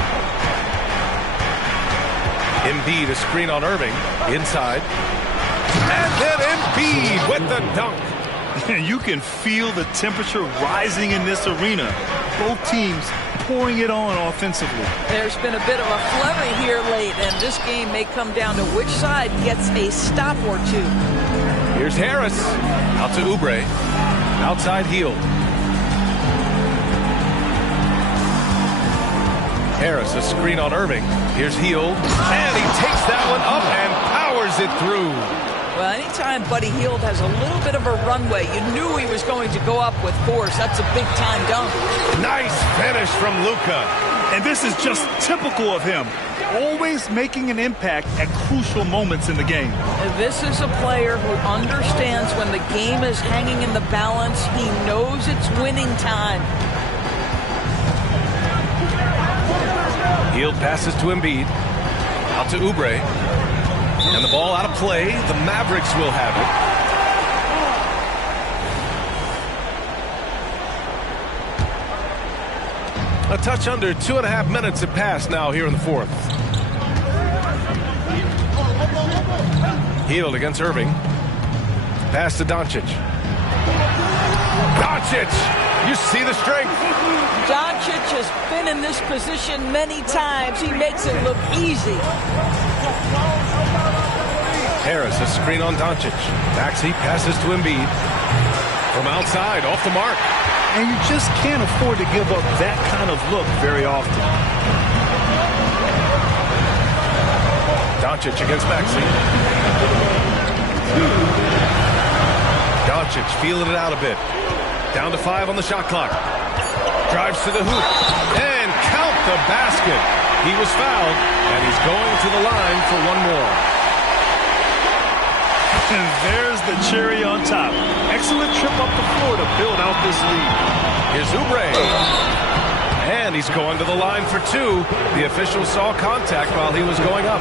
Embiid, a screen on Irving, inside. And then Embiid with the dunk. You can feel the temperature rising in this arena. Both teams pouring it on offensively. There's been a bit of a flurry here late, and this game may come down to which side gets a stop or two. Here's Harris. Out to Oubre. Outside Hield. Harris, a screen on Irving. Here's Hield. And he takes that one up and powers it through. Well, anytime Buddy Hield has a little bit of a runway, you knew he was going to go up with force. That's a big-time dunk. Nice finish from Luka. And this is just typical of him. Always making an impact at crucial moments in the game. This is a player who understands when the game is hanging in the balance. He knows it's winning time. Hield passes to Embiid. Out to Oubre. And the ball out of play. The Mavericks will have it. A touch under 2.5 minutes have passed now here in the fourth. Hield against Irving. Pass to Doncic. Doncic! You see the strength. Doncic has been in this position many times. He makes it look easy. Harris, a screen on Doncic. Maxey passes to Embiid. From outside, off the mark. And you just can't afford to give up that kind of look very often. Doncic against Maxey. Doncic feeling it out a bit. Down to 5 on the shot clock. Drives to the hoop. And count the basket. He was fouled, and he's going to the line for one more. And there's the cherry on top. Excellent trip up the floor to build out this lead. Here's Oubre. And he's going to the line for 2. The official saw contact while he was going up.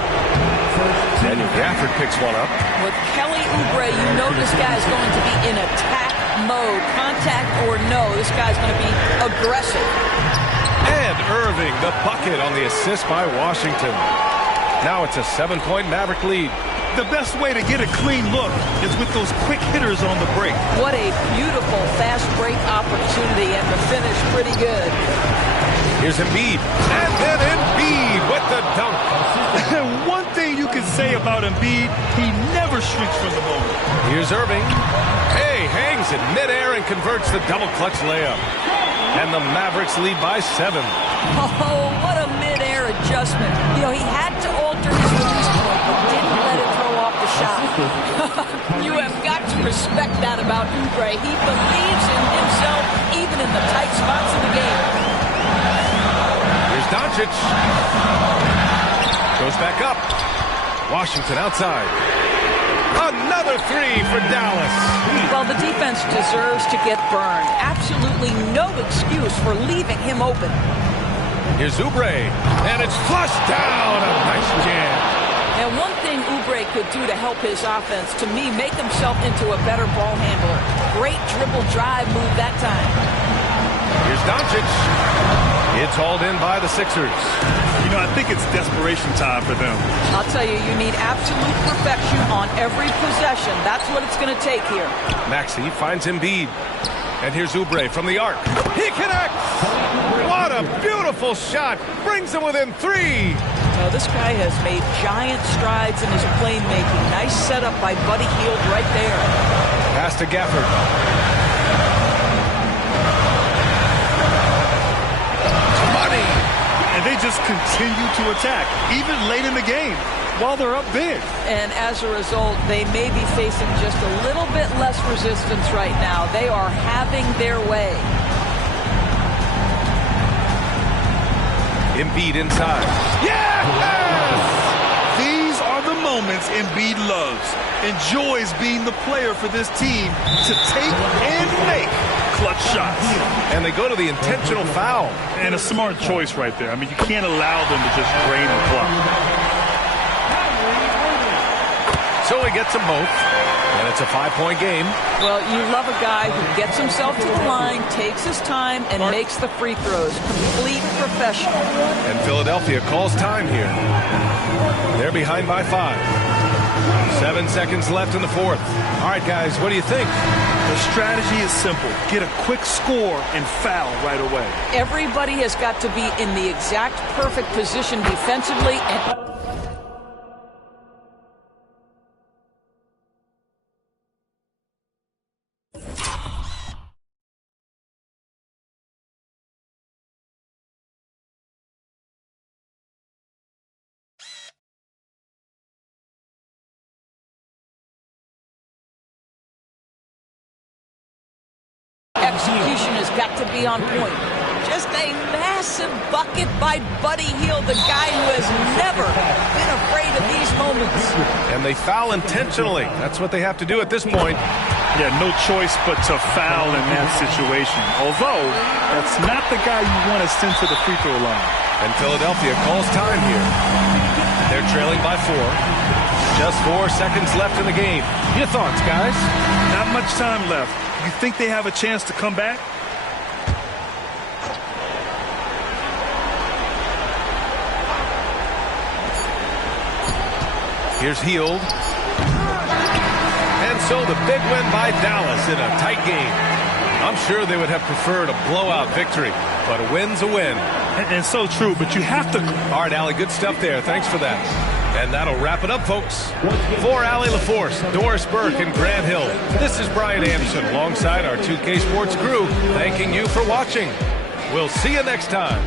Daniel Gafford picks one up. With Kelly Oubre, you know this guy's going to be in attack mode. Contact or no, this guy's going to be aggressive. And Irving, the bucket on the assist by Washington. Now it's a 7-point Maverick lead. The best way to get a clean look is with those quick hitters on the break. What a beautiful fast break opportunity, and the finish pretty good. Here's Embiid. And then Embiid with the dunk. One thing you can say about Embiid, he never shrinks from the moment. Here's Irving. Hey, hangs in midair and converts the double clutch layup. And the Mavericks lead by 7. Oh, what a midair adjustment. You know, he had to alter his release point, but didn't let it throw off the shot. You have got to respect that about Oubre. He believes in himself, even in the tight spots of the game. Here's Doncic. Goes back up. Washington outside. Another 3 for Dallas. Well, the defense deserves to get burned. Absolutely no excuse for leaving him open. Here's Oubre, and it's flushed down. A nice jam. And one thing Oubre could do to help his offense, to me, make himself into a better ball handler. Great dribble drive move that time. Here's Doncic. It's hauled in by the Sixers. You know, I think it's desperation time for them. I'll tell you, you need absolute perfection on every possession. That's what it's going to take here. Maxey finds Embiid. And here's Oubre from the arc. He connects! What a beautiful shot! Brings him within 3. Well, this guy has made giant strides in his playmaking. Nice setup by Buddy Hield right there. Pass to Gafford. And they just continue to attack, even late in the game, while they're up big. And as a result, they may be facing just a little bit less resistance right now. They are having their way. Embiid inside. Yes! These are the moments Embiid loves. Enjoys being the player for this team to take and make clutch shots. And they go to the intentional foul. And a smart choice right there. I mean, you can't allow them to just drain the clock. So he gets them both. And it's a 5-point game. Well, you love a guy who gets himself to the line, takes his time, and makes the free throws. Complete professional. And Philadelphia calls time here. They're behind by 5. 7 seconds left in the fourth. All right, guys, what do you think? The strategy is simple. Get a quick score and foul right away. Everybody has got to be in the exact perfect position defensively. And execution has got to be on point. Just a massive bucket by Buddy Hield, the guy who has never been afraid of these moments. And they foul intentionally. That's what they have to do at this point. Yeah, no choice but to foul in that situation. Although, that's not the guy you want to send to the free throw line. And Philadelphia calls time here. They're trailing by 4. Just 4 seconds left in the game. Your thoughts, guys? Not much time left. You think they have a chance to come back? Here's Hield. And so the big win by Dallas in a tight game. I'm sure they would have preferred a blowout victory, but a win's a win. And so true, but you have to... All right, Allie, good stuff there. Thanks for that. And that'll wrap it up, folks. For Allie LaForce, Doris Burke, and Grant Hill, this is Brian Anderson alongside our 2K Sports crew, thanking you for watching. We'll see you next time.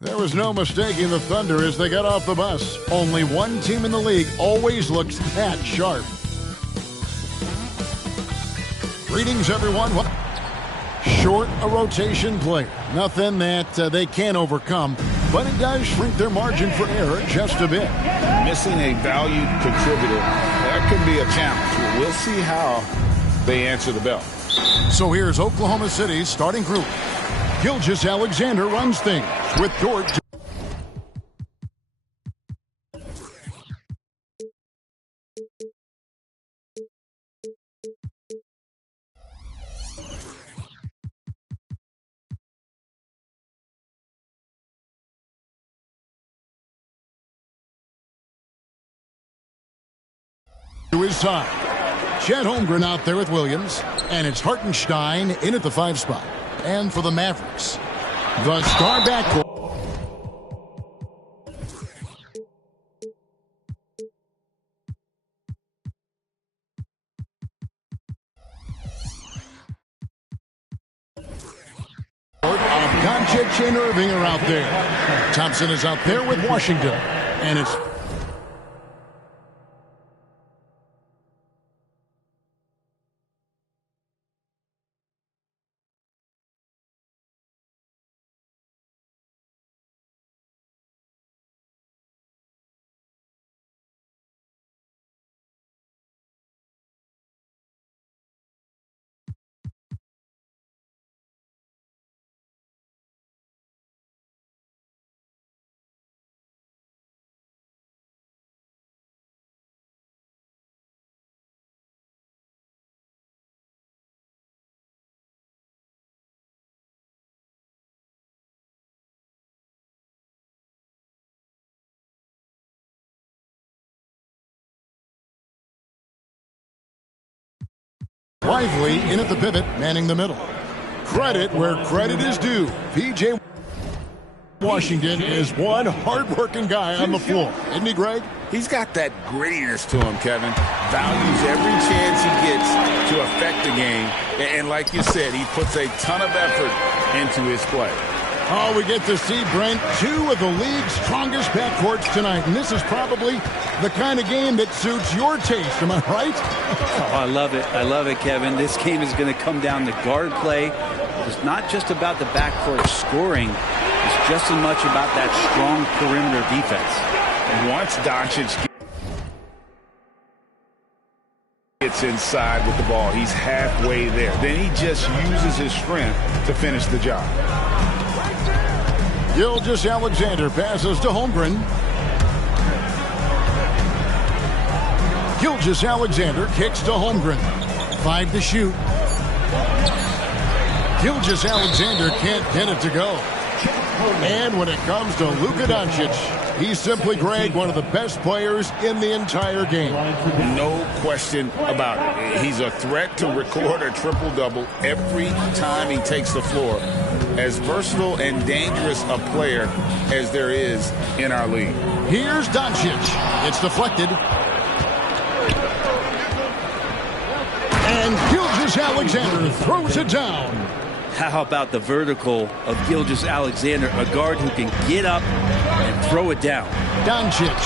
There was no mistaking the Thunder as they got off the bus. Only one team in the league always looks that sharp. Greetings, everyone. Short a rotation player. Nothing that they can't overcome, but it does shrink their margin for error just a bit. Missing a valued contributor, that could be a challenge. We'll see how they answer the bell. So here's Oklahoma City's starting group. Gilgeous-Alexander runs things with Dort. To his side. Chet Holmgren out there with Williams, and it's Hartenstein in at the 5 spot. And for the Mavericks, the star backcourt. Doncic and Irving are out there. Thompson is out there with Washington, and it's Lively in at the pivot, manning the middle. Credit where credit is due. P.J. Washington is one hard-working guy on the floor. Isn't he, Greg? He's got that grittiness to him, Kevin. Values every chance he gets to affect the game. And like you said, he puts a ton of effort into his play. Oh, we get to see, Brent, 2 of the league's strongest backcourts tonight. And this is probably the kind of game that suits your taste. Am I right? Oh, I love it. I love it, Kevin. This game is going to come down to guard play. It's not just about the backcourt scoring. It's just as much about that strong perimeter defense. And once Doncic gets inside with the ball, he's halfway there. Then he just uses his strength to finish the job. Gilgeous-Alexander passes to Holmgren. Gilgeous-Alexander kicks to Holmgren. 5 to shoot. Gilgeous-Alexander can't get it to go. And when it comes to Luka Doncic, he's simply, Greg, one of the best players in the entire game. No question about it. He's a threat to record a triple-double every time he takes the floor. As versatile and dangerous a player as there is in our league. Here's Doncic. It's deflected. And Gilgeous-Alexander throws it down. How about the vertical of Gilgeous-Alexander, a guard who can get up and throw it down. Doncic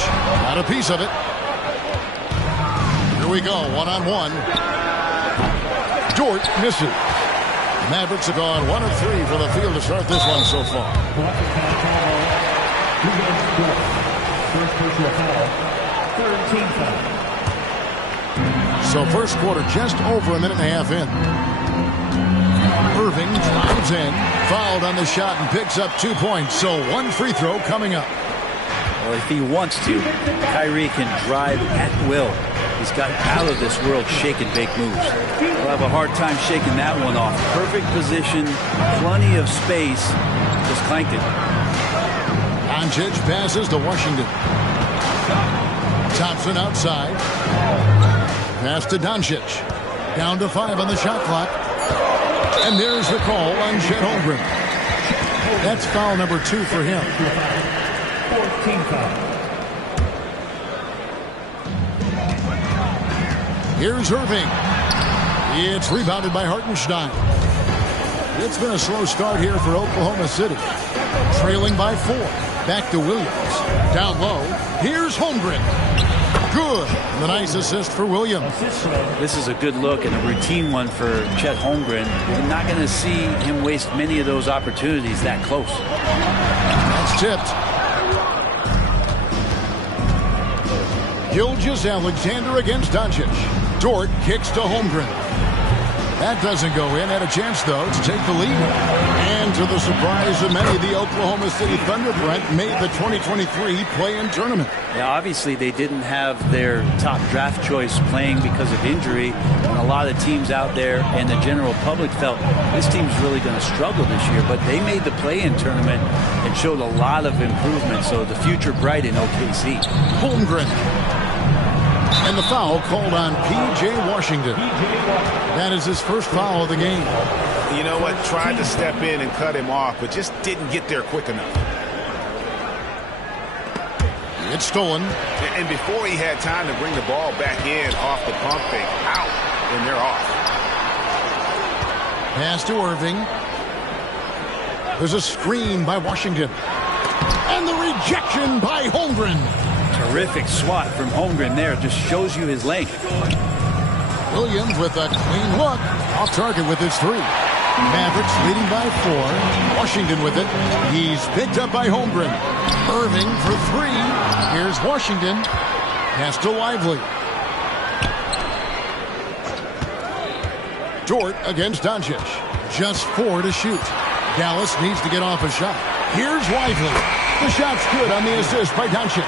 got a piece of it. Here we go, one-on-one. Dort misses. The Mavericks have gone 1 of 3 from the field to start this one so far. So first quarter just over a minute and a half in. Irving drives in, fouled on the shot and picks up 2 points. So 1 free throw coming up. Well, if he wants to, Kyrie can drive at will. He's got out of this world shake and bake moves. He'll have a hard time shaking that one off. Perfect position, plenty of space. Just clanked it. Doncic passes to Washington. Thompson outside. Pass to Doncic. Down to 5 on the shot clock. And there's the call on Chet Holmgren. That's foul number 2 for him. 14 foul. Here's Irving. It's rebounded by Hartenstein. It's been a slow start here for Oklahoma City. Trailing by 4. Back to Williams. Down low. Here's Holmgren. Good. And the nice assist for Williams. This is a good look and a routine one for Chet Holmgren. You're not going to see him waste many of those opportunities that close. That's tipped. Gilgeous-Alexander against Doncic. Dort kicks to Holmgren. That doesn't go in. Had a chance, though, to take the lead. And to the surprise of many, the Oklahoma City Thunder, Brent, made the 2023 play-in tournament. Yeah, obviously they didn't have their top draft choice playing because of injury. And a lot of teams out there and the general public felt this team's really going to struggle this year. But they made the play-in tournament and showed a lot of improvement. So the future bright in OKC. Holmgren. And the foul called on P.J. Washington. That is his first foul of the game. You know what? Tried to step in and cut him off, but just didn't get there quick enough. It's stolen. And before he had time to bring the ball back in off the pump fake, out, and they're off. Pass to Irving. There's a screen by Washington. And the rejection by Holmgren. Terrific swat from Holmgren there. Just shows you his length. Williams with a clean look. Off target with his 3. Mavericks leading by 4. Washington with it. He's picked up by Holmgren. Irving for 3. Here's Washington. Pass to Lively. Dort against Doncic. Just 4 to shoot. Dallas needs to get off a shot. Here's Lively. The shot's good on the assist by Doncic.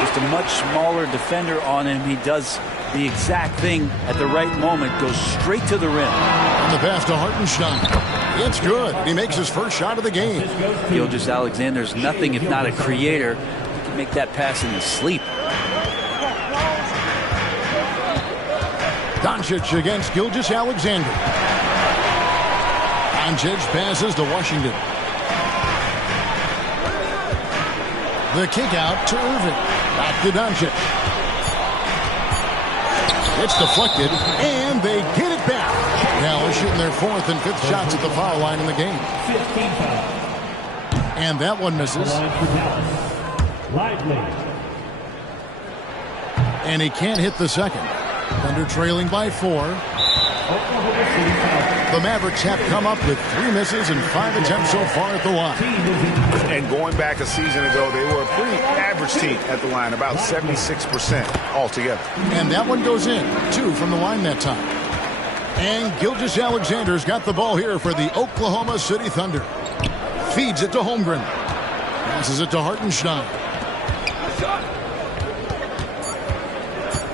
Just a much smaller defender on him. He does the exact thing at the right moment. Goes straight to the rim. And the pass to Hartenstein. It's good. He makes his first shot of the game. Gilgeous-Alexander's nothing if not a creator. He can make that pass in his sleep. Doncic against Gilgeous-Alexander. Doncic passes to Washington. The kick out to Irving. Back to Doncic. It's deflected, and they get it back. Now shooting their 4th and 5th shots at the foul line in the game. 15 foul. And that one misses. Lively. And he can't hit the second. Thunder trailing by 4. The Mavericks have come up with 3 misses and 5 attempts so far at the line. And going back a season ago, they were a pretty average team at the line, about 76% altogether. And that one goes in. 2 from the line that time. And Gilgeous-Alexander's got the ball here for the Oklahoma City Thunder. Feeds it to Holmgren. Passes it to Hartenstein.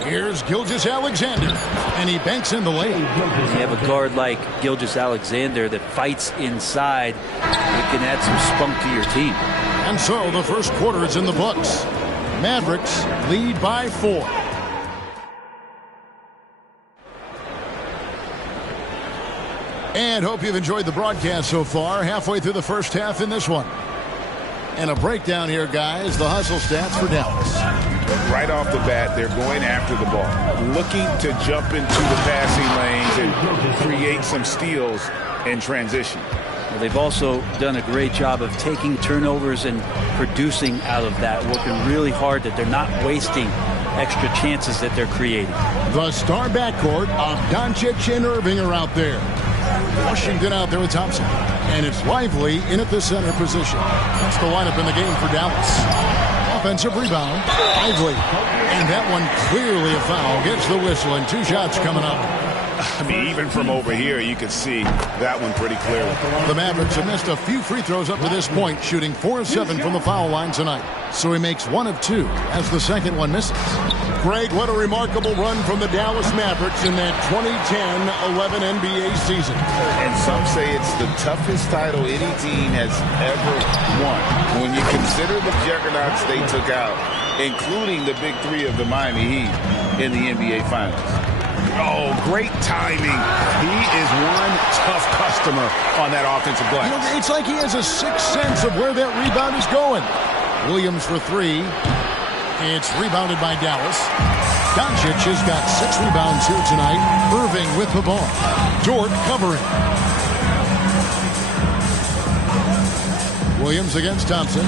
Here's Gilgeous-Alexander, and he banks in the lane. You have a guard like Gilgeous-Alexander that fights inside. It can add some spunk to your team. And so the first quarter is in the books. Mavericks lead by 4. And hope you've enjoyed the broadcast so far. Halfway through the first half in this one. And a breakdown here, guys. The hustle stats for Dallas. Right off the bat, they're going after the ball, looking to jump into the passing lanes and create some steals in transition. Well, they've also done a great job of taking turnovers and producing out of that, working really hard that they're not wasting extra chances that they're creating. The star backcourt of Doncic and Irving are out there. Washington out there with Thompson. And it's Lively in at the center position. That's the lineup in the game for Dallas. Offensive rebound. Lively. And that one clearly a foul. Gets the whistle and 2 shots coming up. I mean, even from over here, you can see that one pretty clearly. The Mavericks have missed a few free throws up to this point, shooting 4 of 7 from the foul line tonight. So he makes 1 of 2 as the second one misses. Greg, what a remarkable run from the Dallas Mavericks in that 2010-11 NBA season. And some say it's the toughest title any team has ever won. When you consider the juggernauts they took out, including the big three of the Miami Heat in the NBA Finals. Oh, great timing. He is one tough customer on that offensive glass. You know, it's like he has a sixth sense of where that rebound is going. Williams for three. It's rebounded by Dallas. Doncic has got 6 rebounds here tonight. Irving with the ball. Dort covering. Williams against Thompson.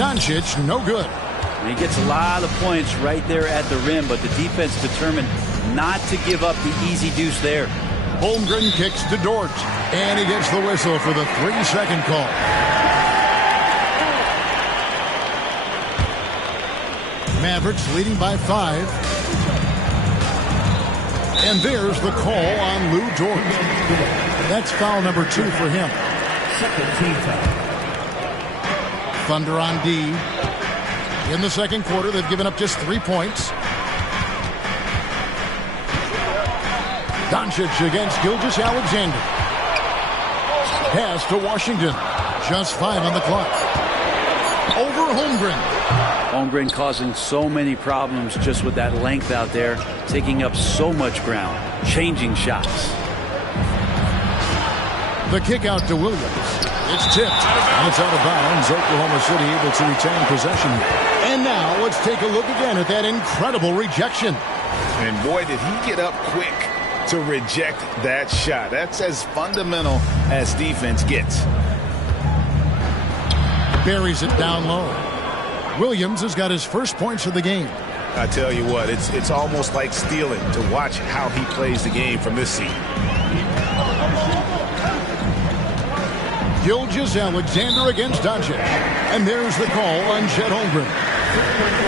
Doncic, no good. He gets a lot of points right there at the rim, but the defense determined not to give up the easy deuce there. Holmgren kicks to Dort, and he gets the whistle for the 3-second call. Mavericks leading by 5. And there's the call on Lou Dort. That's foul number 2 for him. Thunder on D. In the second quarter, they've given up just 3 points. Doncic against Gilgeous-Alexander. Pass to Washington. Just 5 on the clock. Over Holmgren. Holmgren causing so many problems just with that length out there, taking up so much ground, changing shots. The kick out to Williams. It's tipped, and it's out of bounds. Oklahoma City able to retain possession. And now let's take a look again at that incredible rejection. And boy, did he get up quick to reject that shot. That's as fundamental as defense gets. Buries it down low. Williams has got his first points of the game. I tell you what, it's almost like stealing to watch how he plays the game from this seat. Gilgeous-Alexander against Doncic. And there's the call on Chet Holmgren.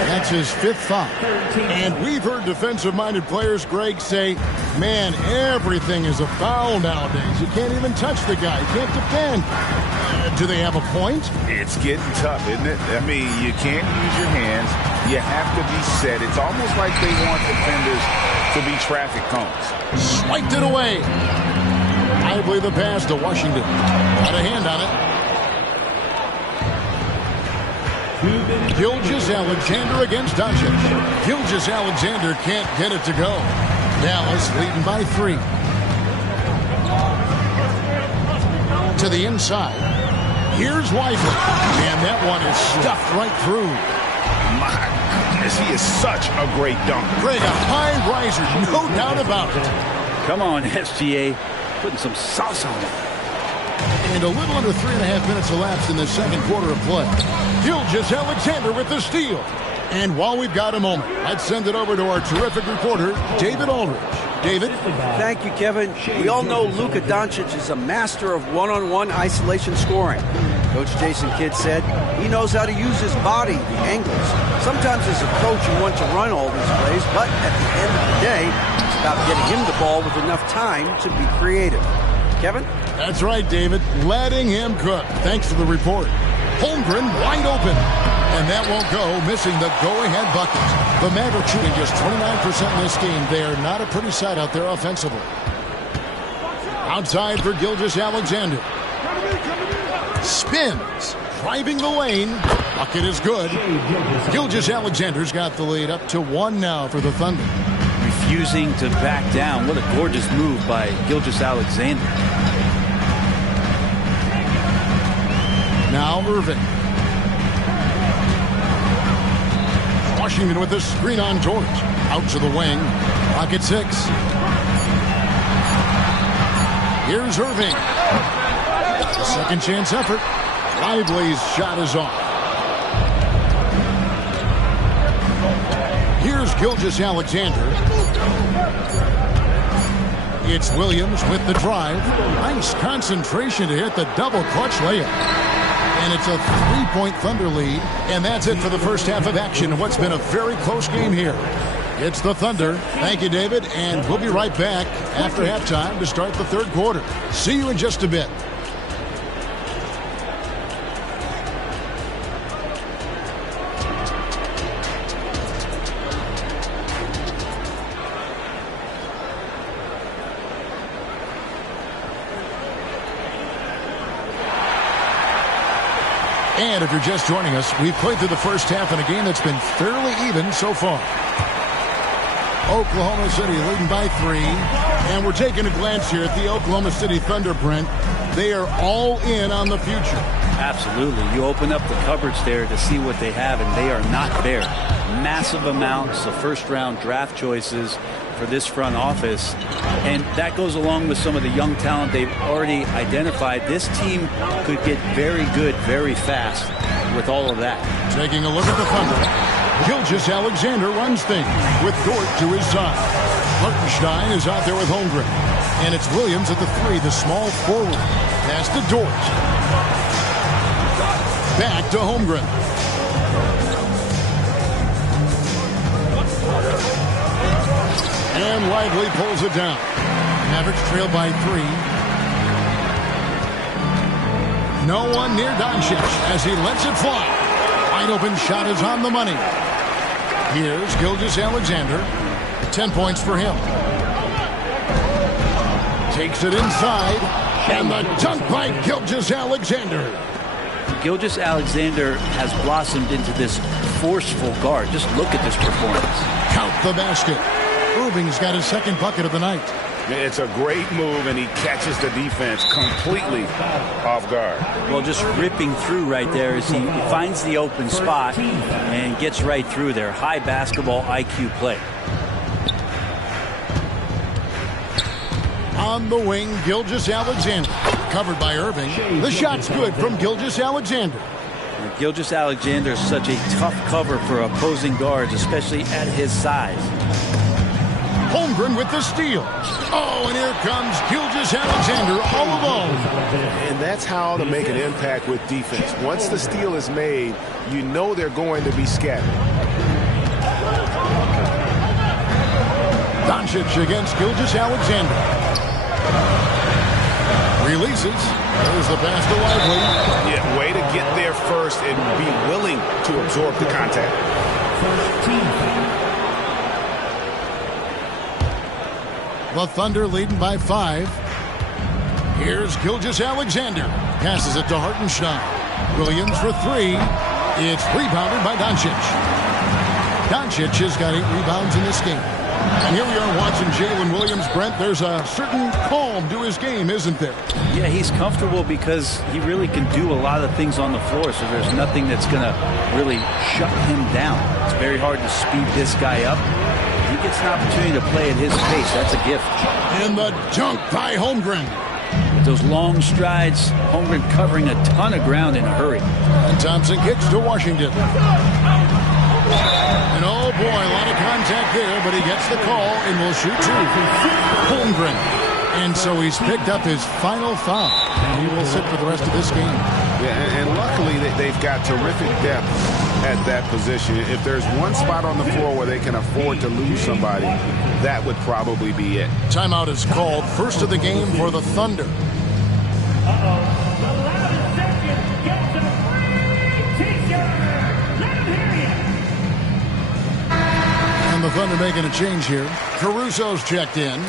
That's his 5th foul. And we've heard defensive-minded players, Greg, say, man, everything is a foul nowadays. You can't even touch the guy. You can't defend. Do they have a point? It's getting tough, isn't it? I mean, you can't use your hands. You have to be set. It's almost like they want defenders to be traffic cones. Swiped it away. I believe the pass to Washington. Got a hand on it. Gilgeous-Alexander against Doncic. Gilgeous-Alexander can't get it to go. Dallas leading by 3. To the inside. Here's Lively. And that one is stuffed right through. My goodness, he is such a great dunker. Greg, a high riser, no doubt about it. Come on, SGA. Putting some sauce on it. And a little under 3.5 minutes elapsed in the second quarter of play. Gilgeous-Alexander with the steal. And while we've got a moment, let's send it over to our terrific reporter, David Aldridge. David? Thank you, Kevin. We all know Luka Doncic is a master of one-on-one isolation scoring. Coach Jason Kidd said he knows how to use his body, the angles. Sometimes as a coach you want to run all these plays, but at the end of the day, it's about getting him the ball with enough time to be creative. Kevin? That's right, David. Letting him cook. Thanks for the report. Holmgren wide open. And that won't go, missing the go-ahead bucket. The Mavericks shooting just 29% in this game. They are not a pretty sight out there offensively. Outside for Gilgeous-Alexander. Spins, driving the lane. Bucket is good. Gilgeous-Alexander's got the lead up to 1 now for the Thunder. Refusing to back down. What a gorgeous move by Gilgeous-Alexander. Now Irving. Washington with the screen on George. Out to the wing. Pocket 6. Here's Irving. A second chance effort. Lively's shot is off. Here's Gilgeous-Alexander. It's Williams with the drive. Nice concentration to hit the double clutch layup. And it's a 3-point Thunder lead. And that's it for the first half of action. What's been a very close game here. It's the Thunder. Thank you, David. And we'll be right back after halftime to start the third quarter. See you in just a bit. And if you're just joining us, we've played through the first half in a game that's been fairly even so far. Oklahoma City leading by 3. And we're taking a glance here at the Oklahoma City Thunder, Brent. They are all in on the future. Absolutely. You open up the cupboards there to see what they have, and they are not there. Massive amounts of first-round draft choices for this front office, and that goes along with some of the young talent they've already identified. This team could get very good very fast with all of that. Taking a look at the Thunder, Gilgeous-Alexander runs things with Dort to his side. Hartenstein is out there with Holmgren, and it's Williams at the 3, the small forward. Pass to Dort. Back to Holmgren. And Lively pulls it down. Mavericks trail by 3. No one near Doncic as he lets it fly. Wide open shot is on the money. Here's Gilgeous-Alexander. 10 points for him. Takes it inside. And the dunk by Gilgeous-Alexander. Gilgeous-Alexander has blossomed into this forceful guard. Just look at this performance. Count the basket. Irving's got his second bucket of the night. It's a great move, and he catches the defense completely off guard. Well, just ripping through right there as he finds the open spot and gets right through there. High basketball IQ play. On the wing, Gilgeous-Alexander. Covered by Irving. The shot's good from Gilgeous-Alexander. Gilgeous-Alexander is such a tough cover for opposing guards, especially at his size. Holmgren with the steal. Oh, and here comes Gilgeous-Alexander all alone. And that's how to make an impact with defense. Once the steal is made, you know they're going to be scattered. Doncic against Gilgeous-Alexander. Releases. There's the pass to Lively. Yeah, way to get there first and be willing to absorb the contact. The Thunder leading by 5. Here's Gilgeous-Alexander. Passes it to Hartenstein. Williams for 3. It's rebounded by Doncic. Doncic has got 8 rebounds in this game. And here we are watching Jalen Williams. Brent, there's a certain calm to his game, isn't there? Yeah, he's comfortable because he really can do a lot of things on the floor, so there's nothing that's going to really shut him down. It's very hard to speed this guy up. He gets an opportunity to play at his pace. That's a gift. And the dunk by Holmgren. With those long strides, Holmgren covering a ton of ground in a hurry. And Thompson kicks to Washington. And oh boy, a lot of contact there, but he gets the call and will shoot 2. Holmgren. And so he's picked up his final foul. And he will sit for the rest of this game. Yeah, and luckily they've got terrific depth at that position. If there's one spot on the floor where they can afford to lose somebody, that would probably be it. Timeout is called. First of the game for the Thunder. And the Thunder making a change here. Caruso's checked in.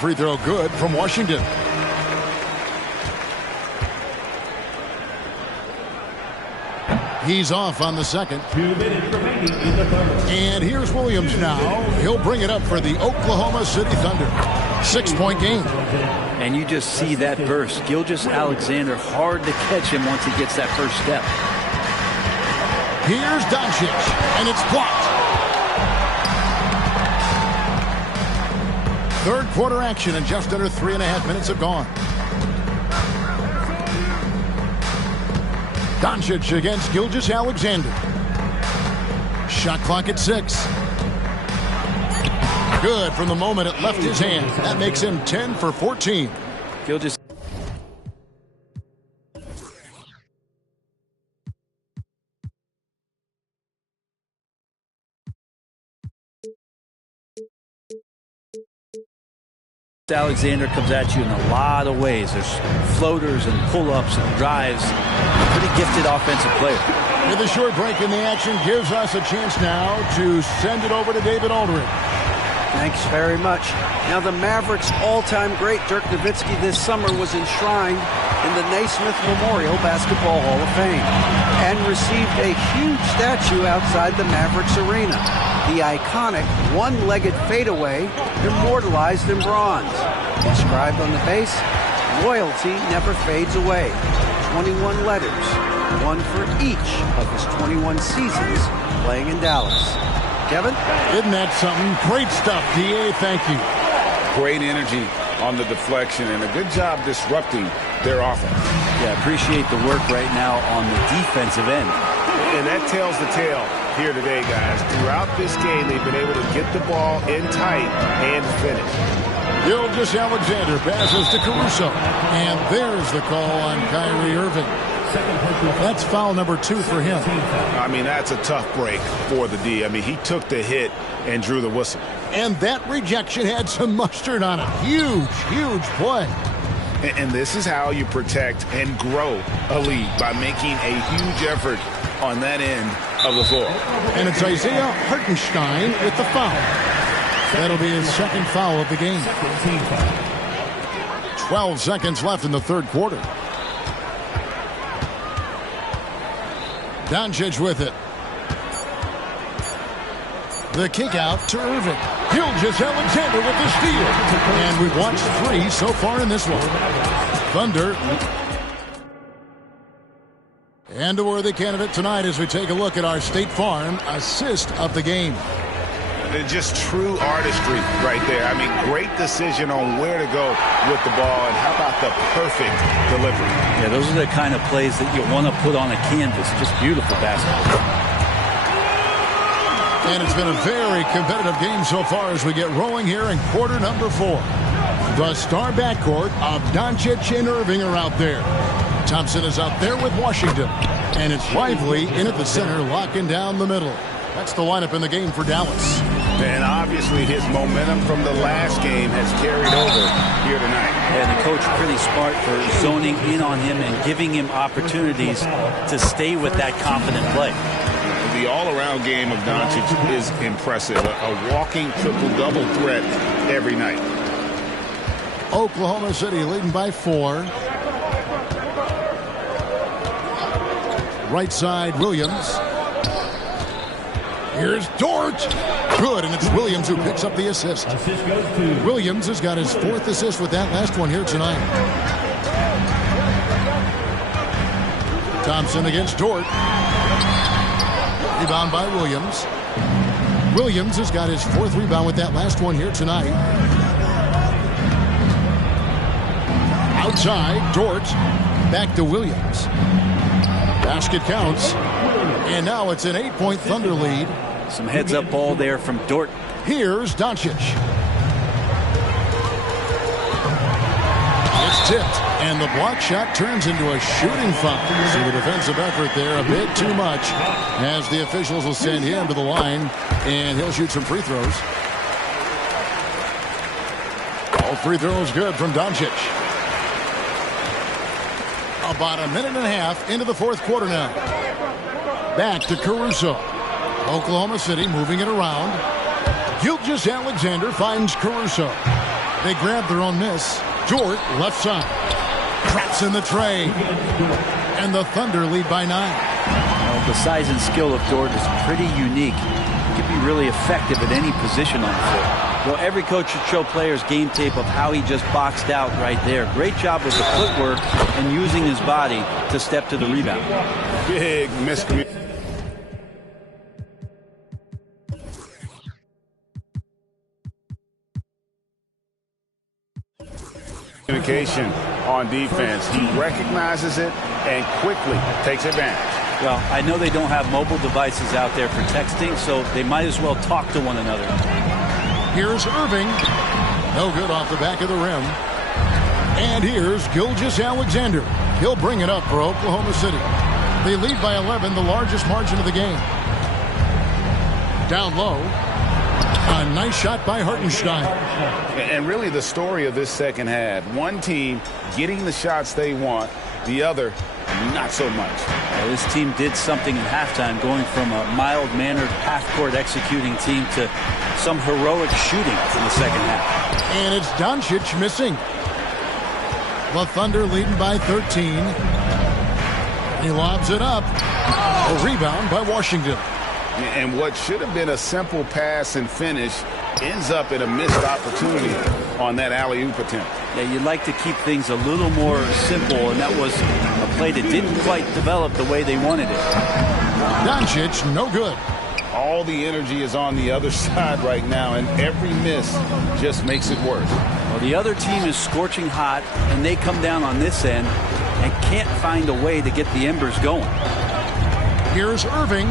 Free throw good from Washington. He's off on the second. 2 minutes remaining in the third. And here's Williams now. He'll bring it up for the Oklahoma City Thunder. 6-point game. And you just see that burst. Gilgeous-Alexander, hard to catch him once he gets that first step. Here's Doncic, and it's blocked. Third quarter action, and just under 3.5 minutes have gone. Doncic against Gilgeous-Alexander. Shot clock at 6. Good from the moment it left his hand. That makes him 10 for 14. Gilgeous Alexander comes at you in a lot of ways. There's floaters and pull-ups and drives. Pretty gifted offensive player. With a short break in the action gives us a chance now to send it over to David Aldridge. Thanks very much. Now the Mavericks' all-time great Dirk Nowitzki this summer was enshrined in the Naismith Memorial Basketball Hall of Fame and received a huge statue outside the Mavericks arena. The iconic one-legged fadeaway immortalized in bronze. Inscribed on the base, loyalty never fades away. 21 letters, one for each of his 21 seasons playing in Dallas. Kevin? Isn't that something? Great stuff, D.A. Thank you. Great energy on the deflection and a good job disrupting their offense. Yeah, appreciate the work right now on the defensive end. And that tells the tale here today, guys. Throughout this game, they've been able to get the ball in tight and finish. Gilgeous-Alexander passes to Caruso. And there's the call on Kyrie Irving. That's foul number 2 for him. I mean, that's a tough break for the D. I mean, he took the hit and drew the whistle. And that rejection had some mustard on it. Huge, huge play. And this is how you protect and grow a lead, by making a huge effort on that end of the floor. And it's Isaiah Hartenstein with the foul. That'll be his second foul of the game. 12 seconds left in the third quarter. Doncic with it. The kick out to Irving. Gilgeous-Alexander with the steal. And we've watched 3 so far in this one. Thunder. And a worthy candidate tonight as we take a look at our State Farm assist of the game. Just true artistry right there. I mean, great decision on where to go with the ball, and how about the perfect delivery? Yeah, those are the kind of plays that you want to put on a canvas. Just beautiful basketball. And it's been a very competitive game so far as we get rolling here in quarter number 4. The star backcourt of Doncic and Irving are out there. Thompson is out there with Washington. And it's Lively in at the center, locking down the middle. That's the lineup in the game for Dallas. And obviously his momentum from the last game has carried over here tonight. And the coach pretty smart for zoning in on him and giving him opportunities to stay with that confident play. The all-around game of Doncic is impressive. A walking triple-double threat every night. Oklahoma City leading by 4. Right side, Williams. Here's Dort. Good, and it's Williams who picks up the assist. Williams has got his 4th assist with that last one here tonight. Thompson against Dort. Rebound by Williams. Williams has got his 4th rebound with that last one here tonight. Outside, Dort. Back to Williams. Basket counts. And now it's an 8-point Thunder lead. Some heads-up ball there from Dort. Here's Doncic. It's tipped, and the block shot turns into a shooting foul. So the defensive effort there a bit too much, as the officials will send him to the line, and he'll shoot some free throws. All free throws good from Doncic. About a minute and a half into the fourth quarter now. Back to Caruso. Oklahoma City moving it around. Gilgeous-Alexander finds Caruso. They grab their own miss. Dort, left side. Traps in the tray. And the Thunder lead by 9. Well, the size and skill of Dort is pretty unique. He can be really effective at any position on the floor. Well, every coach should show players game tape of how he just boxed out right there. Great job with the footwork and using his body to step to the rebound. Big miscommunication. On defense. He recognizes it and quickly takes advantage. Well, I know they don't have mobile devices out there for texting, so they might as well talk to one another. Here's Irving. No good off the back of the rim. And here's Gilgeous-Alexander. He'll bring it up for Oklahoma City. They lead by 11, the largest margin of the game. Down low. A nice shot by Hartenstein. And really the story of this second half, one team getting the shots they want, the other not so much. Well, this team did something in halftime, going from a mild-mannered half-court executing team to some heroic shooting in the second half. And it's Doncic missing. The Thunder leading by 13. He lobs it up. A rebound by Washington. And what should have been a simple pass and finish ends up in a missed opportunity on that alley-oop attempt. Yeah, you'd like to keep things a little more simple, and that was a play that didn't quite develop the way they wanted it. Doncic, no good. All the energy is on the other side right now, and every miss just makes it worse. Well, the other team is scorching hot, and they come down on this end and can't find a way to get the embers going. Here's Irving,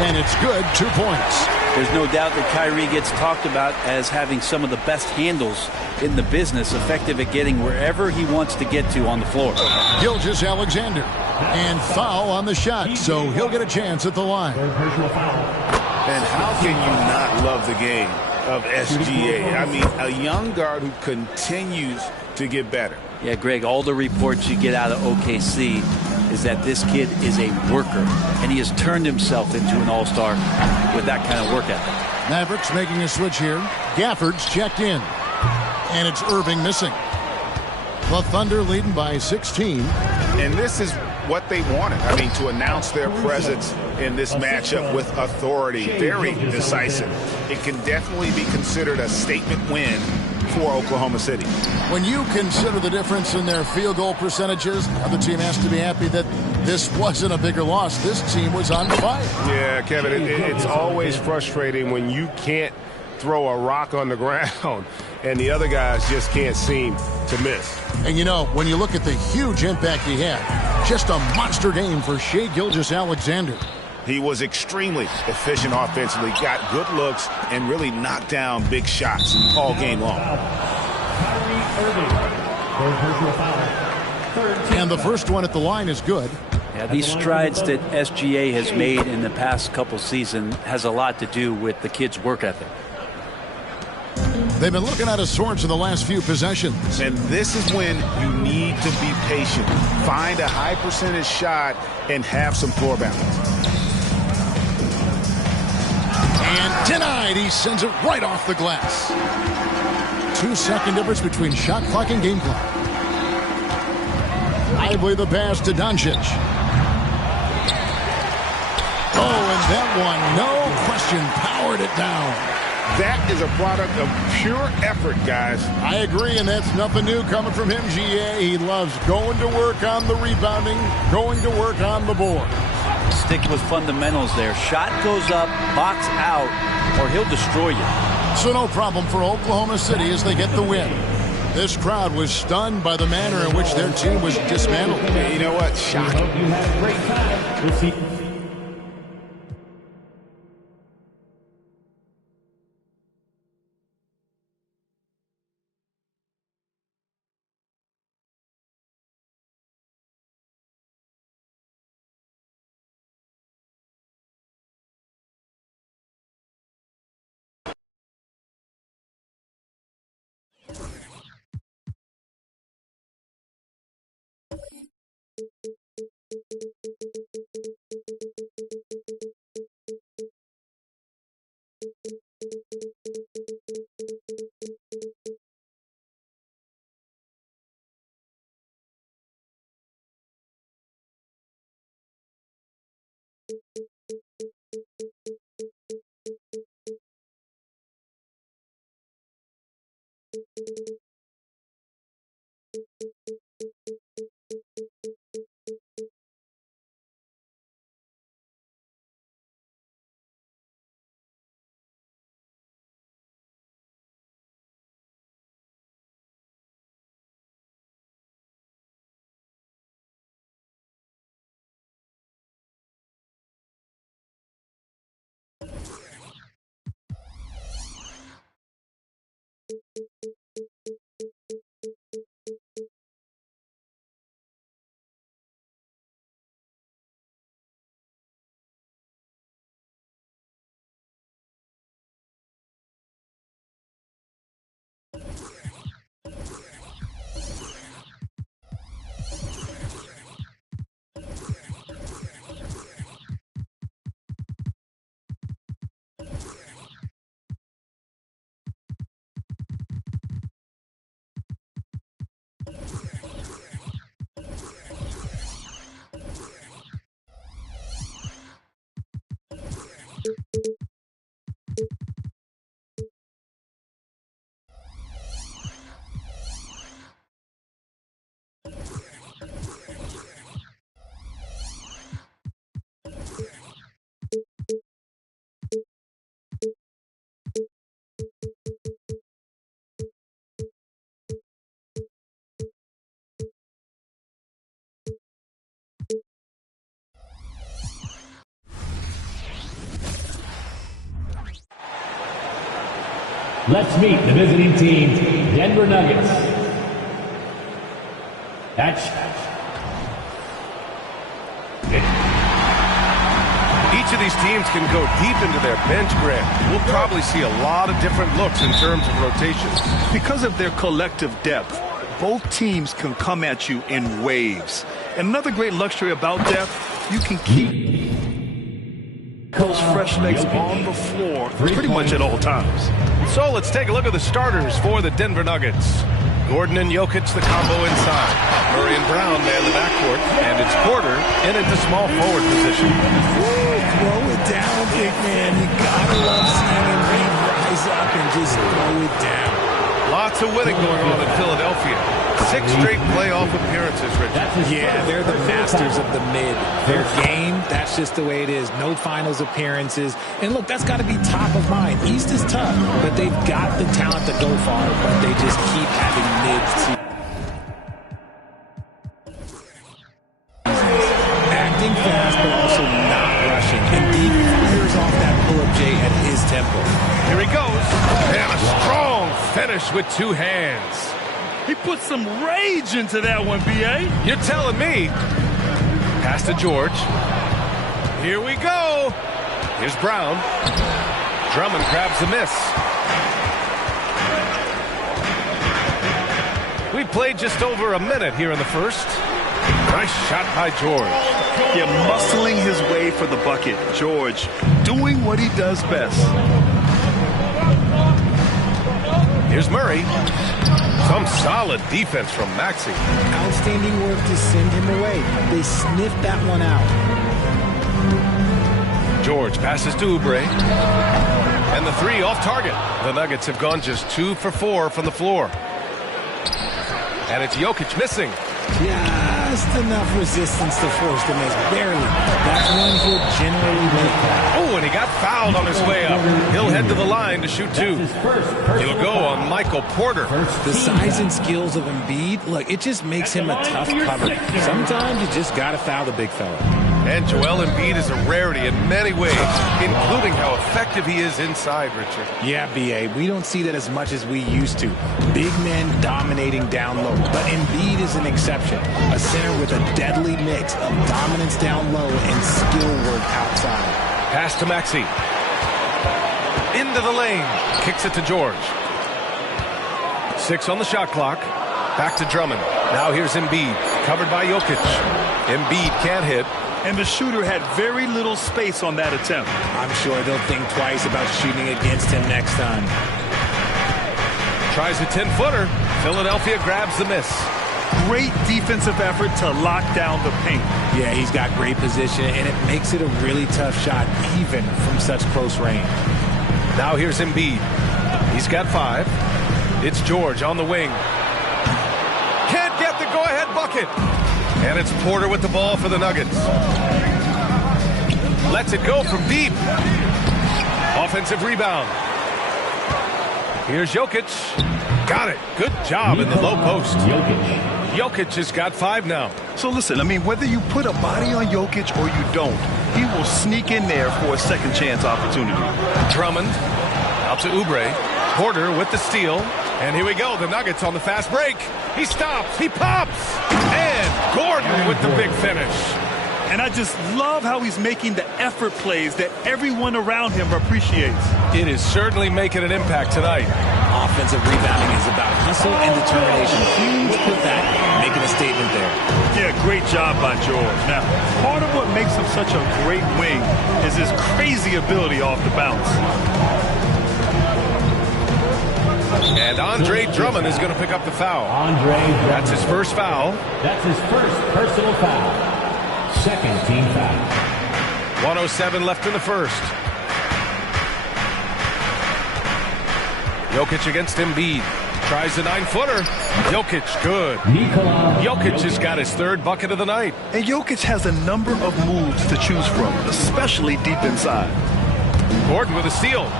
and it's good, 2 points. There's no doubt that Kyrie gets talked about as having some of the best handles in the business, effective at getting wherever he wants to get to on the floor. Gilgeous-Alexander, and foul on the shot, so he'll get a chance at the line. And how can you not love the game of SGA? I mean, a young guard who continues to get better. Yeah, Greg, all the reports you get out of OKC is that this kid is a worker, and he has turned himself into an all-star with that kind of work ethic. Mavericks making a switch here. Gafford's checked in, and it's Irving missing. The Thunder leading by 16. And this is what they wanted. I mean, to announce their presence in this matchup with authority. Very decisive. It can definitely be considered a statement win for Oklahoma City. When you consider the difference in their field goal percentages, the other team has to be happy that this wasn't a bigger loss. This team was on fire. Yeah, Kevin, it's always frustrating when you can't throw a rock on the ground and the other guys just can't seem to miss. And you know, when you look at the huge impact he had, just a monster game for Shai Gilgeous-Alexander. He was extremely efficient offensively, got good looks, and really knocked down big shots all game long. And the first one at the line is good. Yeah, these strides that SGA has made in the past couple seasons has a lot to do with the kid's work ethic. They've been looking out of sorts in the last few possessions. And this is when you need to be patient. Find a high percentage shot and have some floor balance. And denied. He sends it right off the glass. 2-second difference between shot clock and game clock. Lively the pass to Doncic. Oh, and that one, no question, powered it down. That is a product of pure effort, guys. I agree, and that's nothing new coming from him, GA. He loves going to work on the rebounding, going to work on the board. Stick with fundamentals there. Shot goes up, box out, or he'll destroy you. So no problem for Oklahoma City as they get the win. This crowd was stunned by the manner in which their team was dismantled. You know what? Shocking. You had a great time this evening. Let's meet the visiting team, Denver Nuggets. Each of these teams can go deep into their bench, Grant. We'll probably see a lot of different looks in terms of rotations. Because of their collective depth, both teams can come at you in waves. And another great luxury about depth, you can keep those fresh legs on the floor pretty much at all times. So let's take a look at the starters for the Denver Nuggets. Gordon and Jokic, the combo inside. Murray and Brown man the backcourt. And it's Porter in at the small forward position. Throw it down, big man. You gotta love seeing him rise up and just throw it down. Lots of winning going on in Philadelphia. 6 straight playoff appearances, Richard. Yeah, they're the masters of the mid. Their game, that's just the way it is. No finals appearances. And look, that's got to be top of mind. East is tough, but they've got the talent to go far, but they just keep having mids. Acting fast, but also not rushing. Indeed, fires off that pull-up J at his tempo. Here he goes. And a strong finish with 2 hands. He put some rage into that one, B.A. You're telling me. Pass to George. Here we go. Here's Brown. Drummond grabs the miss. We played just over a minute here in the first. Nice shot by George. Yeah, muscling his way for the bucket. George doing what he does best. Here's Murray. Some solid defense from Maxey. Outstanding work to send him away. They sniffed that one out. George passes to Oubre. And the 3 off target. The Nuggets have gone just 2 for 4 from the floor. And it's Jokic missing. Just enough resistance to force the miss. Barely. That's one he'll generally make. Oh, and he got fouled on his way up. He'll head to the line to shoot 2. He'll go on Michael Porter. The size and skills of Embiid, look, it just makes him a tough cover. Sometimes you just got to foul the big fella. And Joel Embiid is a rarity in many ways, including how effective he is inside, Richard. Yeah, B.A., we don't see that as much as we used to. Big men dominating down low, but Embiid is an exception. A center with a deadly mix of dominance down low and skill work outside. Pass to Maxey. Into the lane. Kicks it to George. 6 on the shot clock. Back to Drummond. Now here's Embiid. Covered by Jokic. Embiid can't hit. And the shooter had very little space on that attempt. I'm sure they'll think twice about shooting against him next time. Tries a 10-footer. Philadelphia grabs the miss. Great defensive effort to lock down the paint. Yeah, he's got great position, and it makes it a really tough shot, even from such close range. Now here's Embiid. He's got 5. It's George on the wing. Can't get the go-ahead bucket. And it's Porter with the ball for the Nuggets. Lets it go from deep. Offensive rebound. Here's Jokic. Got it. Good job in the low post. Jokic has got 5 now. So listen, I mean, whether you put a body on Jokic or you don't, he will sneak in there for a second chance opportunity. Drummond out to Oubre. Porter with the steal. And here we go. The Nuggets on the fast break. He stops. He pops. And Gordon with the big finish. And I just love how he's making the effort plays that everyone around him appreciates. It is certainly making an impact tonight. Offensive rebounding is about hustle and determination. Huge putback, making a statement there. Yeah, great job by George. Now, part of what makes him such a great wing is his crazy ability off the bounce. And Andre Drummond is going to pick up the foul. That's his first foul. That's his first personal foul. Second team foul. 1:07 left in the first. Jokic against Embiid. Tries the 9-footer. Jokic, good. Jokic has got his 3rd bucket of the night. And Jokic has a number of moves to choose from, especially deep inside. Gordon with a steal.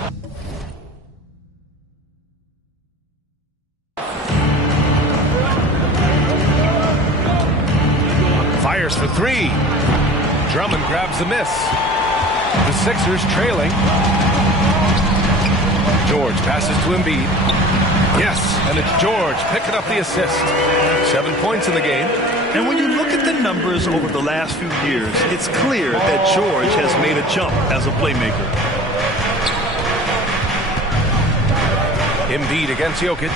Fires for 3. Drummond grabs the miss. The Sixers trailing. George passes to Embiid. Yes, and it's George picking up the assist. 7 points in the game. And when you look at the numbers over the last few years, it's clear that George has made a jump as a playmaker. Embiid against Jokic.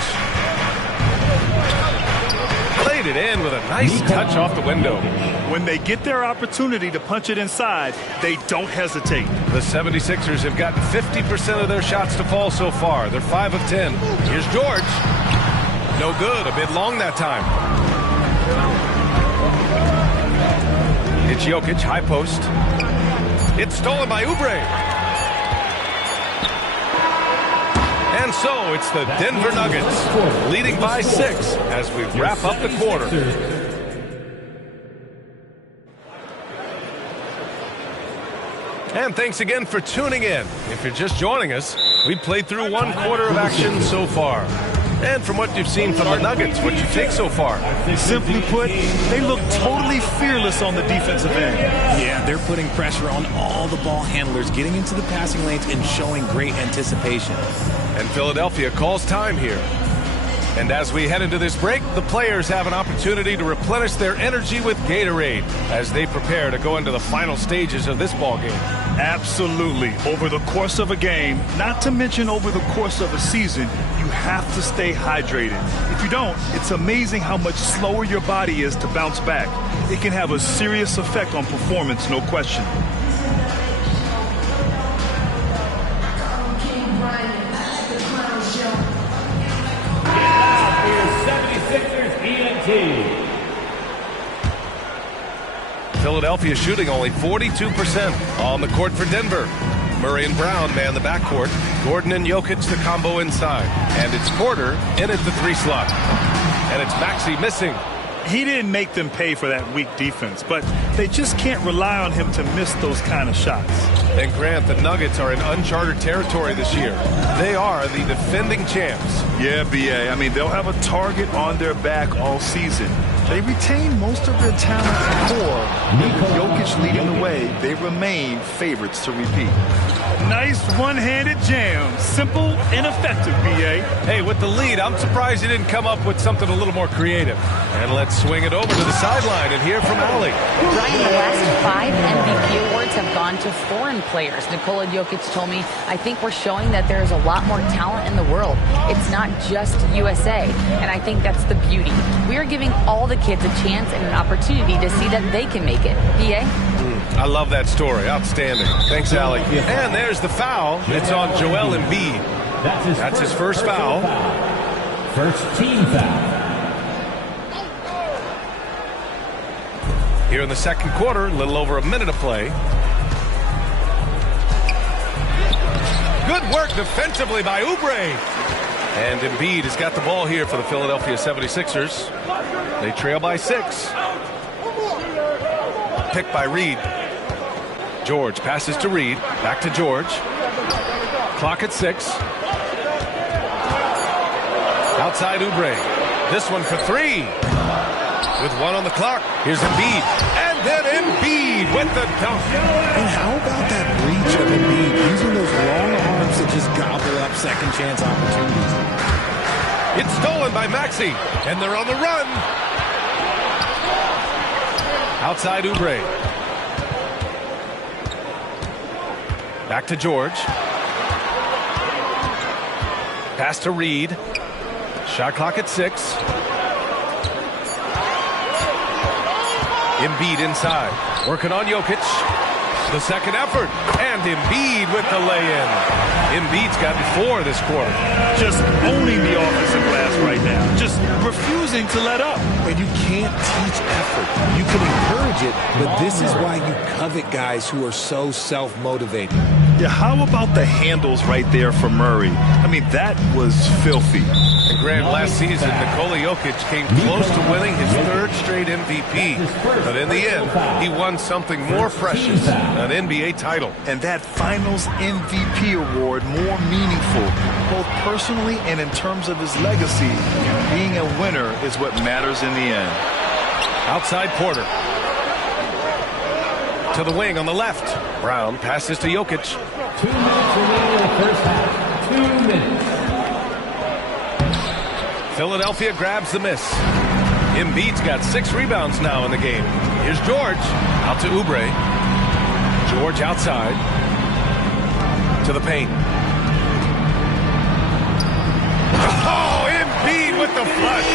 Played it in with a nice touch off the window. When they get their opportunity to punch it inside, they don't hesitate. The 76ers have gotten 50% of their shots to fall so far. They're 5 of 10. Here's George. No good. A bit long that time. It's Jokic, high post. It's stolen by Oubre. And so it's the Denver Nuggets leading by 6 as we wrap up the quarter. And thanks again for tuning in. If you're just joining us, we played through 1 quarter of action so far. And from what you've seen from the Nuggets, what you take so far? Simply put, they look totally fearless on the defensive end. Yeah, they're putting pressure on all the ball handlers, getting into the passing lanes and showing great anticipation. And Philadelphia calls time here. And as we head into this break, the players have an opportunity to replenish their energy with Gatorade as they prepare to go into the final stages of this ball game. Absolutely. Over the course of a game, not to mention over the course of a season, you have to stay hydrated. If you don't, it's amazing how much slower your body is to bounce back. It can have a serious effect on performance, no question. Philadelphia shooting only 42% on the court for Denver. Murray and Brown man the backcourt. Gordon and Jokic the combo inside. And it's Porter in at the 3 slot. And it's Maxey missing. He didn't make them pay for that weak defense, but they just can't rely on him to miss those kind of shots. And Grant, the Nuggets are in uncharted territory this year. They are the defending champs. Yeah, B.A. I mean, they'll have a target on their back all season. They retain most of their talent core, and with Jokic leading the way, they remain favorites to repeat. Nice one-handed jam. Simple and effective, B.A. Hey, with the lead, I'm surprised he didn't come up with something a little more creative. And let's swing it over to the sideline and hear from Allie. Ryan, the last 5 MVP awards have gone to foreign players. Nikola Jokic told me, I think we're showing that there is a lot more talent in the world. It's not just USA. And I think that's the beauty. We are giving all the kids a chance and an opportunity to see that they can make it. B.A.? I love that story. Outstanding. Thanks, Allie. And there's the foul. It's on Joel Embiid. That's his first foul. First team foul. Here in the second quarter, a little over a minute of play. Good work defensively by Oubre. And Embiid has got the ball here for the Philadelphia 76ers. They trail by 6. Picked by Reed. George passes to Reed. Back to George. Clock at 6. Outside Oubre. This one for 3. With 1 on the clock. Here's Embiid. And then Embiid with the dunk. And how about that reach of Embiid using those long arms to just gobble up second chance opportunities? It's stolen by Maxey. And they're on the run. Outside Oubre. Back to George. Pass to Reed. Shot clock at 6. Embiid inside. Working on Jokic. The second effort. And Embiid with the lay-in. Embiid's gotten 4 this quarter. Just owning the offensive glass right now. Just refusing to let up. And you can't teach effort. You can encourage it, but this is why you covet guys who are so self-motivated. Yeah, how about the handles right there for Murray? I mean, that was filthy. And Grant, last season, Nikola Jokic came close to winning his 3rd straight MVP. But in the end, he won something more precious, an NBA title. And that Finals MVP award more meaningful, both personally and in terms of his legacy. Being a winner is what matters in the end. Outside Porter. To the wing on the left. Brown passes to Jokic. 2 minutes remaining in the first half. 2 minutes. Philadelphia grabs the miss. Embiid's got 6 rebounds now in the game. Here's George. Out to Oubre. George outside. To the paint. Oh, Embiid with the flush.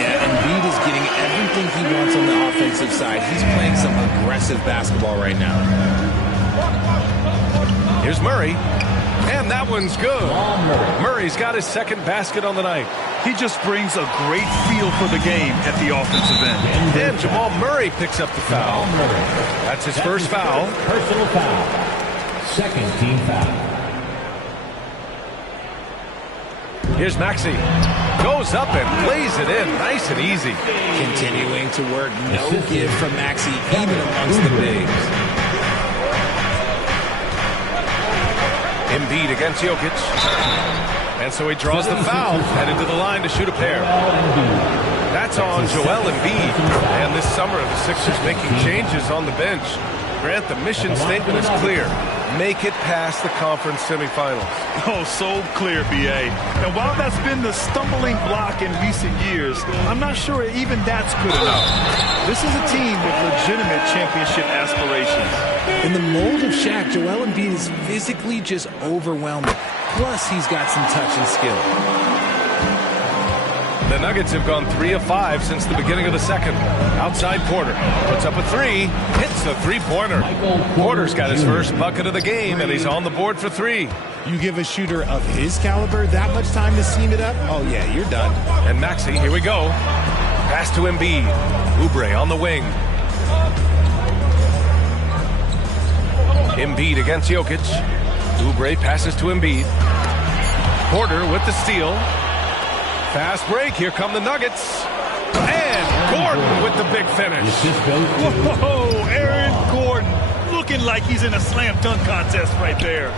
Yeah, Embiid is getting everything he wants on the offensive side. He's playing some aggressive basketball right now. Here's Murray. And that one's good. Murray's got his second basket on the night. He just brings a great feel for the game at the offensive end. And Jamal Murray picks up the foul. That's his first foul. Personal foul. Second team foul. Here's Maxey. Goes up and plays it in. Nice and easy. Continuing to work. No give from Maxey, even amongst the bigs. Embiid against Jokic. And so he draws the foul, headed to the line to shoot a pair. That's on Joel Embiid. And this summer, the Sixers making changes on the bench. Grant, the mission statement is clear. Make it past the conference semifinals. Oh, so clear, B.A. And while that's been the stumbling block in recent years, I'm not sure even that's good enough. This is a team with legitimate championship aspirations. In the mold of Shaq, Joel Embiid is physically just overwhelming. Plus, he's got some touch and skill. The Nuggets have gone 3 of 5 since the beginning of the second. Outside Porter puts up a 3, hits the three-pointer. Porter's got his first bucket of the game, and he's on the board for 3. You give a shooter of his caliber that much time to seam it up? Oh, yeah, you're done. And Maxey, here we go. Pass to Embiid. Oubre on the wing. Embiid against Jokic. Oubre passes to Embiid. Porter with the steal. Fast break. Here come the Nuggets. And Gordon with the big finish. Whoa, Aaron Gordon looking like he's in a slam dunk contest right there.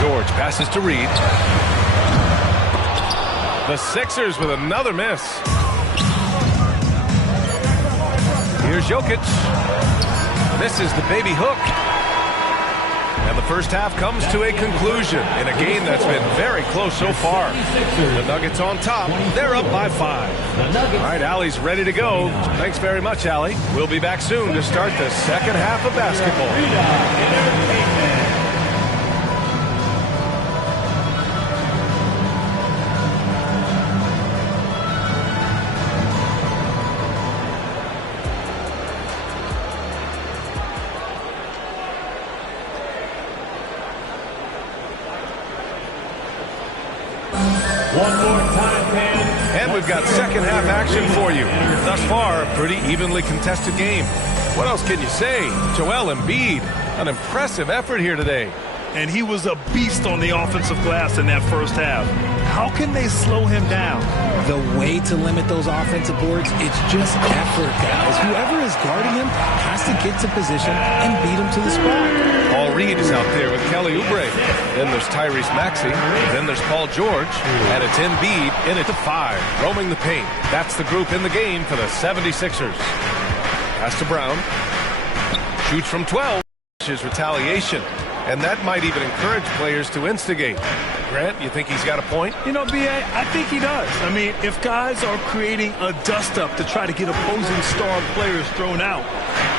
George passes to Reed. The Sixers with another miss. Here's Jokic. Misses the baby hook. And the first half comes to a conclusion in a game that's been very close so far. The Nuggets on top. They're up by 5. All right, Allie's ready to go. Thanks very much, Allie. We'll be back soon to start the second half of basketball. And we've got second half action for you. Thus far, a pretty evenly contested game. What else can you say? Joel Embiid, an impressive effort here today. And he was a beast on the offensive glass in that first half. How can they slow him down? The way to limit those offensive boards, it's just effort, guys. Whoever is guarding him has to get to position and beat him to the spot. Paul Reed is out there with Kelly Oubre. Then there's Tyrese Maxey. Then there's Paul George. And it's Embiid in at the 5, roaming the paint. That's the group in the game for the 76ers. Pass to Brown. Shoots from 12. Which is retaliation. And that might even encourage players to instigate. Grant, you think he's got a point? You know, B.A., I think he does. I mean, if guys are creating a dust-up to try to get opposing star players thrown out,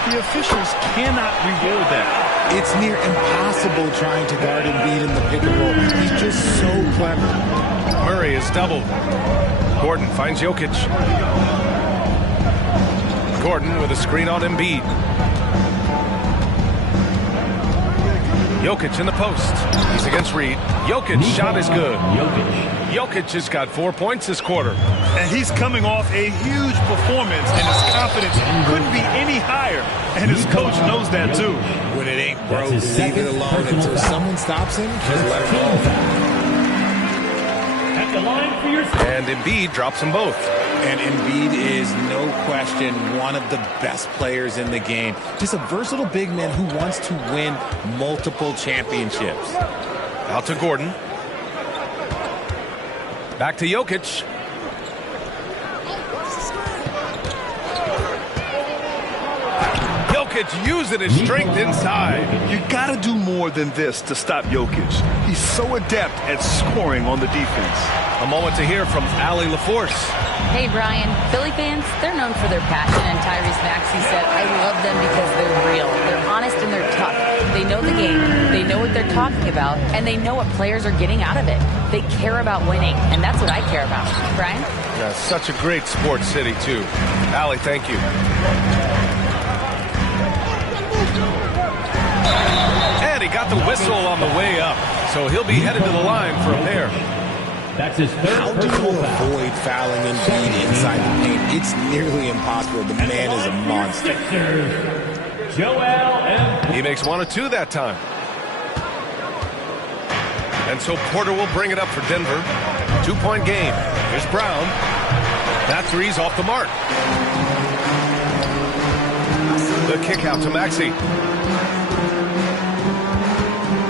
the officials cannot reward that. It's near impossible trying to guard Embiid in the pick and roll. He's just so clever. Murray is doubled. Gordon finds Jokic. Gordon with a screen on Embiid. Jokic in the post. He's against Reed. Jokic shot is good. Jokic has got 4 points this quarter. And he's coming off a huge performance, and his confidence couldn't be any higher. And his coach knows that, too. When it ain't broke, leave it alone until someone stops him. Just let it go. And Embiid drops them both. And Embiid is, no question, one of the best players in the game. Just a versatile big man who wants to win multiple championships. Out to Gordon. Back to Jokic. Jokic using his strength inside. You got to do more than this to stop Jokic. He's so adept at scoring on the defense. A moment to hear from Allie LaForce. Hey, Brian. Philly fans, they're known for their passion, and Tyrese Maxey said, I love them because they're real. They're honest and they're tough. They know the game, they know what they're talking about, and they know what players are getting out of it. They care about winning, and that's what I care about. Brian? Yeah, such a great sports city, too. Allie, thank you. And he got the whistle on the way up, so he'll be headed to the line for a pair. That's his third. How do you avoid fouling Embiid inside the paint? It's nearly impossible. The man is a monster. He makes 1 of 2 that time. And so Porter will bring it up for Denver. 2-point game. Here's Brown. That three's off the mark. The kick out to Maxey.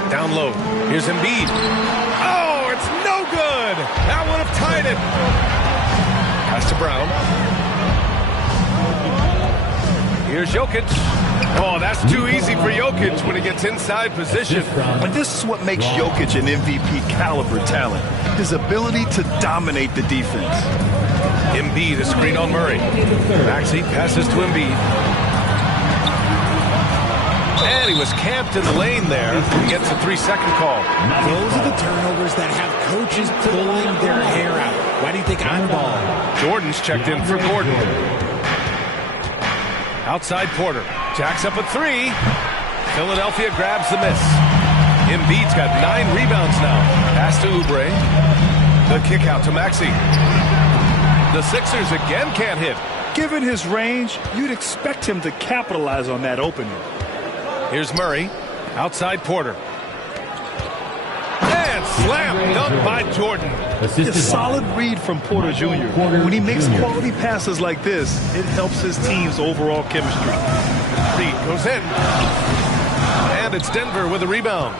Down low. Here's Embiid. Oh, it's no good. That would have tied it. Pass to Brown. Here's Jokic. Oh, that's too easy for Jokic when he gets inside position. And this is what makes Jokic an MVP caliber talent. His ability to dominate the defense. Embiid, a screen on Murray. Maxey passes to Embiid. And he was camped in the lane there. He gets a 3-second call. Those are the turnovers that have coaches pulling their hair out. Why do you think I'm balling? Jordan's checked in for Gordon. Outside Porter. Jacks up a 3. Philadelphia grabs the miss. Embiid's got 9 rebounds now. Pass to Oubre. The kick out to Maxey. The Sixers again can't hit. Given his range, you'd expect him to capitalize on that opening. Here's Murray. Outside Porter. And slam dunk by Jordan. A solid read from Porter Jr. When he makes quality passes like this, it helps his team's overall chemistry. Reed goes in. And it's Denver with a rebound.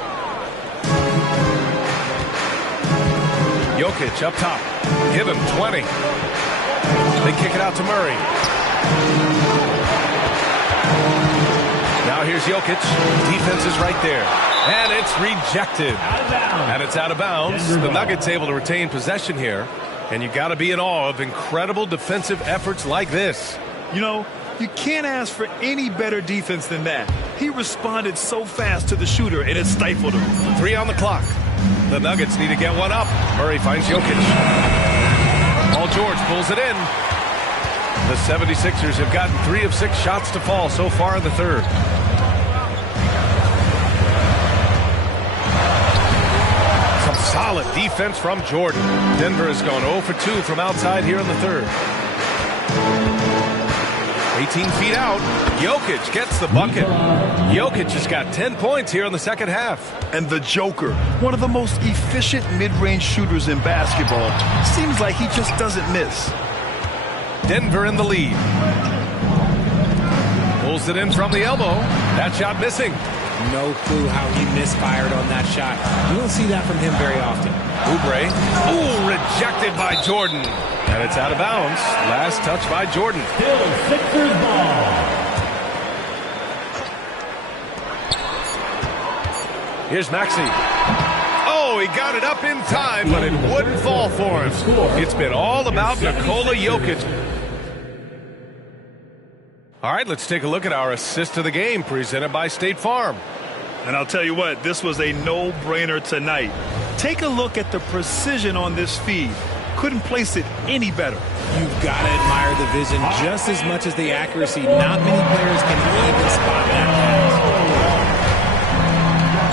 Jokic up top. Give him 20. They kick it out to Murray. Now here's Jokic. Defense is right there. And it's rejected. And it's out of bounds. The Nuggets able to retain possession here. And you got to be in awe of incredible defensive efforts like this. You know, you can't ask for any better defense than that. He responded so fast to the shooter, and it stifled him. 3 on the clock. The Nuggets need to get one up. Murray finds Jokic. Paul George pulls it in. The 76ers have gotten 3 of 6 shots to fall so far in the third. Some solid defense from Jordan. Denver has gone 0 for 2 from outside here in the third. 18 feet out. Jokic gets the bucket. Jokic has got 10 points here in the second half. And the Joker, one of the most efficient mid-range shooters in basketball, seems like he just doesn't miss. Denver in the lead. Pulls it in from the elbow. That shot missing. No clue how he misfired on that shot. You don't see that from him very often. Oubre. Ooh, rejected by Jordan. And it's out of bounds. Last touch by Jordan. Still Sixers ball. Here's Maxey. Oh, he got it up in time, but it wouldn't fall for him. It's been all about Nikola Jokic. All right, let's take a look at our assist of the game presented by State Farm. And I'll tell you what, this was a no-brainer tonight. Take a look at the precision on this feed. Couldn't place it any better. You've got to admire the vision just as much as the accuracy. Not many players can even spot that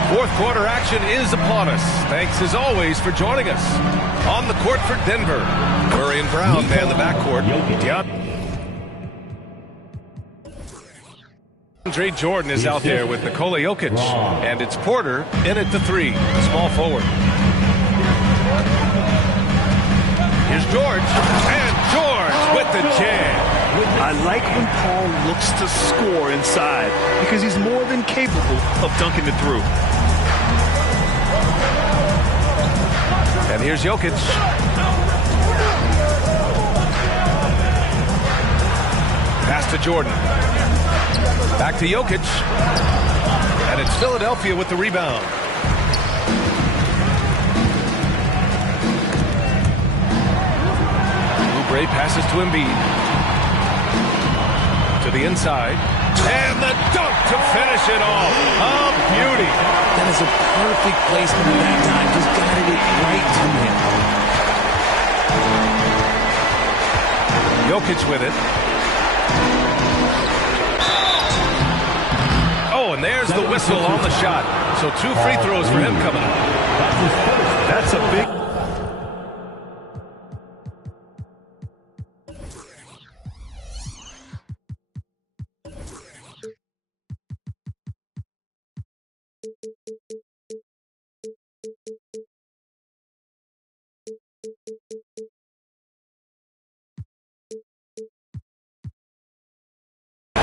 pass. Fourth quarter action is upon us. Thanks as always for joining us. On the court for Denver, Murray and Brown man the backcourt. DeAndre Jordan is out there with Nikola Jokic. And it's Porter in at the 3, small forward. Here's George, and George with the jam. I like when Paul looks to score inside because he's more than capable of dunking it through. And here's Jokic. Pass to Jordan. Back to Jokic. And it's Philadelphia with the rebound. Oubre passes to Embiid. To the inside. And the dunk to finish it off. A beauty. That is a perfect placement at that time. Just guided it right to him. Jokic with it. Oh, and there's the whistle on the shot. So 2 free throws for him coming up. That's a big...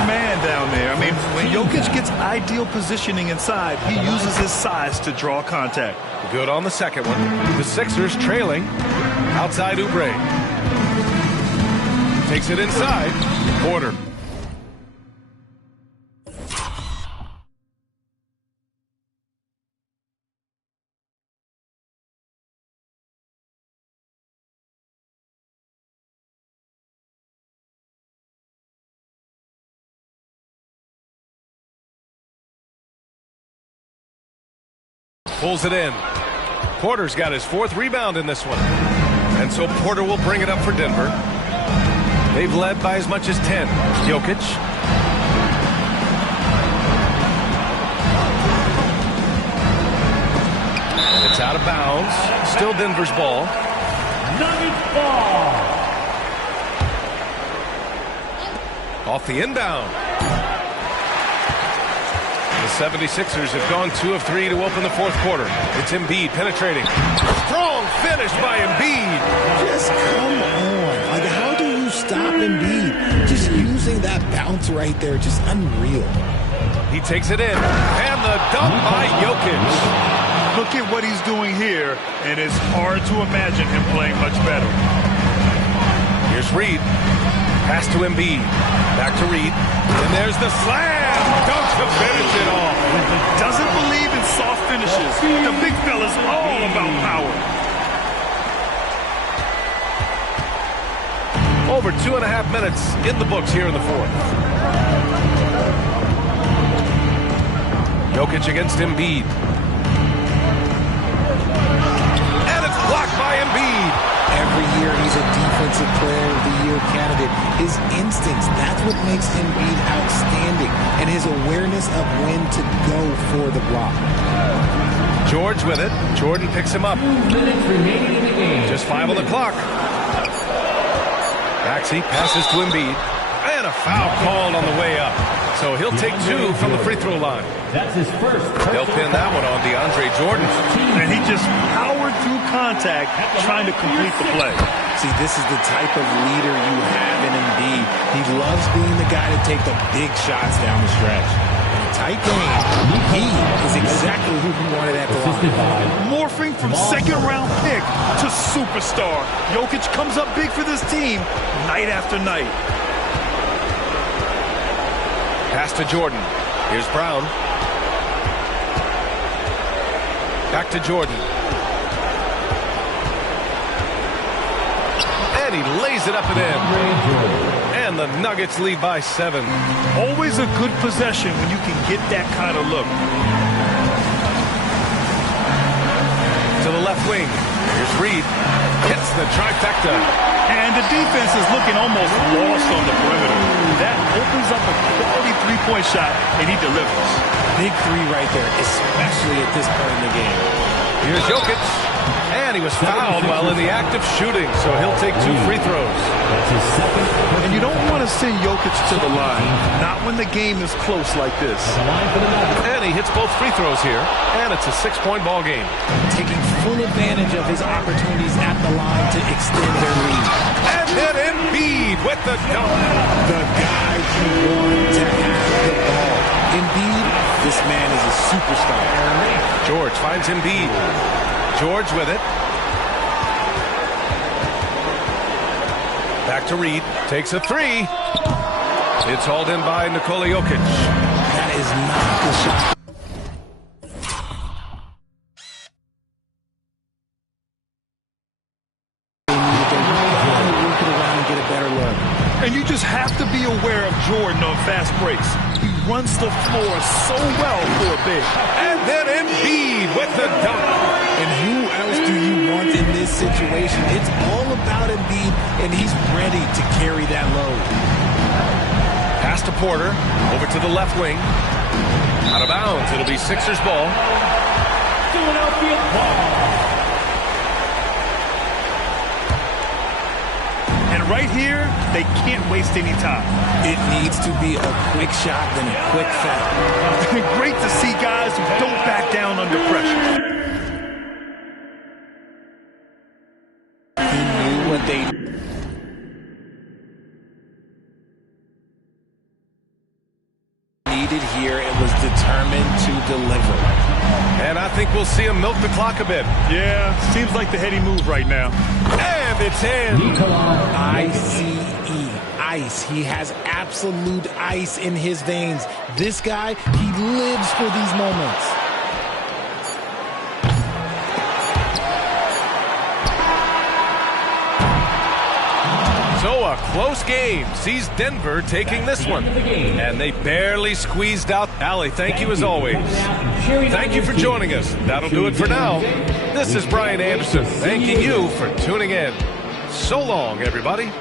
man down there. I mean, when Jokic gets ideal positioning inside, he uses his size to draw contact. Good on the second one. The Sixers trailing. Outside Oubre. Takes it inside. Porter. Pulls it in. Porter's got his 4th rebound in this one. And so Porter will bring it up for Denver. They've led by as much as 10. Jokic. And it's out of bounds. Still Denver's ball. Nuggets ball. Off the inbound. The 76ers have gone 2 of 3 to open the 4th quarter. It's Embiid penetrating. Strong finish by Embiid. Just come on. Like, how do you stop Embiid? Just using that bounce right there, just unreal. He takes it in. And the dunk by Jokic. Look at what he's doing here, and it's hard to imagine him playing much better. Here's Reed. Pass to Embiid. Back to Reed. And there's the slam. Dunk to finish it off. Doesn't believe in soft finishes. The big fella's all about power. Over 2.5 minutes in the books here in the 4th. Jokic against Embiid. And it's blocked by Embiid. Every year he's a Defensive Player of the Year candidate. His instincts, that's what makes Embiid outstanding. And his awareness of when to go for the block. George with it. Jordan picks him up. 2 minutes remaining in the game. Just 5 on the clock. Maxey passes to Embiid. And a foul called on the way up. So he'll take 2 from the free throw line. That's his first. They'll pin that one on DeAndre Jordan. And he just powered through contact trying to complete the play. See, this is the type of leader you have in Embiid. He loves being the guy to take the big shots down the stretch. In a tight game, he is exactly who he wanted at the line. Morphing from second-round pick to superstar. Jokic comes up big for this team night after night. Pass to Jordan. Here's Brown. Back to Jordan. And he lays it up and in. And the Nuggets lead by 7. Always a good possession when you can get that kind of look. To the left wing. Here's Reed. Hits the trifecta. And the defense is looking almost lost on the perimeter. That opens up a quality three-point shot, and he delivers. Big 3 right there, especially at this point in the game. Here's Jokic. And he was fouled while in the act of shooting, so he'll take 2 free throws. That's his second. And you don't want to send Jokic to the line, not when the game is close like this. And he hits both free throws here, and it's a 6-point ball game. Taking full advantage of his opportunities at the line to extend their lead. And then Embiid with the dunk. The guy who wanted to have the ball. Embiid, this man is a superstar. George finds Embiid. George with it. Back to Reed. Takes a 3. It's hauled in by Nikola Jokic. That is not the shot. And you just have to be aware of Jordan on fast breaks. He runs the floor so well for a big. And then Embiid with the dunk. And who else do you want in this situation? It's all about Embiid, and he's ready to carry that load. Pass to Porter, over to the left wing. Out of bounds, it'll be Sixers ball. Philadelphia ball. And right here, they can't waste any time. It needs to be a quick shot, then a quick foul. Great to see guys who don't back down under pressure. He knew what they needed here and was determined to deliver. And I think we'll see him milk the clock a bit. Yeah, seems like the heady move right now. And it's in. I-C-E, ice. He has absolute ice in his veins. This guy, he lives for these moments. So a close game sees Denver taking this one. And they barely squeezed out. Allie, thank you as always. Thank you for joining us. That'll do it for now. This is Brian Anderson thanking you for tuning in. So long, everybody.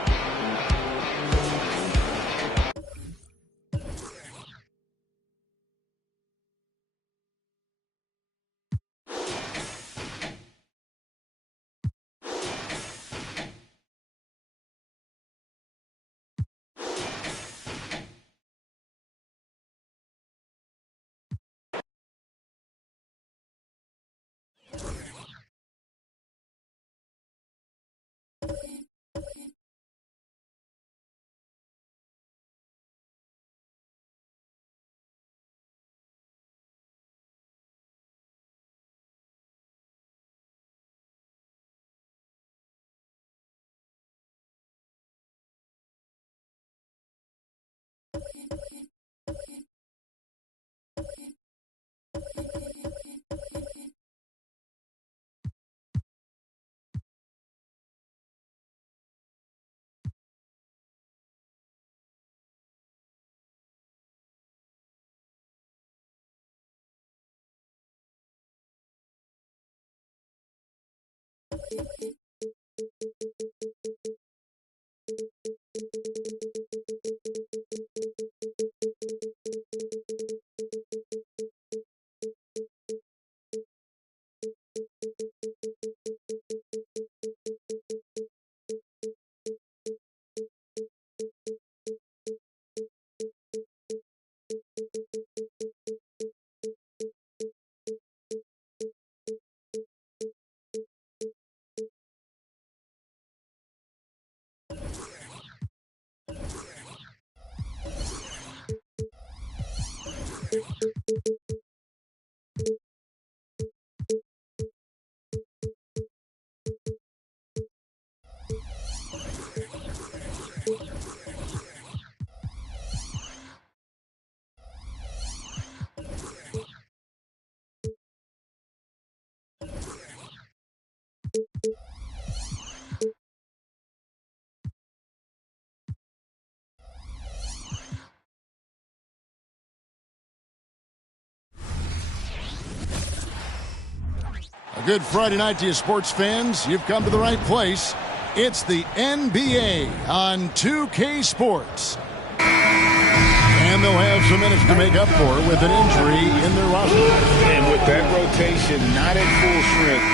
A good Friday night to you, sports fans. You've come to the right place. It's the NBA on 2K Sports. And they'll have some minutes to make up for with an injury in their roster. And with that rotation not at full strength,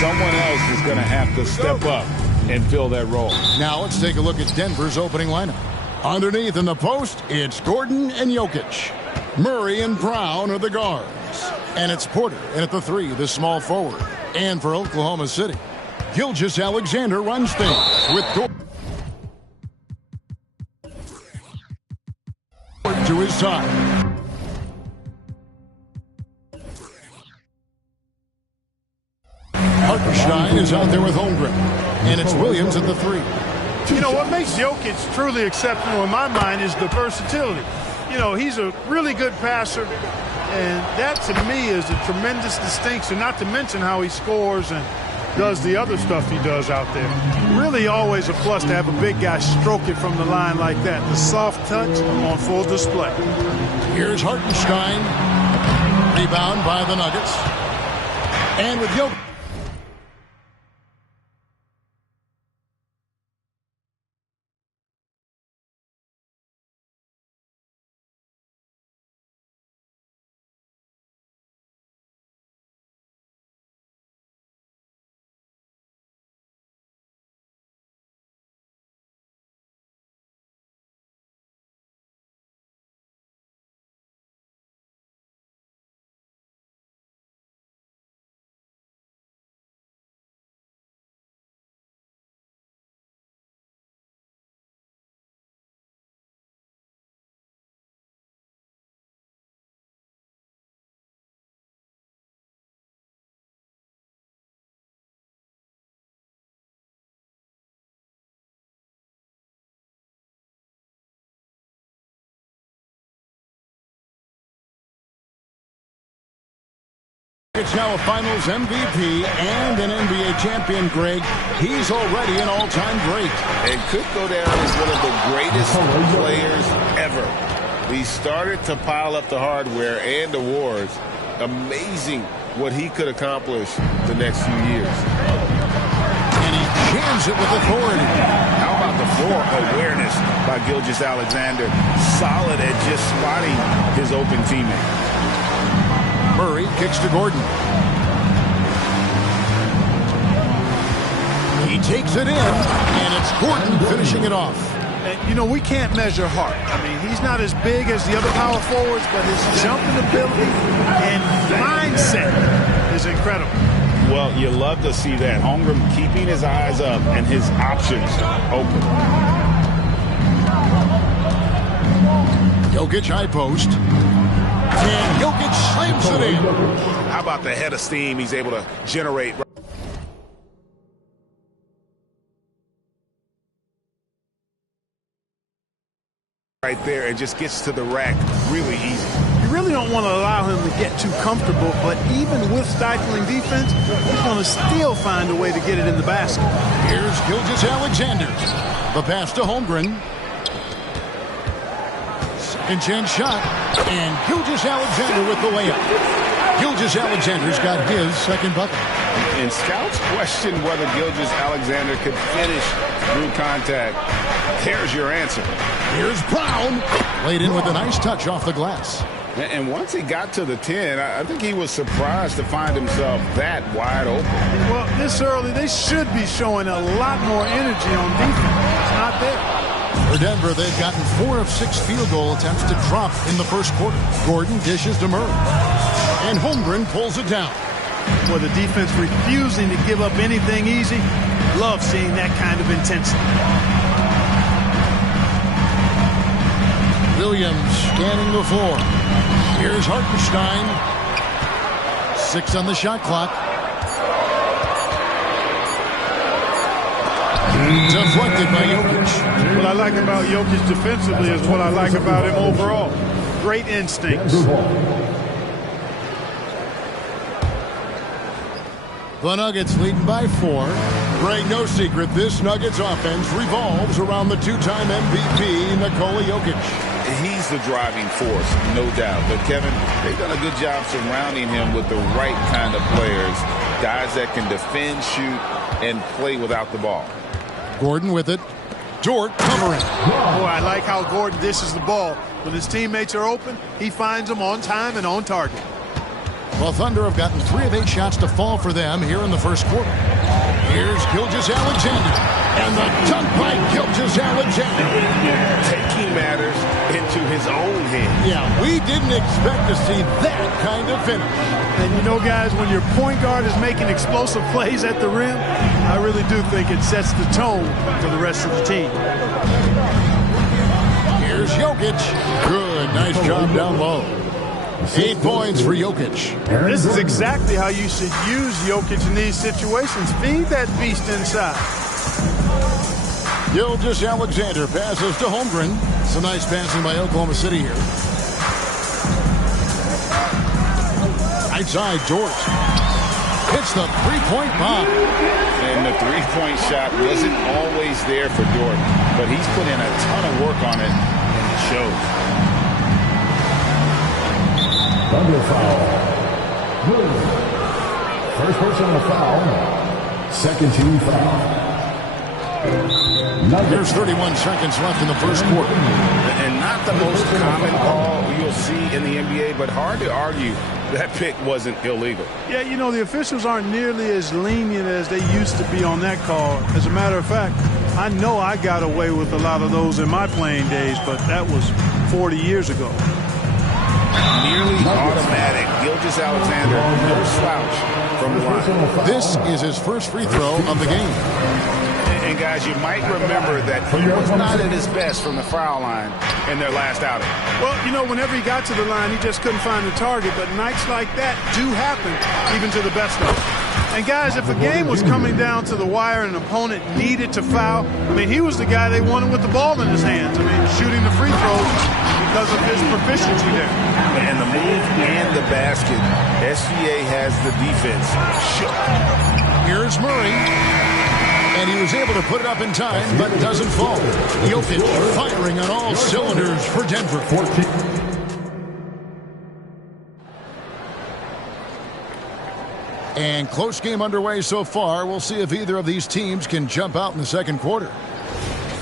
someone else is going to have to step up and fill that role. Now let's take a look at Denver's opening lineup. Underneath in the post, it's Gordon and Jokic. Murray and Brown are the guards. And it's Porter, and at the 3, the small forward. And for Oklahoma City, Gilgeous-Alexander runs things with Gordon to his side. Hartenstein is out there with Holmgren. And it's Williams at the 3. You know, what makes Jokic truly exceptional in my mind is the versatility. You know, he's a really good passer, and that to me is a tremendous distinction, not to mention how he scores and does the other stuff he does out there. Really always a plus to have a big guy stroke it from the line like that. The soft touch on full display. Here's Hartenstein. Rebound by the Nuggets. And with Jokic. It's now a Finals MVP and an NBA champion, Greg. He's already an all-time great. And could go down as one of the greatest players ever. He started to pile up the hardware and awards. Amazing what he could accomplish the next few years. And he jams it with authority. How about the floor awareness by Gilgeous-Alexander? Solid at just spotting his open teammate. Murray kicks to Gordon. He takes it in, and it's Gordon finishing it off. And, you know, we can't measure Hart. I mean, he's not as big as the other power forwards, but his jumping ability and mindset is incredible. Well, you love to see that. Holmgren keeping his eyes up and his options open. Jokic high post. And Jokic slams it in. How about the head of steam he's able to generate right there and just gets to the rack really easy. You really don't want to allow him to get too comfortable, but even with stifling defense, he's going to still find a way to get it in the basket. Here's Gilgeous-Alexander. The pass to Holmgren. Second chance shot, and Gilgeous-Alexander with the layup. Gilgeous-Alexander's got his second bucket. And scouts question whether Gilgeous-Alexander could finish through contact. There's your answer. Here's Brown. Laid in with a nice touch off the glass. And once he got to the 10, I think he was surprised to find himself that wide open. Well, this early, they should be showing a lot more energy on defense. It's not there. For Denver, they've gotten 4 of 6 field goal attempts to drop in the first quarter. Gordon dishes to Murray. And Holmgren pulls it down. Well, the defense refusing to give up anything easy. Love seeing that kind of intensity. Williams scanning the floor. Here's Hartenstein. 6 on the shot clock. Deflected by Jokic. What I like about Jokic defensively is what I like about him overall. Great instincts. The Nuggets leading by 4. Greg, no secret, this Nuggets offense revolves around the 2-time MVP, Nikola Jokic. He's the driving force, no doubt. But, Kevin, they've done a good job surrounding him with the right kind of players, guys that can defend, shoot, and play without the ball. Gordon with it. Dort covering. Boy, I like how Gordon dishes the ball. When his teammates are open, he finds them on time and on target. Well, Thunder have gotten 3 of 8 shots to fall for them here in the first quarter. Here's Gilgeous-Alexander. And the dunk by Gilgeous-Alexander. Taking matters into his own hands. Yeah, we didn't expect to see that kind of finish. And you know, guys, when your point guard is making explosive plays at the rim, I really do think it sets the tone for the rest of the team. Here's Jokic. Good, nice job down low. 8 points for Jokic. This is exactly how you should use Jokic in these situations. Feed that beast inside. Gilgeous-Alexander passes to Holmgren. It's a nice passing by Oklahoma City here. Right side, Dort. Hits the three-point bomb. And the three-point shot wasn't always there for Dort, but he's put in a ton of work on it, and it shows. Thunder foul. First personal foul. Second team foul. There's 31 seconds left in the first quarter. And not the most common call you'll see in the NBA, but hard to argue that pick wasn't illegal. Yeah, you know, the officials aren't nearly as lenient as they used to be on that call. As a matter of fact, I know I got away with a lot of those in my playing days, but that was 40 years ago. Nearly automatic. Gilgeous-Alexander, no slouch from the line. This is his first free throw of the game. And guys, you might remember that he was not at his best from the foul line in their last outing. Well, you know, whenever he got to the line, he just couldn't find the target. But nights like that do happen, even to the best of us. And guys, if a game was coming down to the wire and an opponent needed to foul, I mean, he was the guy they wanted with the ball in his hands. I mean, shooting the free throws because of his proficiency there. And the move and the basket, SGA has the defense shook. Here's Murray. And he was able to put it up in time, but doesn't fall. Jokic firing on all cylinders for Denver. 14. And close game underway so far. We'll see if either of these teams can jump out in the second quarter.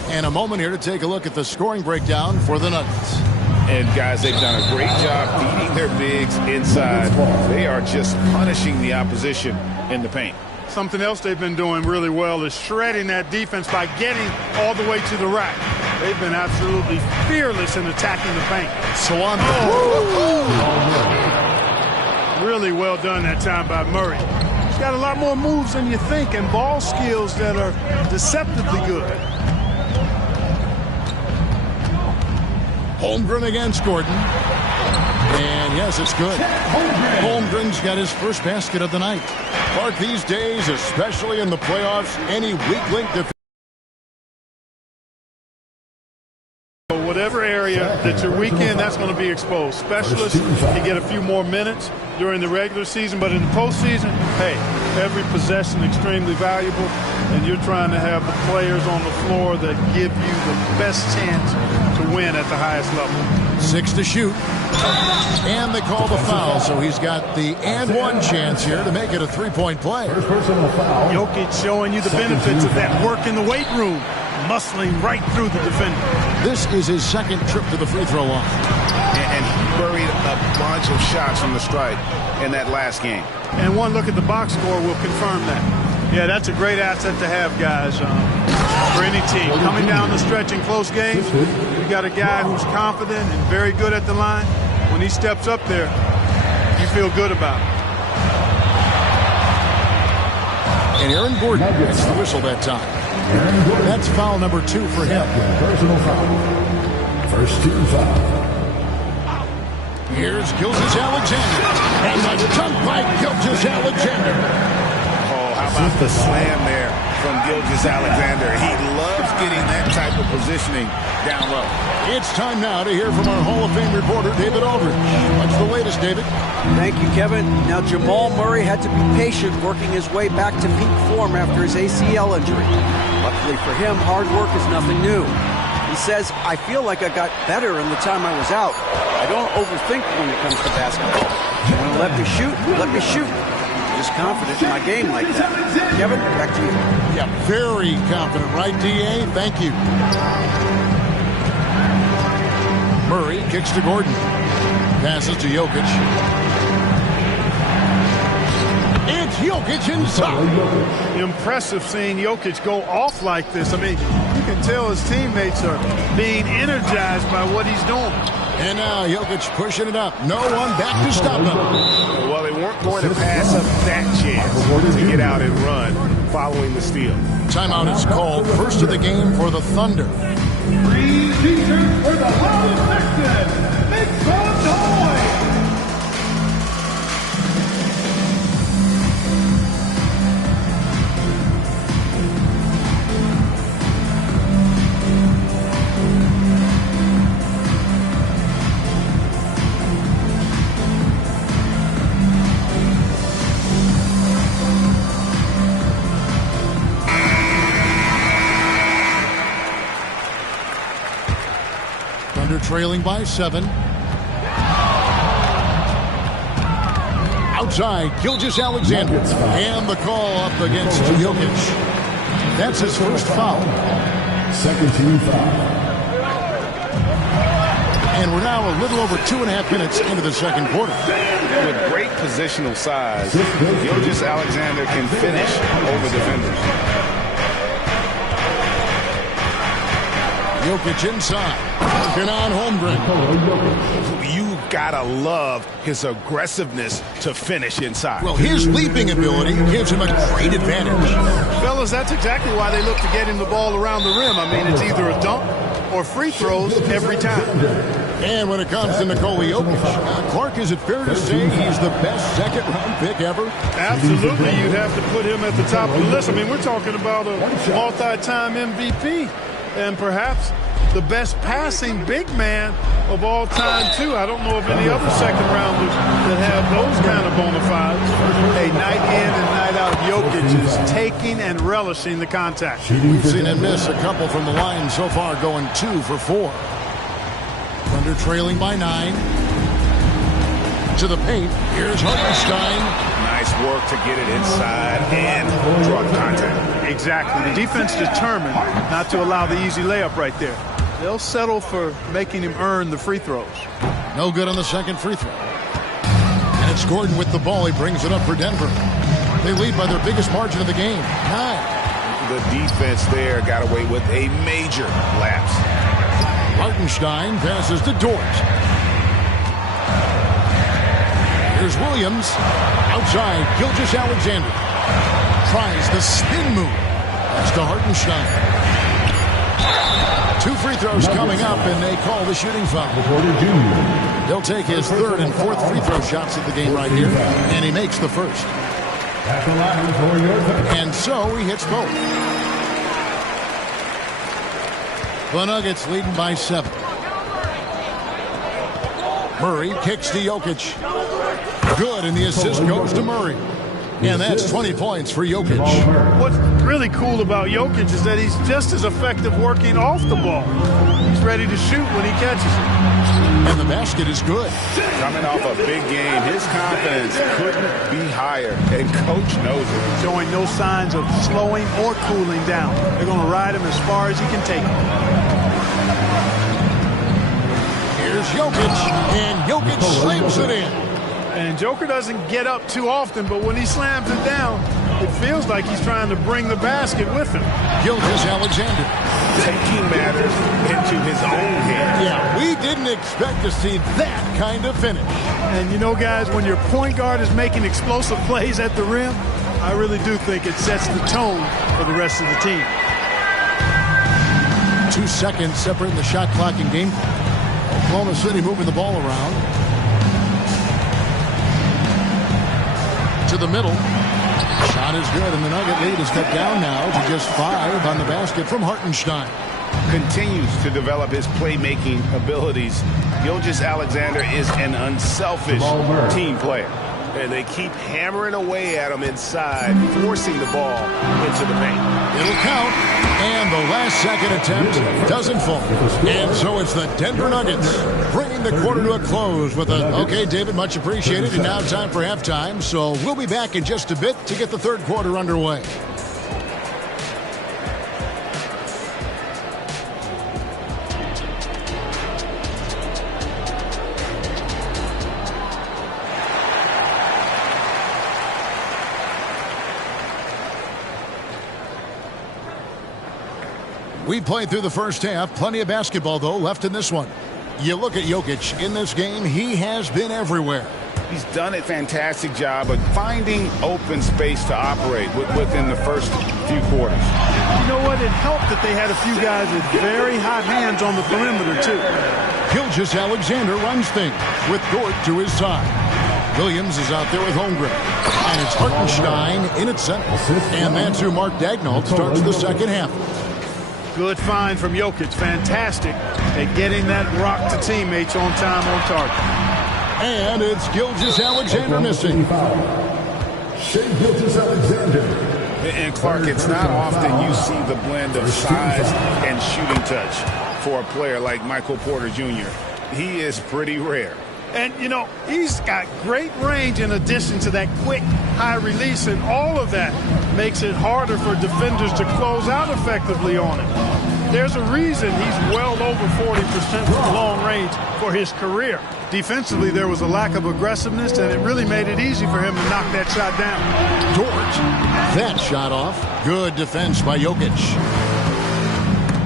And a moment here to take a look at the scoring breakdown for the Nuggets. And guys, they've done a great job beating their bigs inside. They are just punishing the opposition in the paint. Something else they've been doing really well is shredding that defense by getting all the way to the rack. They've been absolutely fearless in attacking the paint. Swan. Really well done that time by Murray. He's got a lot more moves than you think and ball skills that are deceptively good. Holmgren against Gordon. And yes, it's good. Holmgren's got his first basket of the night. Clark, these days, especially in the playoffs, any weak link defense. Whatever area that you're weak in, that's going to be exposed. Specialists can get a few more minutes during the regular season, but in the postseason, hey, every possession extremely valuable, and you're trying to have the players on the floor that give you the best chance to win at the highest level. 6 to shoot. And they call the foul, so he's got the and one chance here to make it a three-point play. First personal foul. Jokic showing you the benefits of that work in the weight room, muscling right through the defender. This is his second trip to the free throw line. And he buried a bunch of shots from the stripe in that last game. And one look at the box score will confirm that. Yeah, that's a great asset to have, guys, for any team. Coming down the stretch in close games, you got a guy who's confident and very good at the line. When he steps up there, you feel good about it. And Aaron Gordon gets the whistle that time. That's foul number 2 for him. Personal foul. First team foul. Here's Gilgeous-Alexander. And a dunk by Gilgeous-Alexander. Oh, how about the slam there from Gilgeous-Alexander? He loves getting that type of positioning down low. It's time now to hear from our Hall of Fame reporter, David Aldridge. What's the latest, David? Thank you, Kevin. Now, Jamal Murray had to be patient working his way back to peak form after his ACL injury. Luckily for him, hard work is nothing new. He says, I feel like I got better in the time I was out. I don't overthink when it comes to basketball. When let me shoot, let me shoot. I'm just confident in my game like that. Kevin, back to you. Yeah, very confident, right, D.A.? Thank you. Murray kicks to Gordon. Passes to Jokic. It's Jokic inside. Impressive seeing Jokic go off like this. I mean, you can tell his teammates are being energized by what he's doing. And now Jokic pushing it up. No one back to stop him. Well, they weren't going to pass up that chance to get out and run following the steal. Timeout is called. First of the game for the Thunder. Green t-shirt for the Houston Texans. Make some noise. trailing by 7. Outside, Gilgeous-Alexander. And the call up against Jokic. That's his first foul. Second team foul. And we're now a little over 2.5 minutes into the second quarter. With great positional size, Gilgeous-Alexander can finish over defenders. Jokic inside. Working on Holmgren. You gotta love his aggressiveness to finish inside. Well, his leaping ability gives him a great advantage. Fellas, that's exactly why they look to get him the ball around the rim. I mean, it's either a dunk or free throws every time. And when it comes to Nikola Jokic, Clark, is it fair to say he's the best second-round pick ever? Absolutely. You'd have to put him at the top of the list. I mean, we're talking about a multi-time MVP and perhaps the best passing big man of all time, too. I don't know of any other second-rounders that have those kind of bona fides. A night in and night out, Jokic is taking and relishing the contact. We've seen him miss a couple from the line so far, going 2 for 4. Thunder trailing by 9. To the paint. Here's Hartenstein. Nice work to get it inside and draw the contact. Exactly. The defense determined not to allow the easy layup right there. They'll settle for making him earn the free throws. No good on the second free throw. And it's Gordon with the ball. He brings it up for Denver. They lead by their biggest margin of the game, 9. The defense there got away with a major lapse. Hartenstein passes to Dort. Here's Williams. Outside, Gilgeous-Alexander. Tries the spin move. That's to Hartenstein. 2 free throws coming up, and they call the shooting foul. He'll take his 3rd and 4th free throw shots at the game right here, and he makes the first. And so he hits both. The Nuggets leading by 7. Murray kicks to Jokic. Good, and the assist goes to Murray. And that's 20 points for Jokic. What's really cool about Jokic is that he's just as effective working off the ball. He's ready to shoot when he catches it. And the basket is good. Coming off a big game, his confidence couldn't be higher, and Coach knows it. Showing no signs of slowing or cooling down. They're going to ride him as far as he can take him. Here's Jokic, and Jokic slams it in. And Joker doesn't get up too often, but when he slams it down, it feels like he's trying to bring the basket with him. Gilgeous-Alexander. Taking matters into his own hands. Yeah, we didn't expect to see that kind of finish. And you know, guys, when your point guard is making explosive plays at the rim, I really do think it sets the tone for the rest of the team. 2 seconds separating the shot clock and game clock. Oklahoma City moving the ball around. To the middle. Shot is good, and the Nugget lead is cut down now to just 5 on the basket from Hartenstein. Continues to develop his playmaking abilities. Gilgeous-Alexander is an unselfish team player. And they keep hammering away at him inside, forcing the ball into the paint. It'll count, and the last second attempt doesn't fall. And so it's the Denver Nuggets bringing the quarter to a close with a, okay, David, much appreciated, and now time for halftime. So we'll be back in just a bit to get the third quarter underway. We played through the first half. Plenty of basketball, though, left in this one. You look at Jokic in this game, he has been everywhere. He's done a fantastic job of finding open space to operate within the first few quarters. You know what? It helped that they had a few guys with very hot hands on the perimeter, too. Gilgeous-Alexander runs things with Dort to his side. Williams is out there with Holmgren. And it's Hartenstein in at center. And that's who Mark Daigneault starts the second half. Good find from Jokic. Fantastic at getting that rock to teammates on time, on target. And it's Gilgeous-Alexander missing. Shai Gilgeous-Alexander. And Clark, it's not often you see the blend of size and shooting touch for a player like Michael Porter Jr. He is pretty rare. And, you know, he's got great range in addition to that quick, high release, and all of that makes it harder for defenders to close out effectively on him. There's a reason he's well over 40% from long range for his career. Defensively, there was a lack of aggressiveness, and it really made it easy for him to knock that shot down. George, that shot off. Good defense by Jokic.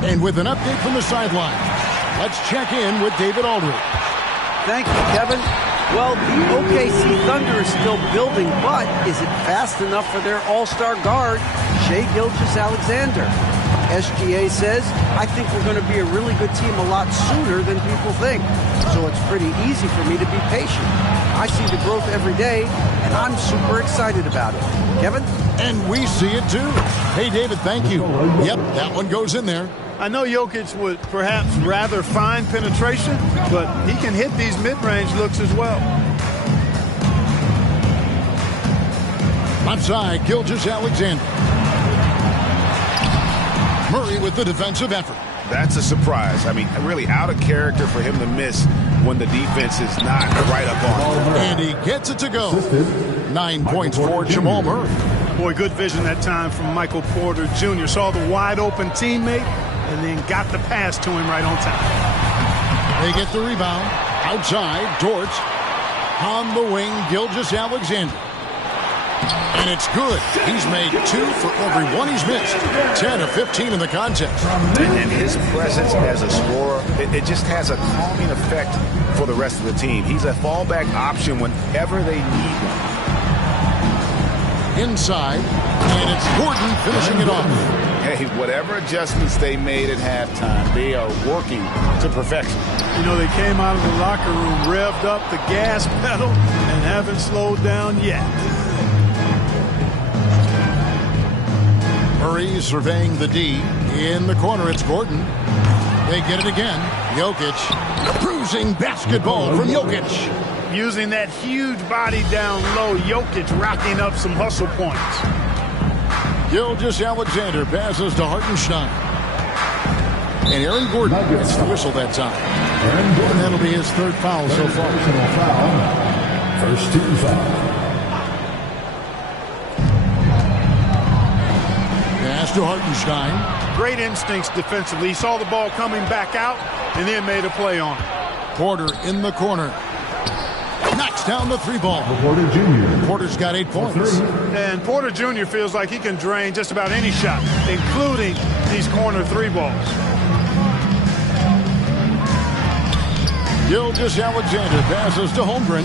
And with an update from the sideline, let's check in with David Aldridge. Thank you, Kevin. Well, the OKC Thunder is still building, but is it fast enough for their all-star guard, Shai Gilgeous-Alexander? SGA says, I think we're going to be a really good team a lot sooner than people think. So it's pretty easy for me to be patient. I see the growth every day, and I'm super excited about it. Kevin? And we see it too. Hey, David, thank you. Yep, that one goes in there. I know Jokic would perhaps rather fine penetration, but he can hit these mid-range looks as well. Left side, Gilgeous-Alexander. Murray with the defensive effort. That's a surprise. I mean, really out of character for him to miss when the defense is not right up on him. And he gets it to go. 9 points for Jamal Murray. Boy, good vision that time from Michael Porter Jr. Saw the wide-open teammate and then got the pass to him right on time. They get the rebound. Outside, Dort. On the wing, Gilgeous-Alexander. And it's good. He's made 2 for every one he's missed. 10 of 15 in the contest. And his presence as a scorer, it just has a calming effect for the rest of the team. He's a fallback option whenever they need one. Inside, and it's Gordon finishing it off. Hey, whatever adjustments they made at halftime, they are working to perfection. You know, they came out of the locker room, revved up the gas pedal, and haven't slowed down yet. Murray surveying the D. In the corner, it's Gordon. They get it again. Jokic. Bruising basketball from Jokic. Using that huge body down low, Jokic racking up some hustle points. Gilgeous-Alexander passes to Hartenstein. And Aaron Gordon gets the whistle that time. And that'll be his 3rd foul so far. First team foul. Pass to Hartenstein. Great instincts defensively. He saw the ball coming back out and then made a play on it. Porter in the corner. Knocks down the 3-ball. Porter Jr. Porter's got 8 points. And Porter Jr. feels like he can drain just about any shot, including these corner 3-balls. Gilgeous-Alexander passes to Holmgren.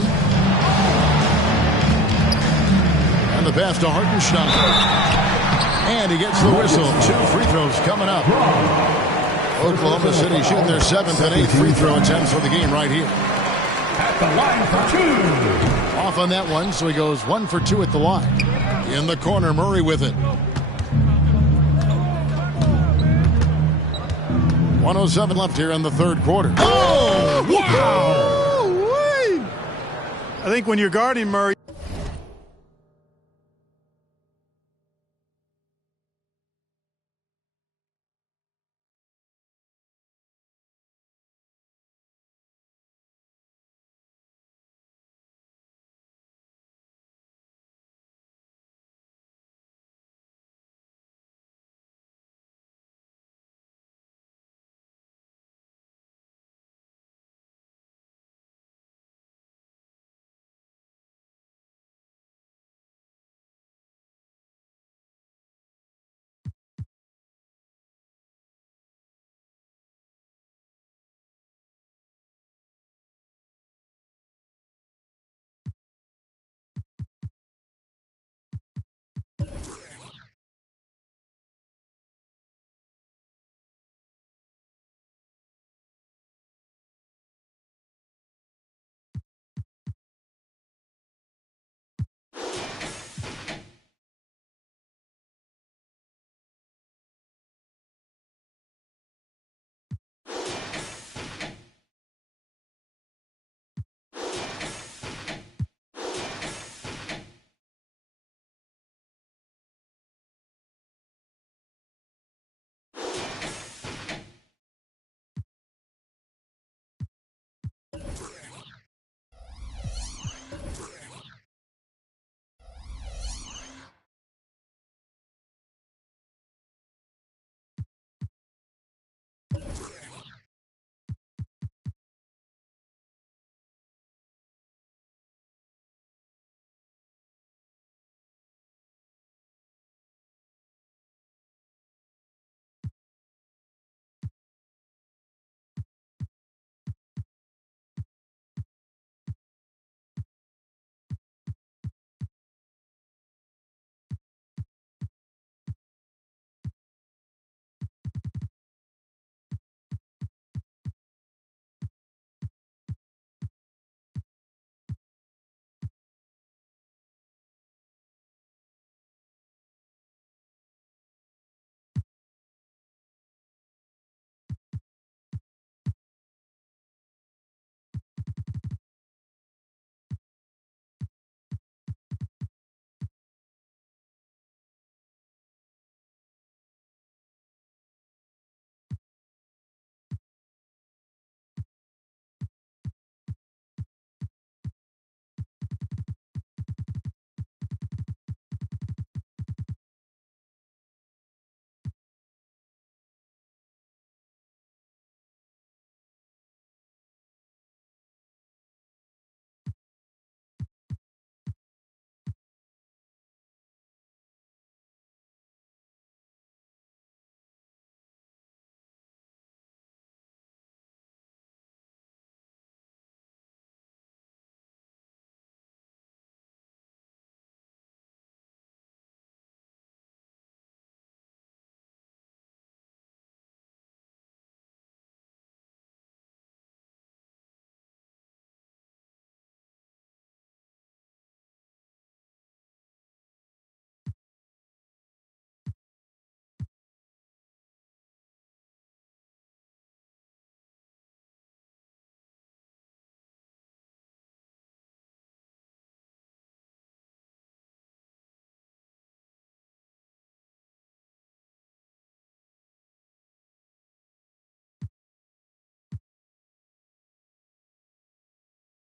And the pass to Hartenstein. And he gets the whistle. 2 free throws coming up. Oklahoma City shooting their 7th and 8th free throw attempts for the game right here. At the line for 2. Off on that one, so he goes 1 for 2 at the line. In the corner, Murray with it. 1:07 left here in the 3rd quarter. Oh, wow! I think when you're guarding Murray,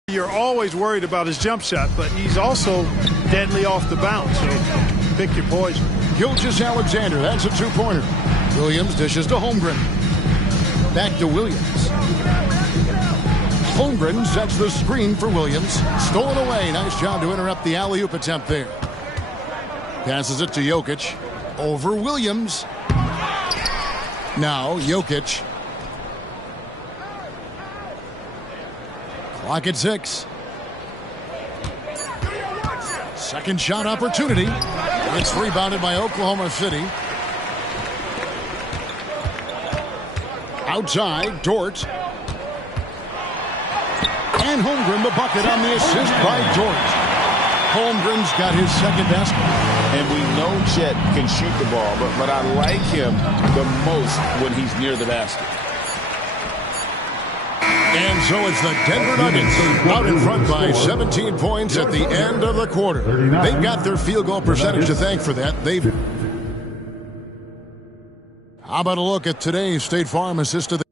You're always worried about his jump shot, but he's also deadly off the bounce, so pick your poison. Gilgeous-Alexander, that's a two-pointer. Williams dishes to Holmgren. Back to Williams. Holmgren sets the screen for Williams. Stolen away. Nice job to interrupt the alley-oop attempt there. Passes it to Jokic. Over Williams. Now Jokic. Clock at 6. Second shot opportunity. It's rebounded by Oklahoma City. Outside, Dort. And Holmgren the bucket on the assist by Dort. Holmgren's got his second basket. And we know Chet can shoot the ball, but I like him the most when he's near the basket. And so it's the Denver Nuggets out in front by 17 points at the end of the quarter. They've got their field goal percentage to thank for that. How about a look at today's State Farm assist to the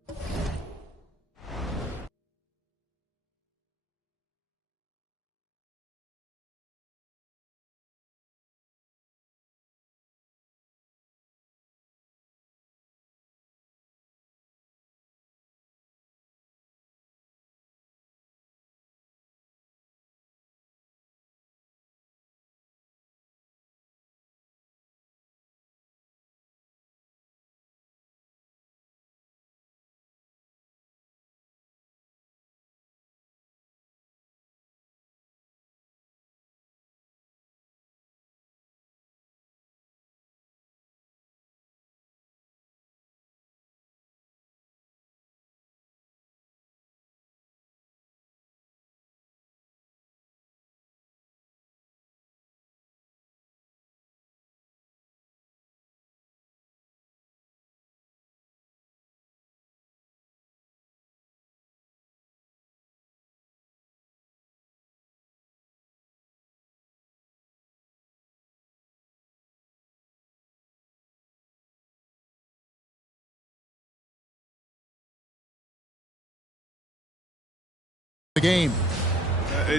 game.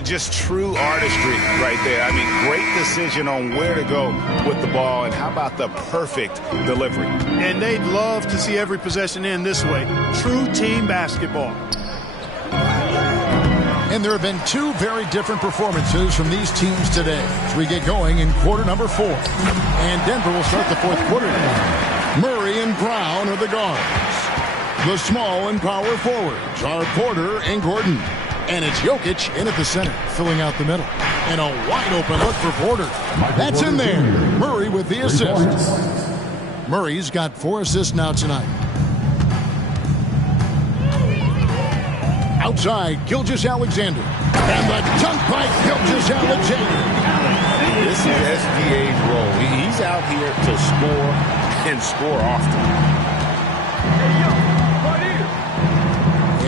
Just true artistry right there. I mean, great decision on where to go with the ball, and how about the perfect delivery? And they'd love to see every possession end this way. True team basketball. And there have been two very different performances from these teams today as we get going in quarter number 4. And Denver will start the fourth quarter today. Murray and Brown are the guards. The small and power forwards are Porter and Gordon. And it's Jokic in at the center, filling out the middle. And a wide open look for Porter. That's in there. Murray with the assist. Murray's got 4 assists now tonight. Outside, Gilgeous-Alexander. And the dunk by Gilgeous-Alexander. This is SGA's role. He's out here to score and score often.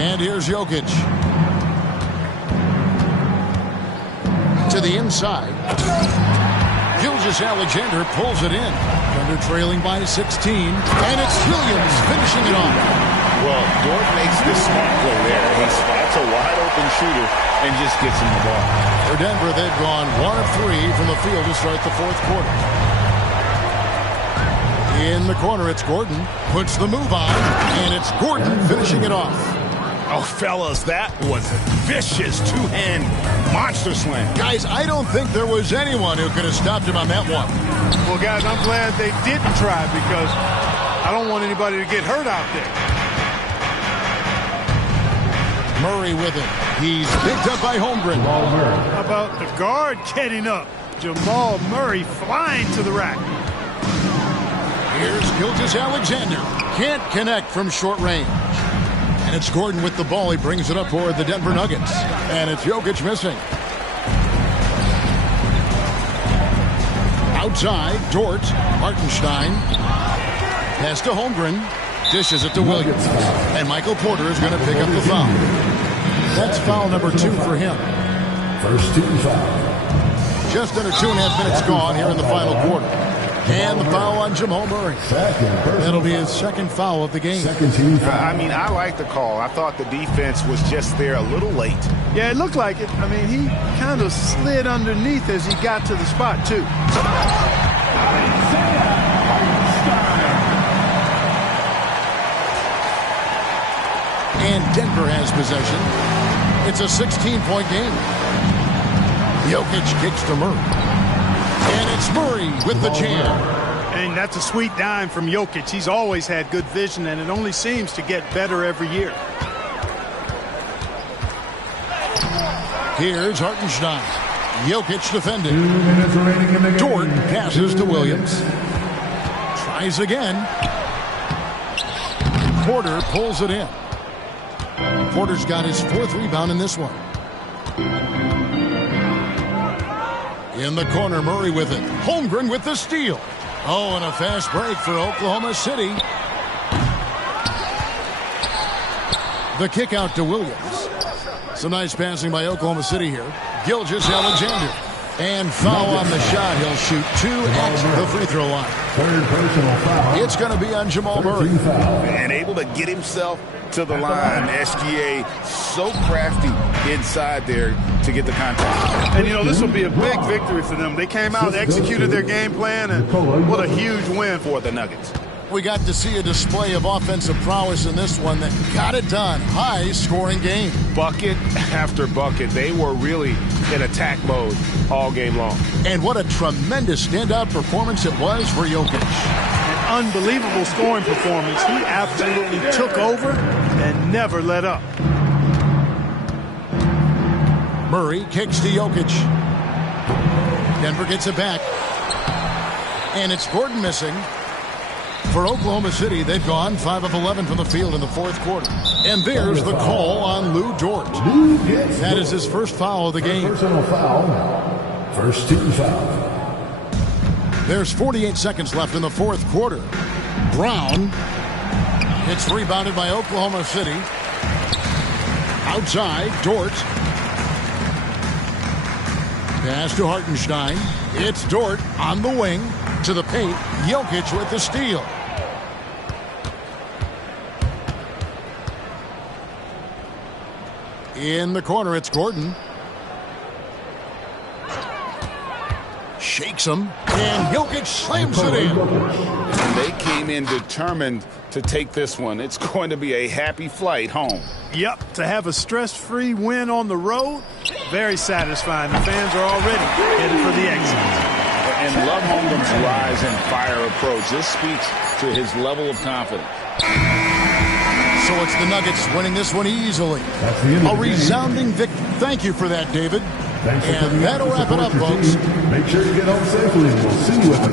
And here's Jokic. To the inside. Gilgeous-Alexander pulls it in. Thunder trailing by 16. And it's Williams finishing it off. Well, Dort makes the smart play there. He spots a wide-open shooter and just gets him the ball. For Denver, they've gone 1 of 3 from the field to start the fourth quarter. In the corner, it's Gordon. Puts the move on, and it's Gordon finishing it off. Oh, fellas, that was a vicious two-hand monster slam. Guys, I don't think there was anyone who could have stopped him on that one. Well, guys, I'm glad they didn't try because I don't want anybody to get hurt out there. Murray with it. He's picked up by Holmgren. How about the guard getting up? Jamal Murray flying to the rack. Here's Gilgeous-Alexander. Can't connect from short range. And it's Gordon with the ball. He brings it up for the Denver Nuggets. And it's Jokic missing. Outside, Dort. Hartenstein. Pass to Holmgren. Dishes it to Williams. And Michael Porter is going to pick up the foul. That's foul number 2 for him. First team foul. Just under 2.5 minutes gone here in the final quarter. And the foul on Jamal Murray. That'll be his second foul of the game. I mean, I like the call. I thought the defense was just there a little late. Yeah, it looked like it. I mean, he kind of slid underneath as he got to the spot, too. And Denver has possession. It's a 16-point game. Jokic kicks to Murray. And it's Murray with the jam. And that's a sweet dime from Jokic. He's always had good vision, and it only seems to get better every year. Here's Hartenstein. Jokic defending. Dort passes to Williams. Tries again. Porter pulls it in. Porter's got his 4th rebound in this one. In the corner, Murray with it. Holmgren with the steal. Oh, and a fast break for Oklahoma City. The kick out to Williams. Some nice passing by Oklahoma City here. Gilgeous-Alexander. And foul on the shot. He'll shoot 2 at the free throw line. Third personal foul. It's going to be on Jamal Murray. And able to get himself to the line. SGA so crafty inside there to get the contact. And, you know, this will be a big victory for them. They came out, executed their game plan, and what a huge win for the Nuggets. We got to see a display of offensive prowess in this one that got it done. High-scoring game. Bucket after bucket. They were really in attack mode all game long. And what a tremendous standout performance it was for Jokic. An unbelievable scoring performance. He absolutely took over and never let up. Murray kicks to Jokic. Denver gets it back. And it's Gordon missing. For Oklahoma City, they've gone 5 of 11 from the field in the 4th quarter. And there's the call on Lou Dort. That is his first foul of the game. Personal foul. First team foul. There's 48 seconds left in the 4th quarter. Brown. It's rebounded by Oklahoma City. Outside, Dort. Pass to Hartenstein. It's Dort on the wing. To the paint. Jokic with the steal. In the corner, it's Gordon. Shakes him. And Jokic slams it in. They came in determined to take this one. It's going to be a happy flight home. Yep, to have a stress-free win on the road, very satisfying. The fans are already headed for the exit. And love Holmgren's rise and fire approach. This speaks to his level of confidence. So it's the Nuggets winning this one easily. A resounding victory. Thank you for that, David. And that'll wrap it up, folks. Make sure you get home safely, and we'll see you at the